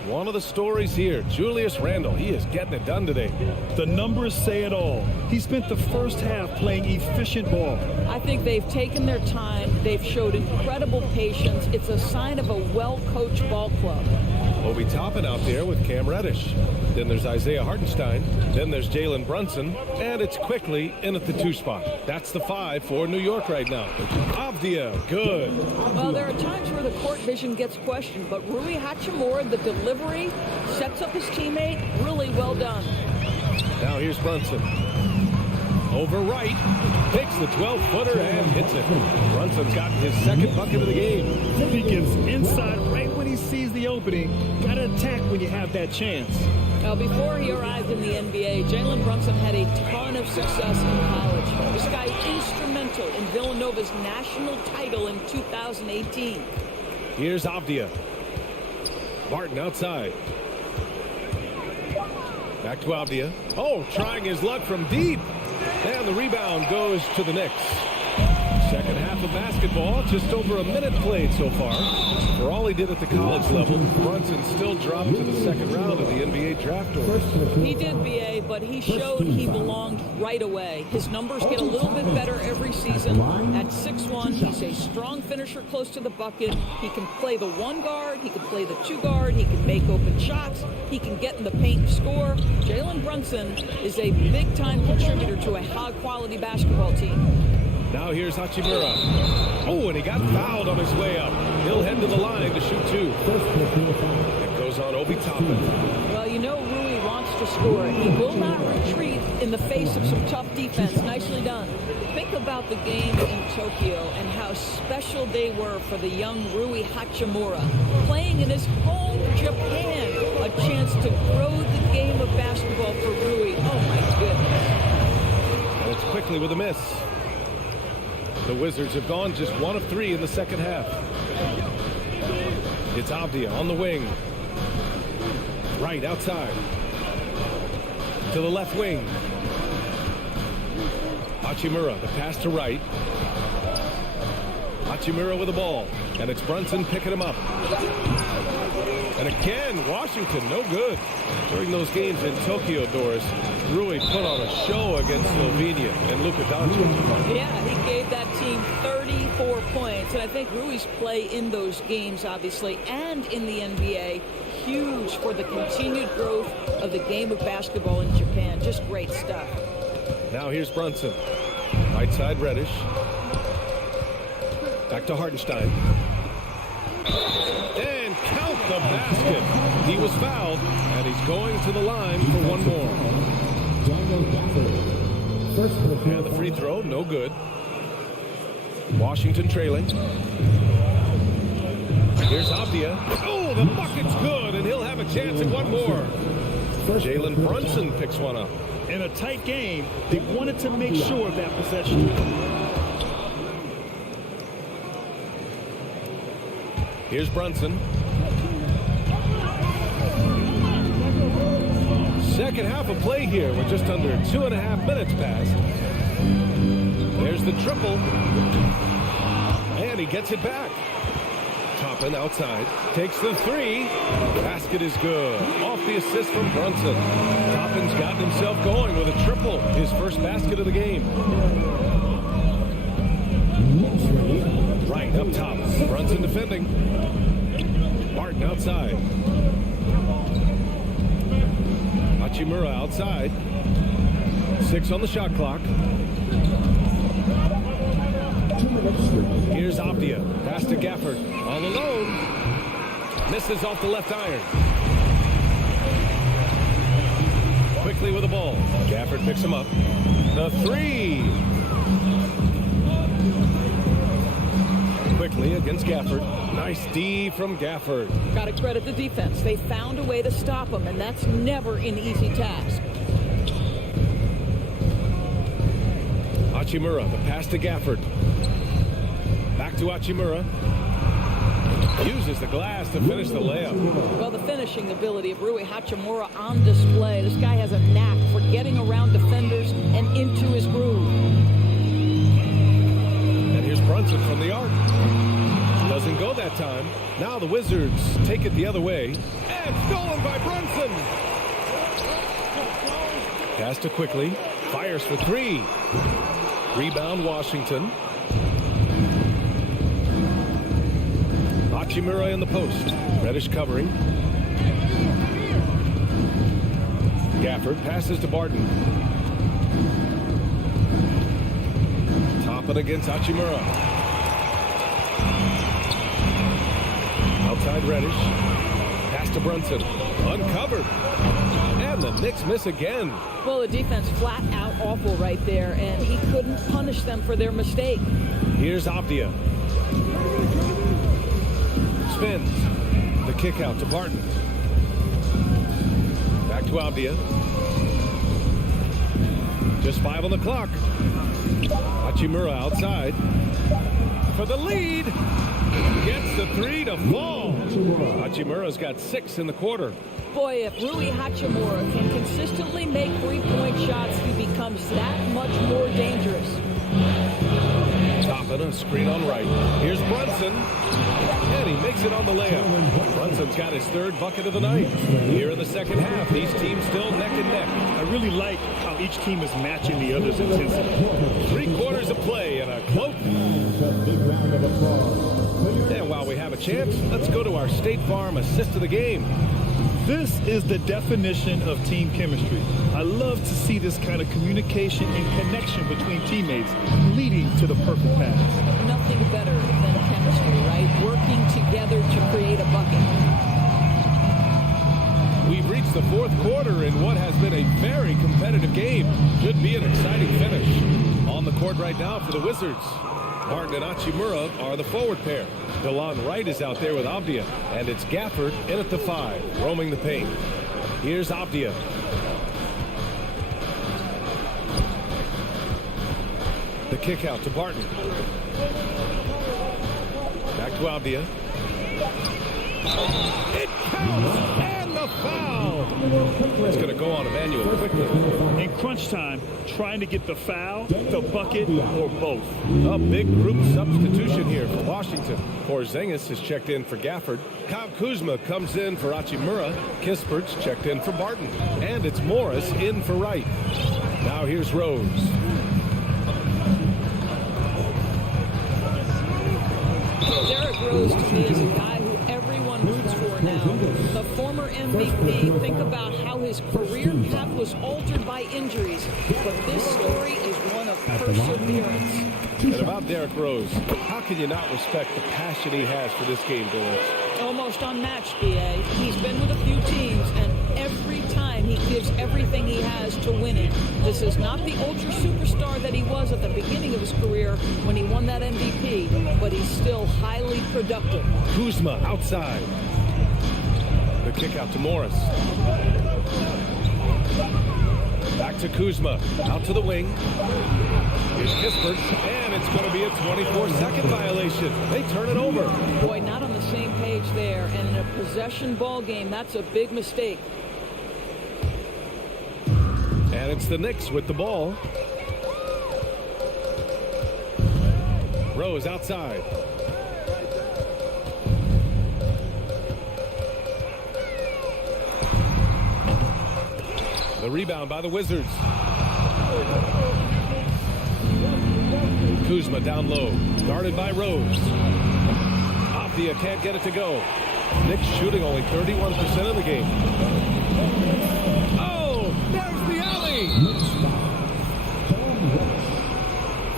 One of the stories here, Julius Randle, he is getting it done today. The numbers say it all. He spent the first half playing efficient ball. I think they've taken their time. They've showed incredible patience. It's a sign of a well-coached ball club. We'll be topping out there with Cam Reddish. Then there's Isaiah Hartenstein. Then there's Jalen Brunson. And it's quickly in at the 2 spot. That's the 5 for New York right now. Avdia, good. Well, there are times where the court vision gets questioned, but Rui Hachimura, the delivery, sets up his teammate. Really well done. Now here's Brunson. Over right, takes the 12-footer and hits it. Brunson's got his second bucket of the game. He gets inside right when he sees the opening. Got to attack when you have that chance. Now, before he arrived in the NBA, Jalen Brunson had a ton of success in college. This guy instrumental in Villanova's national title in 2018. Here's Avdia. Martin outside. Back to Avdia. Oh, trying his luck from deep. And the rebound goes to the Knicks. Second half of basketball, just over a minute played so far. For all he did at the college level, Brunson still dropped to the second round of the NBA draft order. He did, BA, but he showed he belonged right away. His numbers get a little bit better every season. At 6'1", he's a strong finisher close to the bucket. He can play the one guard. He can play the two guard. He can make open shots. He can get in the paint and score. Jalen Brunson is a big-time contributor to a high-quality basketball team. Now here's Hachimura. Oh, and he got fouled on his way up. He'll head to the line to shoot two. It goes on Obi Toppin. Well, you know Rui wants to score. He will not retreat in the face of some tough defense. Nicely done. Think about the game in Tokyo and how special they were for the young Rui Hachimura. Playing in his home Japan. A chance to grow the game of basketball for Rui. Oh, my goodness. And it's quickly with a miss. The Wizards have gone just 1 of 3 in the second half. It's Avdia on the wing. Right outside. To the left wing. Hachimura, the pass to right. Hachimura with the ball. And it's Brunson picking him up. And again, Washington, no good. During those games in Tokyo, Doris, Rui put on a show against Slovenia and Luka Doncic. Yeah, he gave that team 34 points. And I think Rui's play in those games, obviously, and in the NBA, huge for the continued growth of the game of basketball in Japan. Just great stuff. Now here's Brunson. Right side, Reddish. Back to Hartenstein. And count the basket. He was fouled, and he's going to the line for one more. And the free throw, no good. Washington trailing. Here's Avdia. Oh, the bucket's good, and he'll have a chance at one more. Jalen Brunson picks one up. In a tight game, they wanted to make sure of that possession. Here's Brunson. Second half of play here with just under 2.5 minutes passed. There's the triple. And he gets it back. Toppin outside. Takes the three. Basket is good. Off the assist from Brunson. Toppin's gotten himself going with a triple. His first basket of the game. Right up top. Brunson defending. Martin outside. Hachimura outside. 6 on the shot clock. Here's Avdia. Pass to Gafford. All alone. Misses off the left iron. Quickly with the ball. Gafford picks him up. The three. Quickly against Gafford. Nice D from Gafford. Got to credit the defense. They found a way to stop him, and that's never an easy task. Hachimura, the pass to Gafford. Back to Hachimura. Uses the glass to finish the layup. Well, the finishing ability of Rui Hachimura on display. This guy has a knack for getting around defenders and into his groove. And here's Brunson from the arc. Doesn't go that time. Now the Wizards take it the other way. And stolen by Brunson. Pass to Quickly. Fires for three. Rebound Washington. Hachimura in the post. Reddish covering. Gafford passes to Barton. Toppin against Hachimura. Outside Reddish. Pass to Brunson. Uncovered. And the Knicks miss again. Well, the defense flat out awful right there, and he couldn't punish them for their mistake. Here's Avdia. Spins. The kick out to Barton. Back to Avdia. Just 5 on the clock. Hachimura outside. For the lead. Gets the 3 to fall. Hachimura's got 6 in the quarter. Boy, if Rui Hachimura can consistently make three-point shots, he becomes that much more dangerous. Toppin, a screen on right. Here's Brunson. And he makes it on the layup. Brunson's got his 3rd bucket of the night. Here in the second half, these teams still neck and neck. I really like how each team is matching the other's intensity. 3 quarters of play and a close. And while we have a chance, let's go to our State Farm assist of the game. This is the definition of team chemistry. I love to see this kind of communication and connection between teammates leading to the perfect pass. Nothing better than chemistry, right? Working together to create a bucket. We've reached the 4th quarter in what has been a very competitive game. Should be an exciting finish. On the court right now for the Wizards. Martin and Hachimura are the forward pair. DeLon Wright is out there with Avdia. And it's Gafford in at the 5, roaming the paint. Here's Avdia. The kick out to Barton. Back to Avdia. It counts! And the foul! It's going to go on Emmanuel quickly. In crunch time, trying to get the foul, the bucket, or both. A big group substitution here for Washington. Porzingis is checked in for Gafford. Kyle Kuzma comes in for Hachimura. Kispert's checked in for Barton. And it's Morris in for Wright. Now here's Rose. Derrick Rose to me is a guy who everyone roots for now. The former MVP, think about how his career path was altered by injuries. But this story is one of perseverance. And about Derrick Rose, how can you not respect the passion he has for this game, Billy? Almost unmatched, B.A. He's been with a few teams, and every time he gives everything he has to win it. This is not the ultra superstar that he was at the beginning of his career when he won that MVP, but he's still highly productive. Kuzma outside. The kick out to Morris. Back to Kuzma. Out to the wing. Here's Kispert, and it's going to be a 24-second violation. They turn it over. Boy, not on the same page there, and in a possession ball game, that's a big mistake. And it's the Knicks with the ball. Rose outside. The rebound by the Wizards. Kuzma down low. Guarded by Rose. Avdia can't get it to go. Knicks shooting only 31% of the game. Oh, there's the alley.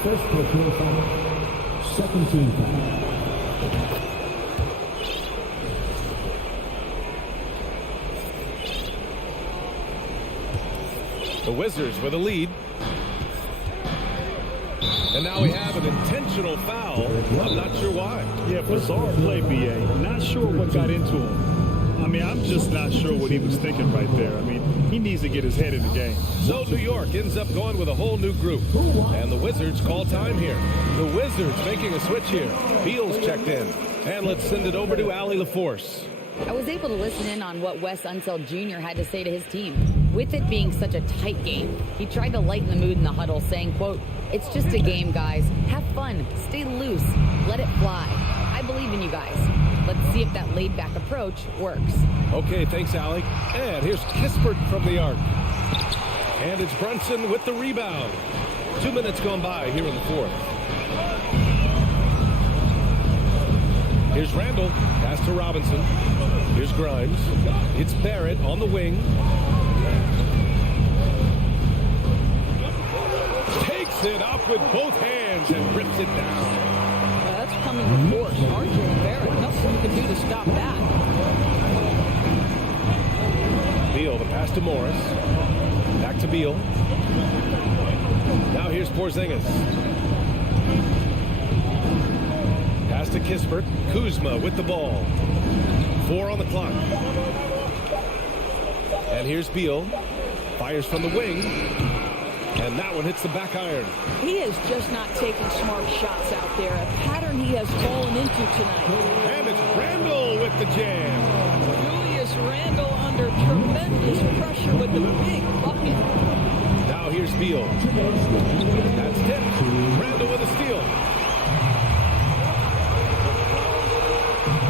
First personal foul. Second team foul. The Wizards with a lead. And now we have an intentional foul. I'm not sure why. Yeah, bizarre play, B.A. Not sure what got into him. I mean, I'm just not sure what he was thinking right there. I mean, he needs to get his head in the game. So New York ends up going with a whole new group. And the Wizards call time here. The Wizards making a switch here. Beal's checked in. And let's send it over to Allie LaForce. I was able to listen in on what Wes Unseld Jr. had to say to his team. With it being such a tight game, he tried to lighten the mood in the huddle, saying, quote, "It's just a game, guys. Have fun. Stay loose. Let it fly. I believe in you guys. Let's see if that laid-back approach works." Okay, thanks, Allie. And here's Kispert from the arc. And it's Brunson with the rebound. 2 minutes gone by here in the fourth. Here's Randall. Pass to Robinson. Here's Grimes. It's Barrett on the wing. Takes it up with both hands and rips it down. That's coming with force. RJ Barrett, nothing you can do to stop that. Beal, the pass to Morris. Back to Beal. Now here's Porzingis. Pass to Kispert. Kuzma with the ball. 4 on the clock. And here's Beal. Fires from the wing. And that one hits the back iron. He is just not taking smart shots out there. A pattern he has fallen into tonight. And it's Randall with the jam. Julius Randle under tremendous pressure with the big bucket. Now here's Beal. That's tipped. Randall with a steal.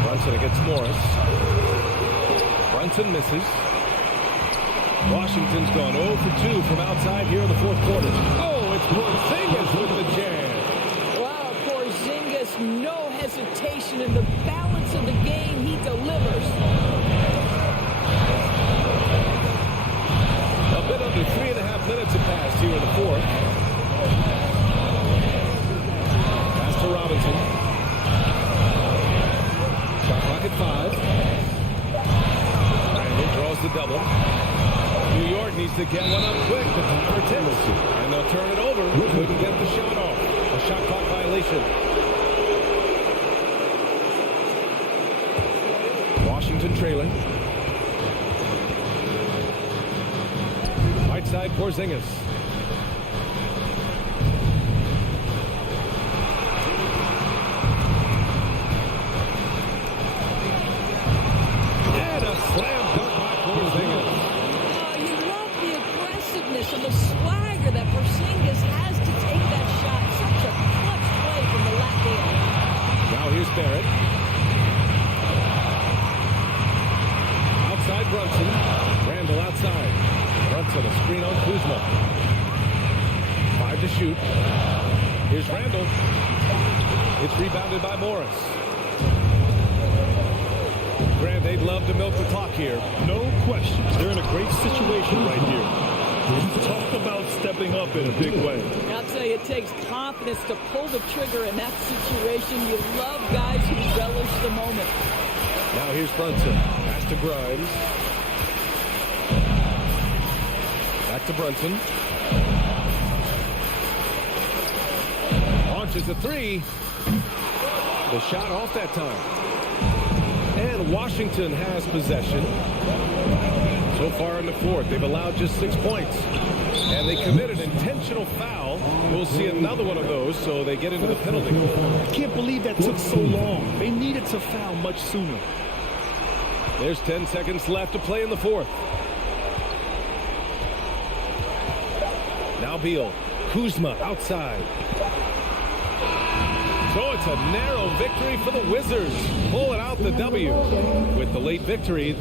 Brunson against Morris. Brunson misses. Washington's gone 0 for 2 from outside here in the fourth quarter. Oh, it's Porzingis with the jam. Wow, Porzingis, no hesitation in the balance of the game. He delivers. A bit under 3.5 minutes have passed here in the fourth. Pass to Robinson. Shot clock at 5. Randall draws the double. New York needs to get one up quick. The timer ticks. And they'll turn it over. Couldn't get the shot off. A shot clock violation. Washington trailing. Right side, Porzingis. And a slam dunk by Porzingis. And the swagger that Porzingis has to take that shot. Such a clutch play from the Latvian. Now here's Barrett. Outside Brunson. Randall outside. Brunson a screen on Kuzma. 5 to shoot. Here's Randall. It's rebounded by Morris. Grant, they'd love to milk the clock here. No questions. They're in a great situation right here. You talk about stepping up in a big way. I'll tell you, it takes confidence to pull the trigger in that situation. You love guys who relish the moment. Now here's Brunson. Pass to Grimes. Back to Brunson. Launches a 3. The shot off that time. And Washington has possession. So far in the fourth, they've allowed just 6 points. And they committed an intentional foul. We'll see another one of those, so they get into the penalty. I can't believe that took so long. They needed to foul much sooner. There's 10 seconds left to play in the fourth. Now Beal. Kuzma outside. So it's a narrow victory for the Wizards. Pulling out the W with the late victory.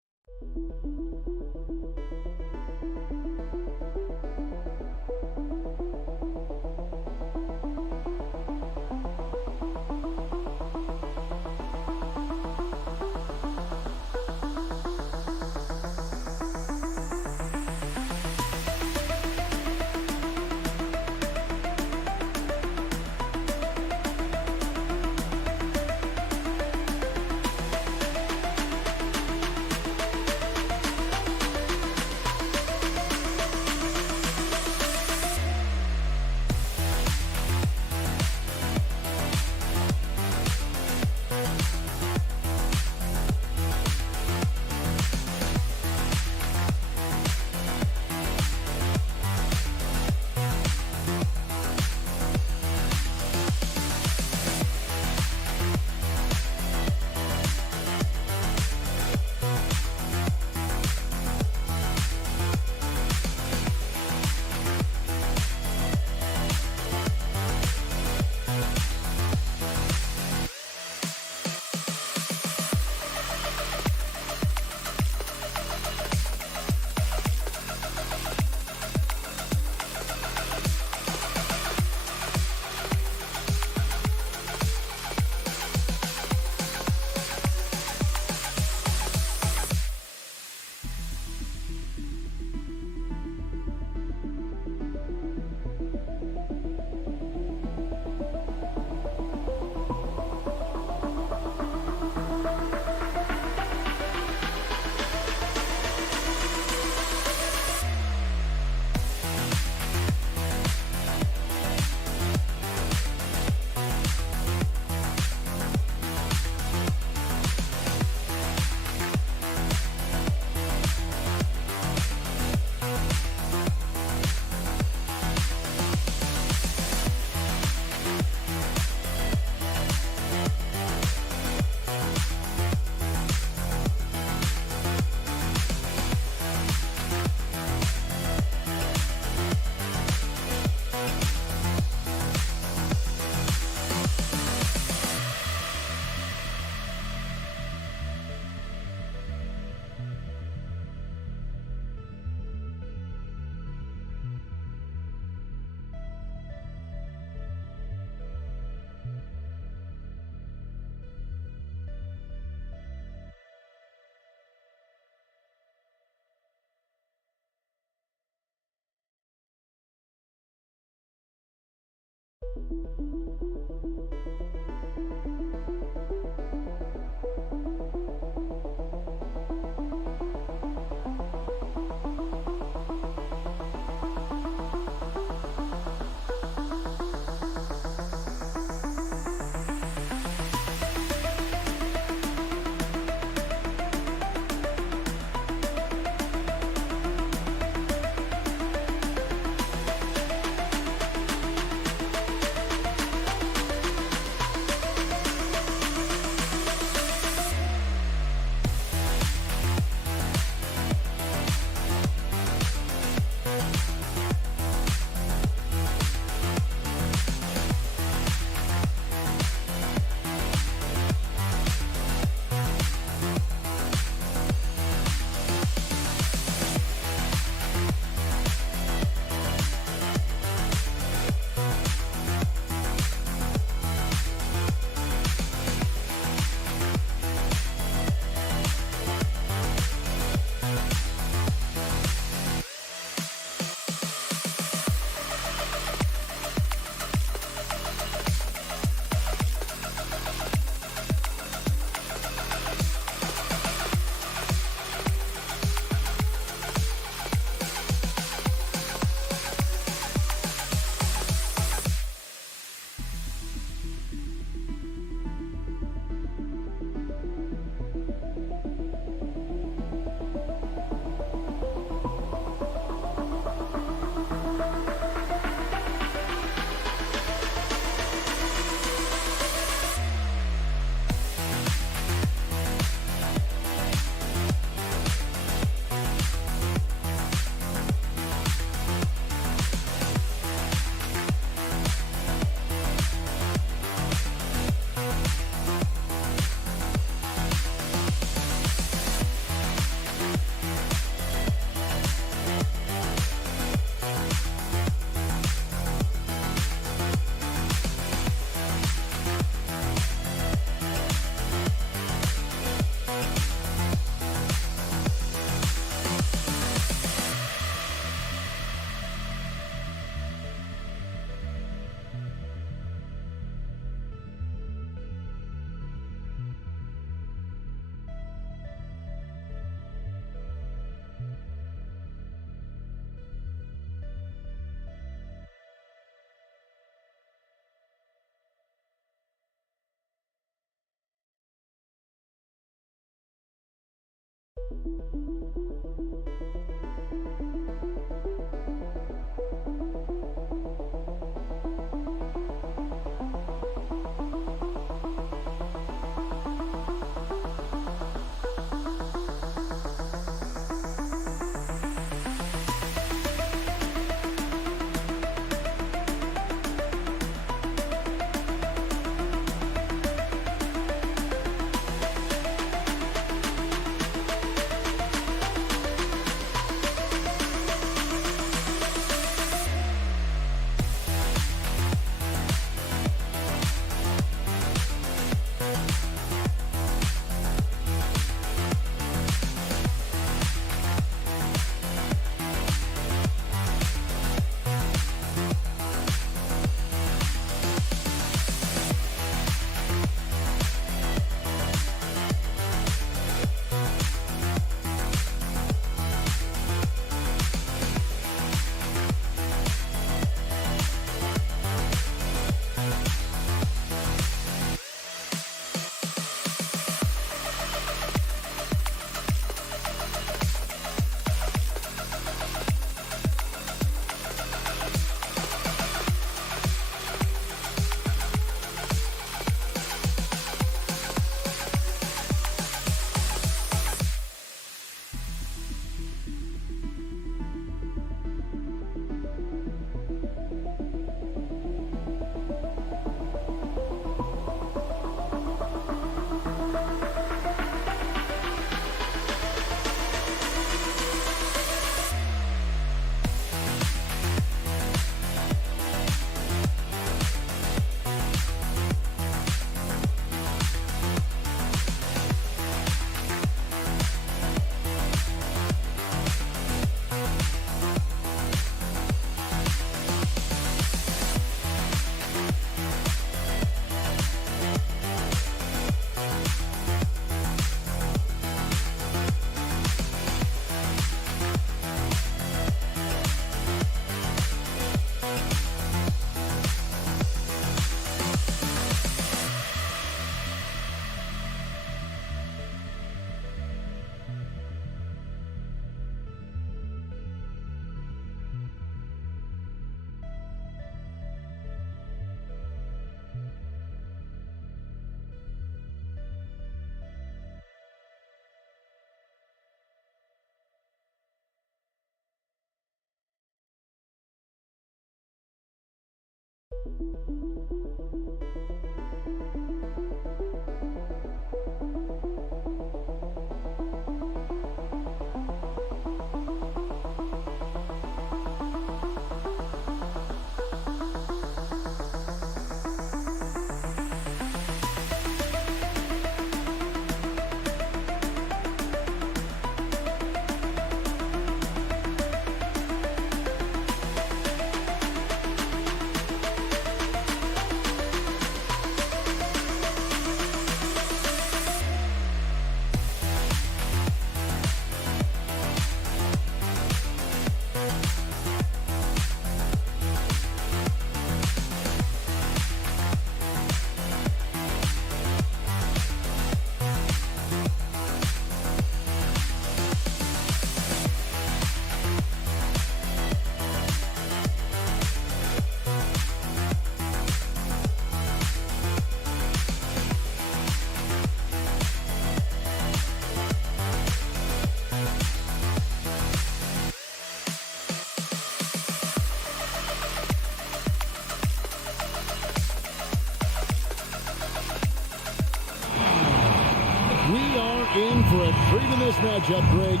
In for a treat in this matchup, Greg,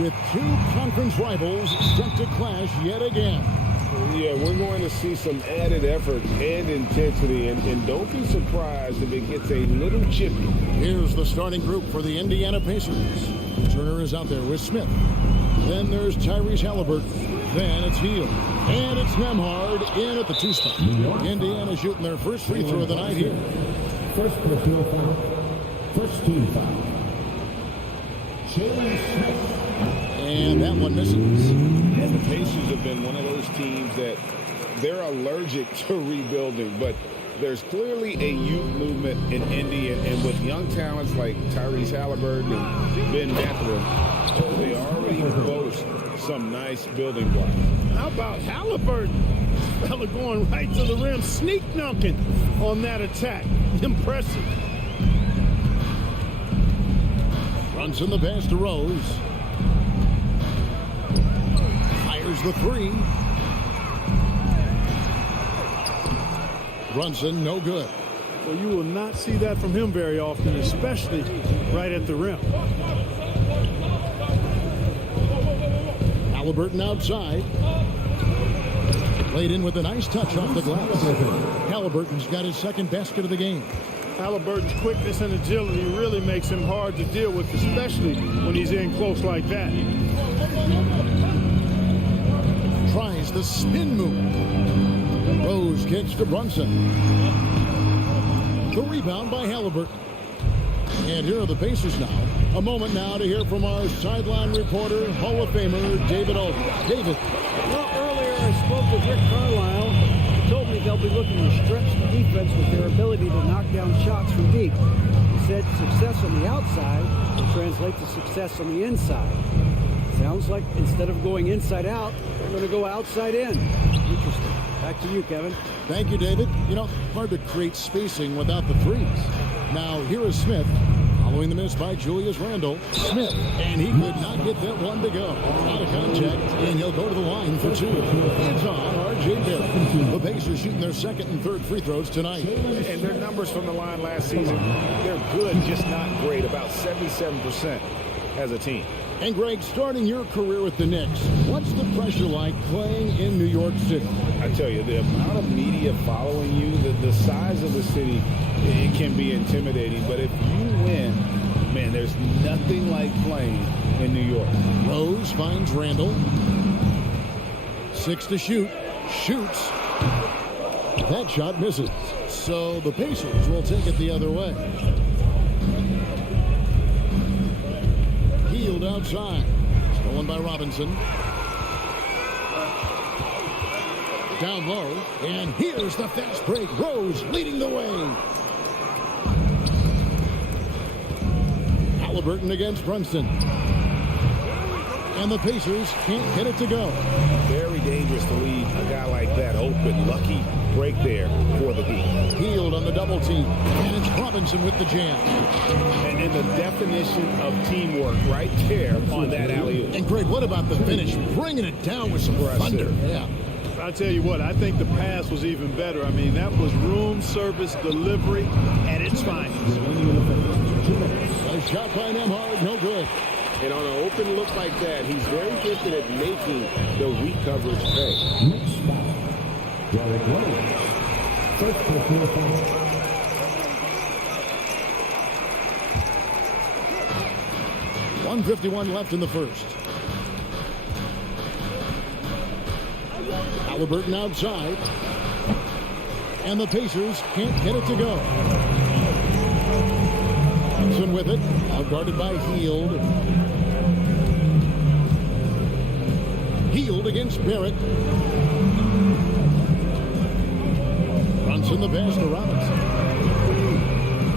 with two conference rivals set to clash yet again. Yeah, we're going to see some added effort and intensity, and don't be surprised if it gets a little chippy. Here's the starting group for the Indiana Pacers. Turner is out there with Smith. Then there's Tyrese Halliburton. Then it's Hield. And it's Nembhard in at the 2 spot. Indiana shooting their first free throw of the night here. First personal foul. First team foul. And that one misses. And the Pacers have been one of those teams that they're allergic to rebuilding, but there's clearly a youth movement in Indy, and with young talents like Tyrese Halliburton and Ben Mathurin, they already boast some nice building blocks. How about Halliburton? Fella going right to the rim, sneak dunking on that attack. Impressive. Runs in the pass to Rose. Fires the 3. Brunson, no good. Well, you will not see that from him very often, especially right at the rim. Halliburton outside. Played in with a nice touch off the glass. Halliburton's got his second basket of the game. Halliburton's quickness and agility really makes him hard to deal with, especially when he's in close like that. Tries the spin move. Rose kicks to Brunson. The rebound by Halliburton. And here are the Pacers now. A moment now to hear from our sideline reporter, Hall of Famer, David Alden. David. Well, earlier I spoke with Rick Carlisle. He told me they'll be looking to stretch the defense with their ability to knock down shots from deep. He said success on the outside will translate to success on the inside. Sounds like instead of going inside out, they're going to go outside in. Interesting. Back to you, Kevin. Thank you, David. You know, hard to create spacing without the threes. Now, here is Smith. Following the miss by Julius Randle. Smith, and he could not get that one to go. Out of contact, and he'll go to the line for 2. It's on R.J. Barrett. The Pacers shooting their second and third free throws tonight. And their numbers from the line last season, they're good, just not great. About 77% as a team. And Greg, starting your career with the Knicks, what's the pressure like playing in New York City? I tell you, the amount of media following you, the size of the city, it can be intimidating. But if you win, man, there's nothing like playing in New York. Rose finds Randle. 6 to shoot. Shoots. That shot misses. So the Pacers will take it the other way. Hield outside. Stolen by Robinson. Down low. And here's the fast break. Rose leading the way. Halliburton against Brunson. And the Pacers can't get it to go. Very dangerous to leave a guy like that open. Lucky break there for the Heat. Hield on the double team. And it's Robinson with the jam. And the definition of teamwork right there on that alley-oop. And Greg, what about the finish? Bringing it down with some thunder. Yeah. I'll tell you what, I think the pass was even better. I mean, that was room service delivery at its finest. A shot by Nemhard, no good. And on an open look like that, he's very gifted at making the weak coverage pay. Next foul. Derek Williams. First personal foul. 1:51 left in the first. Halliburton outside. And the Pacers can't get it to go. Brunson with it. Outguarded by Hield. Hield against Barrett. Brunson the pass to Robinson.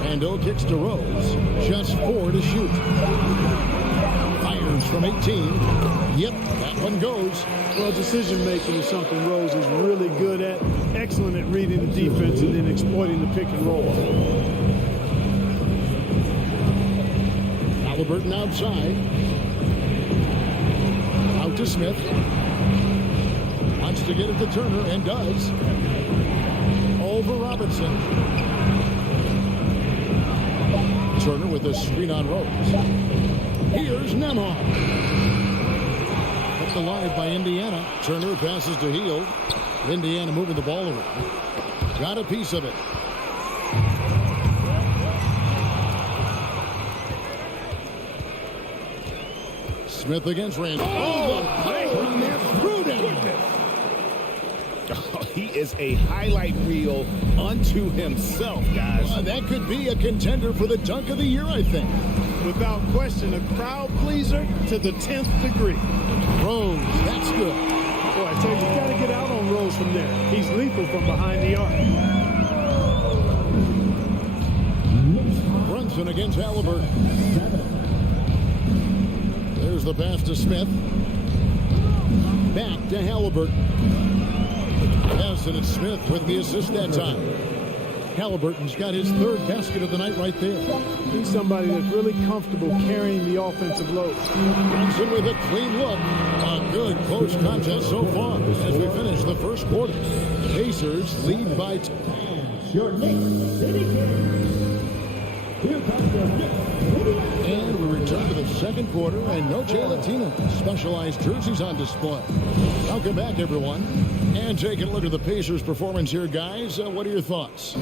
Rando kicks to Rose. Just 4 to shoot. Fires from 18. Yep, that one goes. Well, decision-making is something Rose is really good at. Excellent at reading the defense and then exploiting the pick and roll. Halliburton outside. Out to Smith. Wants to get it to Turner and does. Over Robinson. Turner with a screen on Rose. Here's Nemhard. Kept alive by Indiana. Turner passes to Hield. Indiana moving the ball around. Got a piece of it. Smith against Randall. Oh, he is a highlight reel unto himself, guys. That could be a contender for the dunk of the year, I think. Without question, a crowd pleaser to the 10th degree. Rose, that's good. Boy, I tell you, you got to get out on Rose from there. He's lethal from behind the arc. Brunson against Halliburton. There's the pass to Smith. Back to Halliburton. Yes, and it's Smith with the assist that time. Halliburton's got his third basket of the night right there. He's somebody that's really comfortable carrying the offensive load. Brunson with a clean look. A good close contest so far as we finish the first quarter. Pacers lead by 10. Your Knicks City Kings. Here comes the Knicks City. And we return to the second quarter, and no Jay Latino. Specialized jerseys on display. Welcome back, everyone. And taking a look at the Pacers' performance here, guys. What are your thoughts?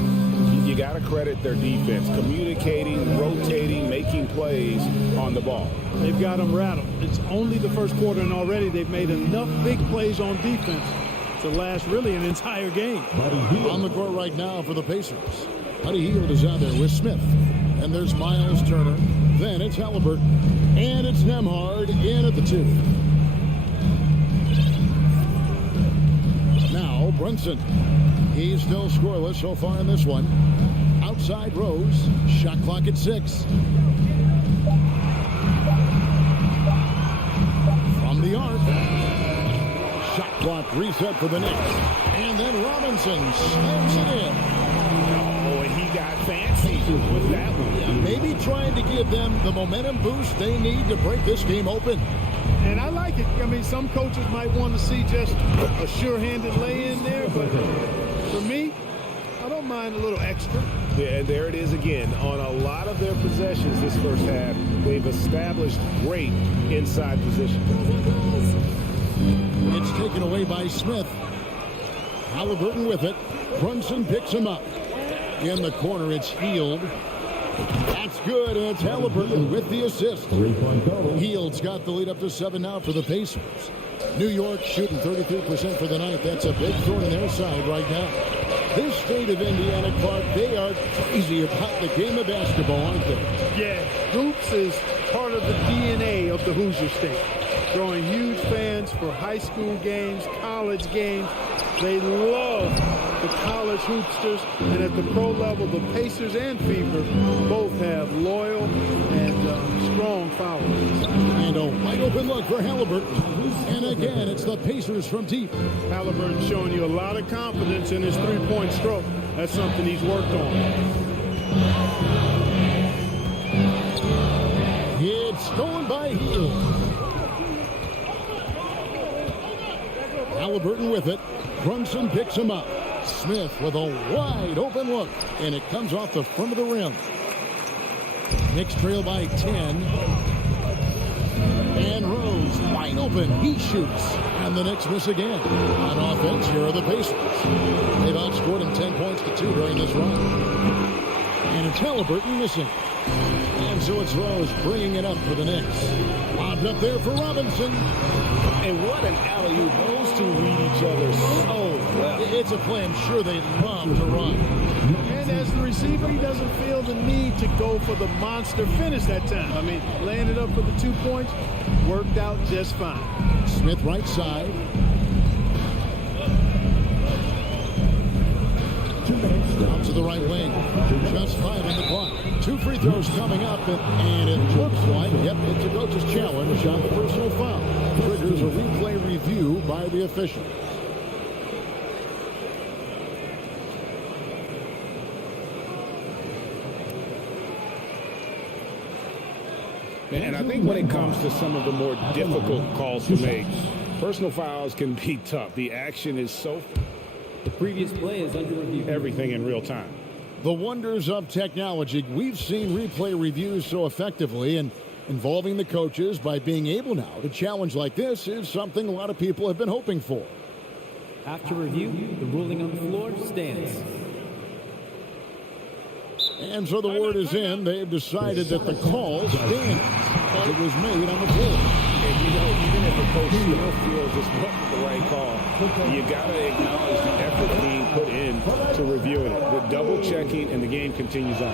You got to credit their defense. Communicating, rotating, making plays on the ball. They've got them rattled. It's only the first quarter, and already they've made enough big plays on defense to last really an entire game. On the court right now for the Pacers. Buddy Hield is out there with Smith. And there's Miles Turner. Then it's Halliburton. And it's Nemhard in at the 2. Now Brunson. He's still scoreless so far in this one. Outside Rose. Shot clock at 6. From the arc. Shot clock reset for the Knicks. And then Robinson slams it in. Oh, and he got fancy with that one. Yeah, maybe trying to give them the momentum boost they need to break this game open. And I like it. I mean, some coaches might want to see just a sure-handed lay-in there, but for me, I don't mind a little extra. Yeah, there it is again. On a lot of their possessions this first half, they've established great inside position. It's taken away by Smith. Halliburton with it. Brunson picks him up. In the corner, it's Hield. That's good, and it's Halliburton with the assist. Hield's got the lead up to 7 now for the Pacers. New York shooting 33% for the night. That's a big thorn in their side right now. This state of Indiana, Clark, they are crazy about the game of basketball, aren't they? Yeah, hoops is part of the DNA of the Hoosier State. Drawing huge fans for high school games, college games. They love the college hoopsters, and at the pro level, the Pacers and Fever both have loyal and strong followers. And a wide open look for Halliburton. And again, it's the Pacers from deep. Halliburton showing you a lot of confidence in his three-point stroke. That's something he's worked on. It's stolen by Hield. Halliburton with it. Brunson picks him up. Smith with a wide open look, and it comes off the front of the rim. Knicks trail by 10. And Rose wide open. He shoots. And the Knicks miss again. On offense, here are the Pacers. They've outscored them 10 points to 2 during this run. And it's Halliburton missing. And so it's Rose bringing it up for the Knicks. Lobbed up there for Robinson. And what an alley-oop. Those two read each other so well. It's a play I'm sure they'd love to run. And as the receiver, he doesn't feel the need to go for the monster finish that time. I mean, laying it up for the 2 points worked out just fine. Smith right side. 2 minutes down to the right wing. Just 5 in the clock. 2 free throws coming up, and it looks like, it's a coach's challenge on the personal foul. Triggers a replay review by the official. And I think when it comes to some of the more difficult calls to make, personal fouls can be tough. The action is so... The previous play is under review. Everything in real time. The wonders of technology. We've seen replay reviews so effectively, and involving the coaches by being able now to challenge like this is something a lot of people have been hoping for. After review, the ruling on the floor stands. And so the word is in. They've decided that the call stands as it was made on the floor. And you know, even if a coach still feels this wasn't the right call, you got to acknowledge the effort being put in to reviewing it. The double checking, and the game continues on.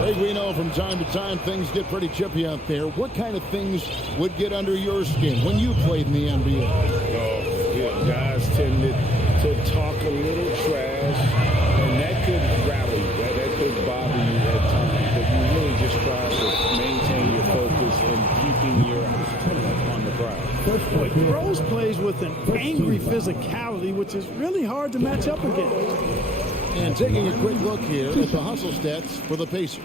Greg, we know from time to time things get pretty chippy out there. What kind of things would get under your skin when you played in the NBA? Oh, yeah, guys tended to talk a little trash, and that could rally you. That could bother you at times. But you really just try to maintain your focus and keeping your eye on the prize. Rose plays with an angry physicality, which is really hard to match up against. And taking a quick look here at the hustle stats for the Pacers.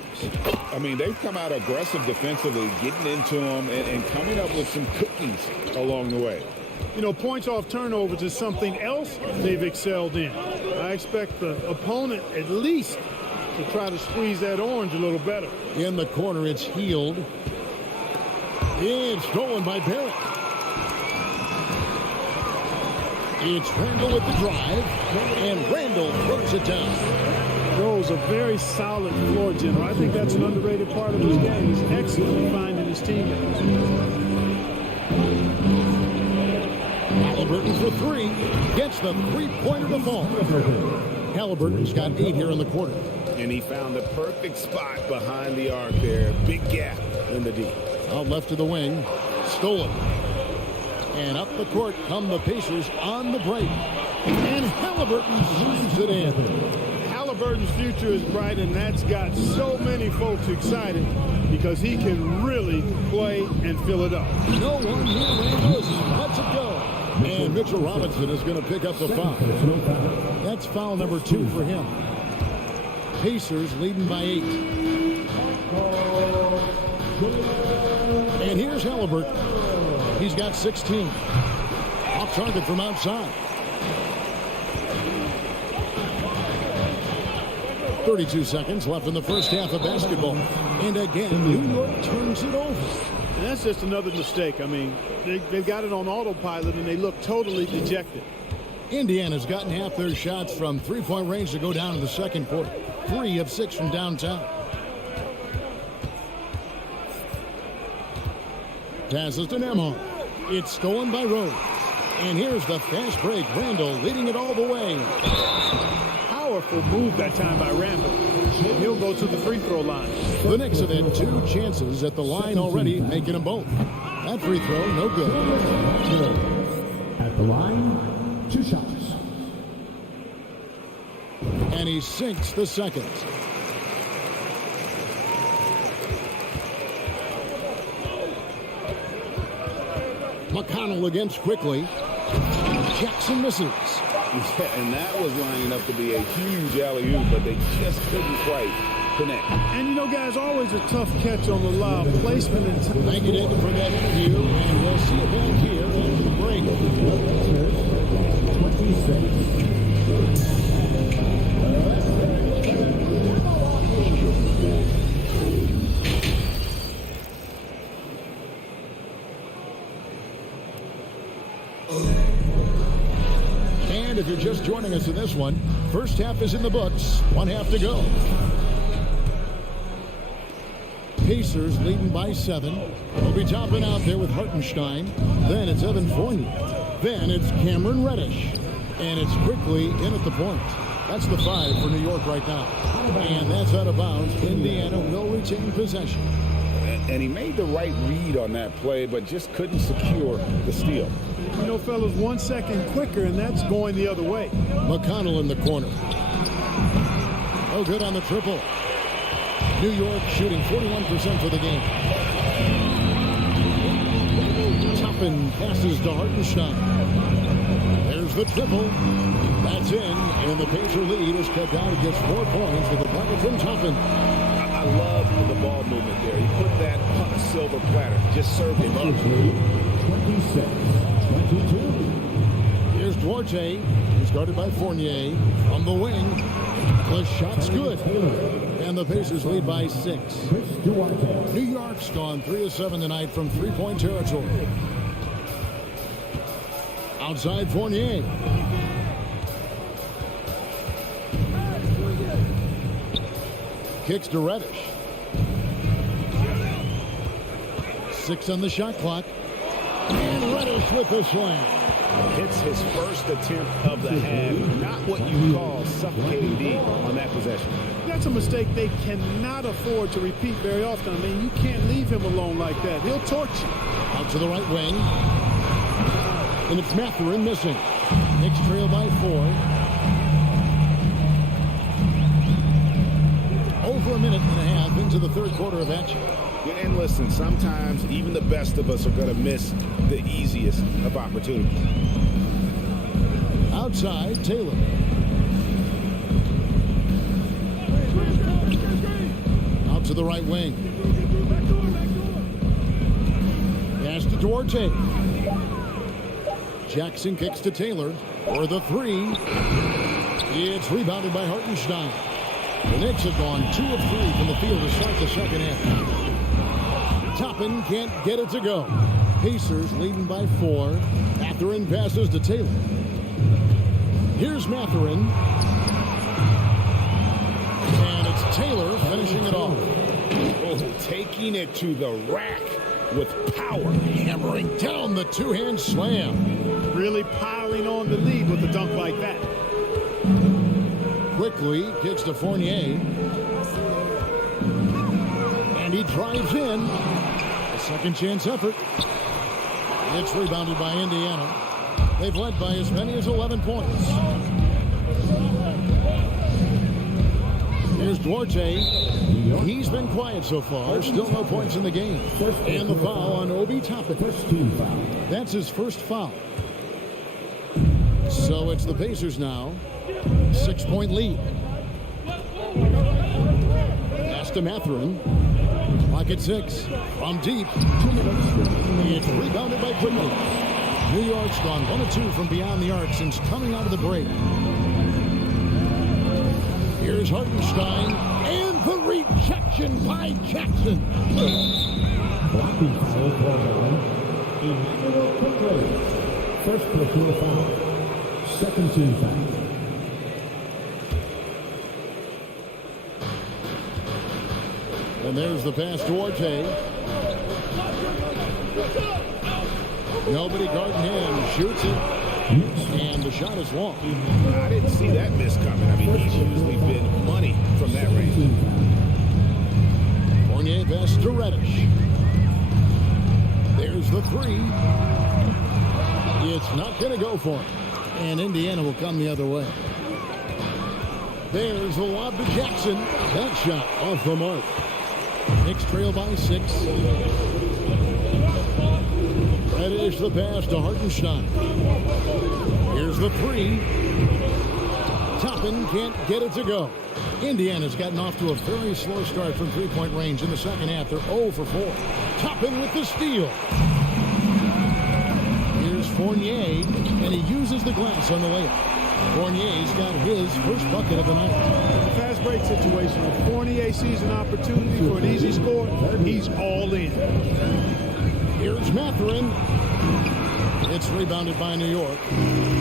I mean, they've come out aggressive defensively, getting into them and coming up with some cookies along the way. You know, points off turnovers is something else they've excelled in. I expect the opponent at least to try to squeeze that orange a little better. In the corner, it's Healed. It's stolen by Barrett. It's Randall with the drive, and Randall throws it down. Rose, a very solid floor general. I think that's an underrated part of his game. He's excellent at finding his teammates. Halliburton for 3. Gets the three-pointer to fall. Halliburton's got 8 here in the quarter. And he found the perfect spot behind the arc there. Big gap in the D. Out left of the wing. Stolen. And up the court come the Pacers on the break. And Halliburton slams it in. Halliburton's future is bright, and that's got so many folks excited because he can really play and fill it up. No one here, Ramos. Let's it go. And Mitchell Robinson is going to pick up the foul. That's foul number 2 for him. Pacers leading by 8. And here's Halliburton. He's got 16. Off target from outside. 32 seconds left in the first half of basketball. And again, New York turns it over. And that's just another mistake. I mean, they've got it on autopilot, and they look totally dejected. Indiana's gotten half their shots from three-point range to go down in the second quarter. 3 of 6 from downtown. Passes to Nemhard. It's stolen by Rose. And here's the fast break. Randall leading it all the way. Powerful move that time by Randall. He'll go to the free throw line. The Knicks have had 2 chances at the line already, making them both. That free throw, no good. At the line, 2 shots. And he sinks the second. McConnell against quickly. Jackson misses. Yeah, and that was lining up to be a huge alley-oop, but they just couldn't quite connect. And you know, guys, always a tough catch on the lob. Placement and time. Thank you, David, for that interview. And we'll see you back here after the break. And if you're just joining us in this one, first half is in the books. 1 half to go. Pacers leading by 7. We'll be topping out there with Hartenstein. Then it's Evan Fournier. Then it's Cameron Reddish. And it's quickly in at the point. That's the 5 for New York right now. And that's out of bounds. Indiana will retain possession. And he made the right read on that play, but just couldn't secure the steal. You know, fellas, 1 second quicker, and that's going the other way. McConnell in the corner. Oh, good on the triple. New York shooting 41% for the game. Toppin passes to Hartenstein. There's the triple. That's in, and the Pacer lead is cut down. It gets 4 points with a bucket from Toppin. I love the ball movement there. He put that on a silver platter. Just served him up. 26-22. Here's Duarte. He's guarded by Fournier. On the wing. The shot's good. And the Pacers lead by 6. New York's gone 3 of 7 tonight from three-point territory. Outside Fournier. Kicks to Reddish. 6 on the shot clock. And Reddish with the slam. Hits his first attempt of the half. Not what you call suffocating D on that possession. That's a mistake they cannot afford to repeat very often. I mean, you can't leave him alone like that. He'll torch you. Out to the right wing. And it's Mathurin missing. Knicks trail by 4. Over a minute and a half into the third quarter of action. Yeah, and listen, sometimes even the best of us are going to miss the easiest of opportunities. Outside, Taylor. Out to the right wing. Pass to Duarte. Jackson kicks to Taylor for the 3. It's rebounded by Hartenstein. The Knicks have gone 2 of 3 from the field to start the second half. Toppin can't get it to go. Pacers leading by 4. Mathurin passes to Taylor. Here's Mathurin. And it's Taylor finishing it off. Oh, taking it to the rack with power. Hammering down the two-hand slam. Really piling on the lead with a dunk like that. Quickly kicks to Fournier. And he drives in. A second chance effort. It's rebounded by Indiana. They've led by as many as 11 points. Here's Duarte. He's been quiet so far. Still no points in the game. And the foul on Obi Toppin. That's his first foul. So it's the Pacers now. 6-point lead. Pass to Mathurin. Clock at 6. From deep. It's rebounded by Quickly. New York's gone 1 of 2 from beyond the arc since coming out of the break. Here's Hartenstein. And the rejection by Jackson. Blocking foul for Emmanuel Quickly. First personal foul. Second team foul. And there's the pass to Duarte. Nobody guarding him. Shoots it. And the shot is long. I didn't see that miss coming. I mean, he's usually been money from that range. Fournier pass to Reddish. There's the 3. It's not going to go for him. And Indiana will come the other way. There's the lob to Jackson. That shot off the mark. Knicks trail by 6. Reddish the pass to Hartenstein. Here's the 3. Toppin can't get it to go. Indiana's gotten off to a very slow start from three-point range in the second half. They're 0 for 4. Toppin with the steal. Here's Fournier, and he uses the glass on the layup. Fournier's got his first bucket of the night. Fast break situation. If Fournier sees an opportunity for an easy score, he's all in. Here's Mathurin. It's rebounded by New York.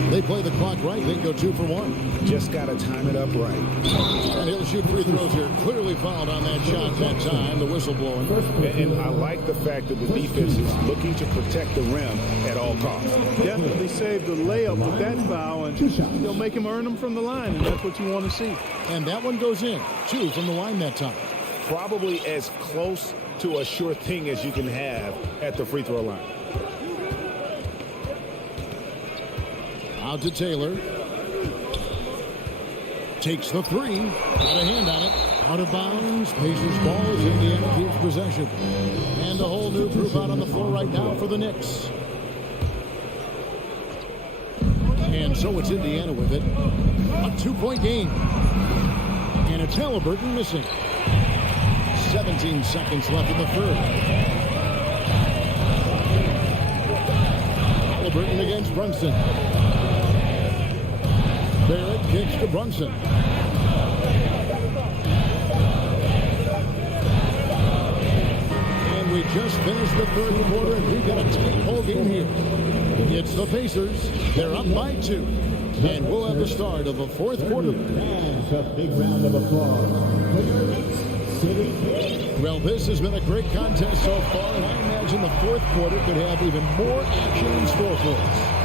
They play the clock right. They go 2 for 1. Just got to time it up right. And he'll shoot free throws here. Clearly fouled on that shot that time. The whistle blowing. And I like the fact that the defense is looking to protect the rim at all costs. Definitely saved the layup with that foul, and they'll make him earn them from the line, and that's what you want to see. And that one goes in. 2 from the line that time. Probably as close to a sure thing as you can have at the free throw line. Out to Taylor. Takes the 3. Got a hand on it. Out of bounds. Pacers ball as Indiana keeps possession. And a whole new group out on the floor right now for the Knicks. And so it's Indiana with it. A 2-point game. And it's Halliburton missing. 17 seconds left in the third. Halliburton against Brunson. Barrett kicks to Brunson. And we just finished the third quarter, and we've got a tight ball game here. It's the Pacers. They're up by 2. And we'll have the start of the fourth quarter. And a big round of applause. Well, this has been a great contest so far, and I imagine the fourth quarter could have even more action in store for us.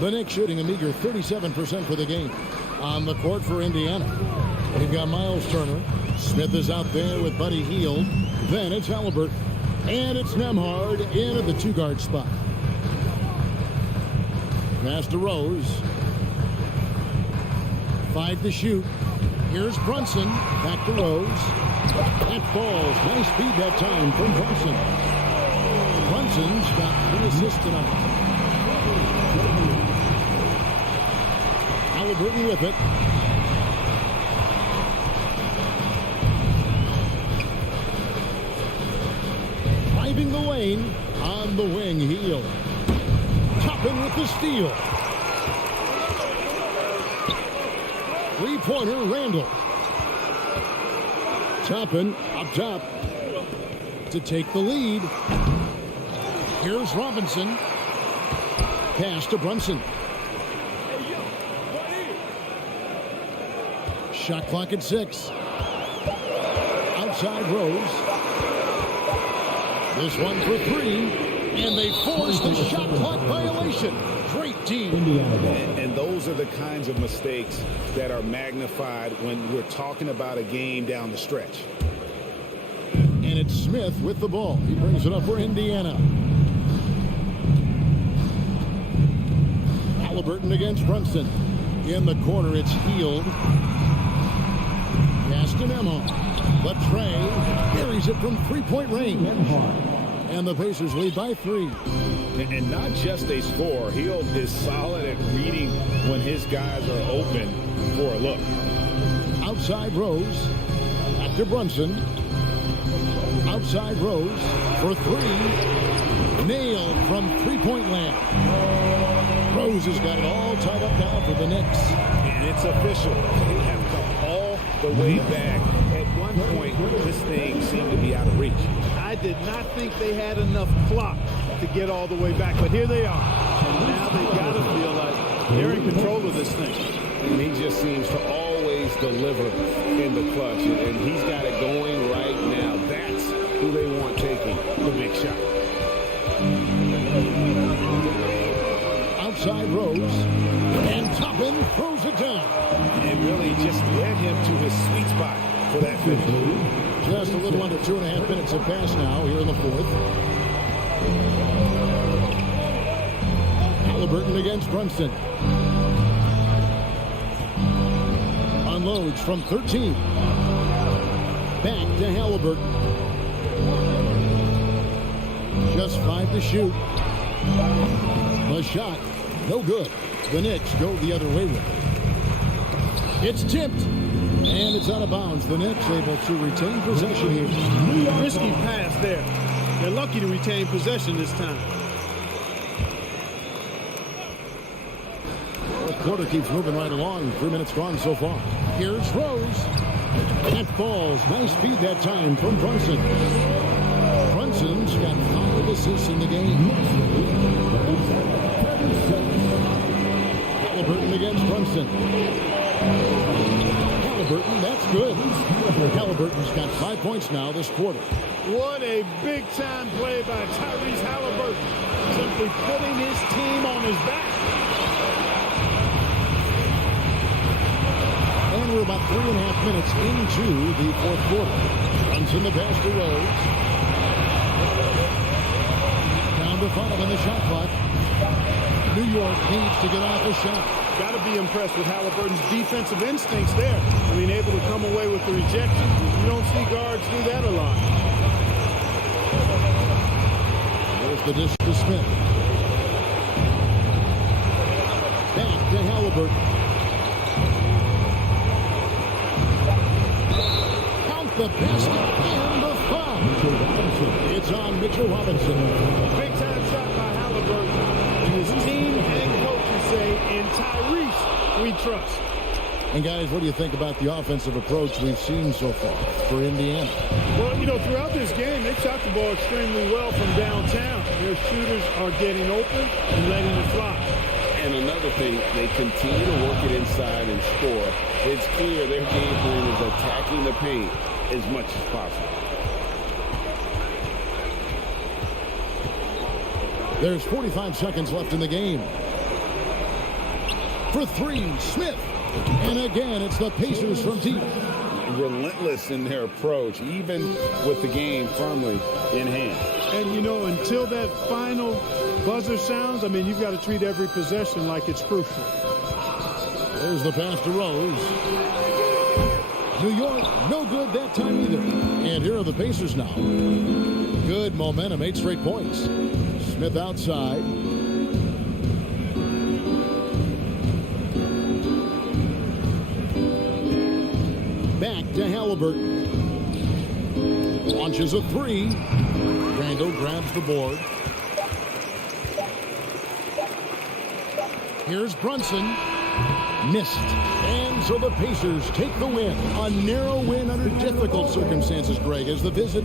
The Knicks shooting a meager 37% for the game. On the court for Indiana, we've got Miles Turner. Smith is out there with Buddy Hield. Then it's Halliburton. And it's Nembhard in at the 2-guard spot. Pass to Rose. 5 to shoot. Here's Brunson. Back to Rose. That falls. Nice feed that time from Brunson. Brunson's got 3 assists tonight. Halliburton with it. Driving the lane on the wing. Hield. Toppin with the steal. 3-pointer Randall. Toppin up top to take the lead. Here's Robinson. Pass to Brunson. Shot clock at 6. Outside Rose. This one for 3. And they force the shot clock violation. Great team. And those are the kinds of mistakes that are magnified when we're talking about a game down the stretch. And it's Smith with the ball. He brings it up for Indiana. Halliburton against Brunson. In the corner, it's Hield. Pass to Nembhard. But Trey buries it from 3-point range. And the Pacers lead by 3. And not just a score. Hield is solid at reading when his guys are open for a look. Outside Rose. Back to Brunson. Outside Rose for 3. Nailed from 3-point land. Rose has got it all tied up now for the Knicks. And it's official. They have come all the way back. At one point, this thing seemed to be out of reach. I did not think they had enough clock to get all the way back, but here they are. And now they've got to feel like they're in control of this thing. And he just seems to always deliver in the clutch. And he's got it going right now. That's who they want taking the big shot. Outside Rose. And Toppin throws it down. And really just led him to his sweet spot for that finish. Just a little under 2.5 minutes have passed now here in the fourth. Halliburton against Brunson. Unloads from 13. Back to Halliburton. Just 5 to shoot. The shot, no good. The Knicks go the other way with it. It's tipped. And it's out of bounds. The Knicks able to retain possession here. Risky pass there. They're lucky to retain possession this time. Fourth quarter keeps moving right along. 3 minutes gone so far. Here's Rose. That falls. Nice feed that time from Brunson. Brunson's got 5 assists in the game. Halliburton against Brunson. Halliburton, that's good. Halliburton's got 5 points now this quarter. What a big-time play by Tyrese Halliburton. Simply putting his team on his back. And we're about 3.5 minutes into the fourth quarter. Brunson the pass to Rose. Down to 5 on the shot clock. New York needs to get off a shot. Got to be impressed with Halliburton's defensive instincts there. I mean, able to come away with the rejection. You don't see guards do that a lot. There's the dish to Smith. Back to Halliburton. Count the basket and the foul. It's on Mitchell Robinson. Big time shot by Halliburton. And his team and coaches say, in Tyrese, we trust. And guys, what do you think about the offensive approach we've seen so far for Indiana? Well, you know, throughout this game, they've shot the ball extremely well from downtown. Their shooters are getting open and letting it fly. And another thing, they continue to work it inside and score. It's clear their game plan is attacking the paint as much as possible. There's 45 seconds left in the game. For 3, Smith. And again, it's the Pacers from deep. Relentless in their approach, even with the game firmly in hand. And, you know, until that final buzzer sounds, I mean, you've got to treat every possession like it's crucial. There's the pass to Rose. New York, no good that time either. And here are the Pacers now. Good momentum, 8 straight points. Smith outside. Back to Halliburton. Launches a 3. Randall grabs the board. Here's Brunson. Missed. And so the Pacers take the win. A narrow win under difficult circumstances, Greg, as the visit.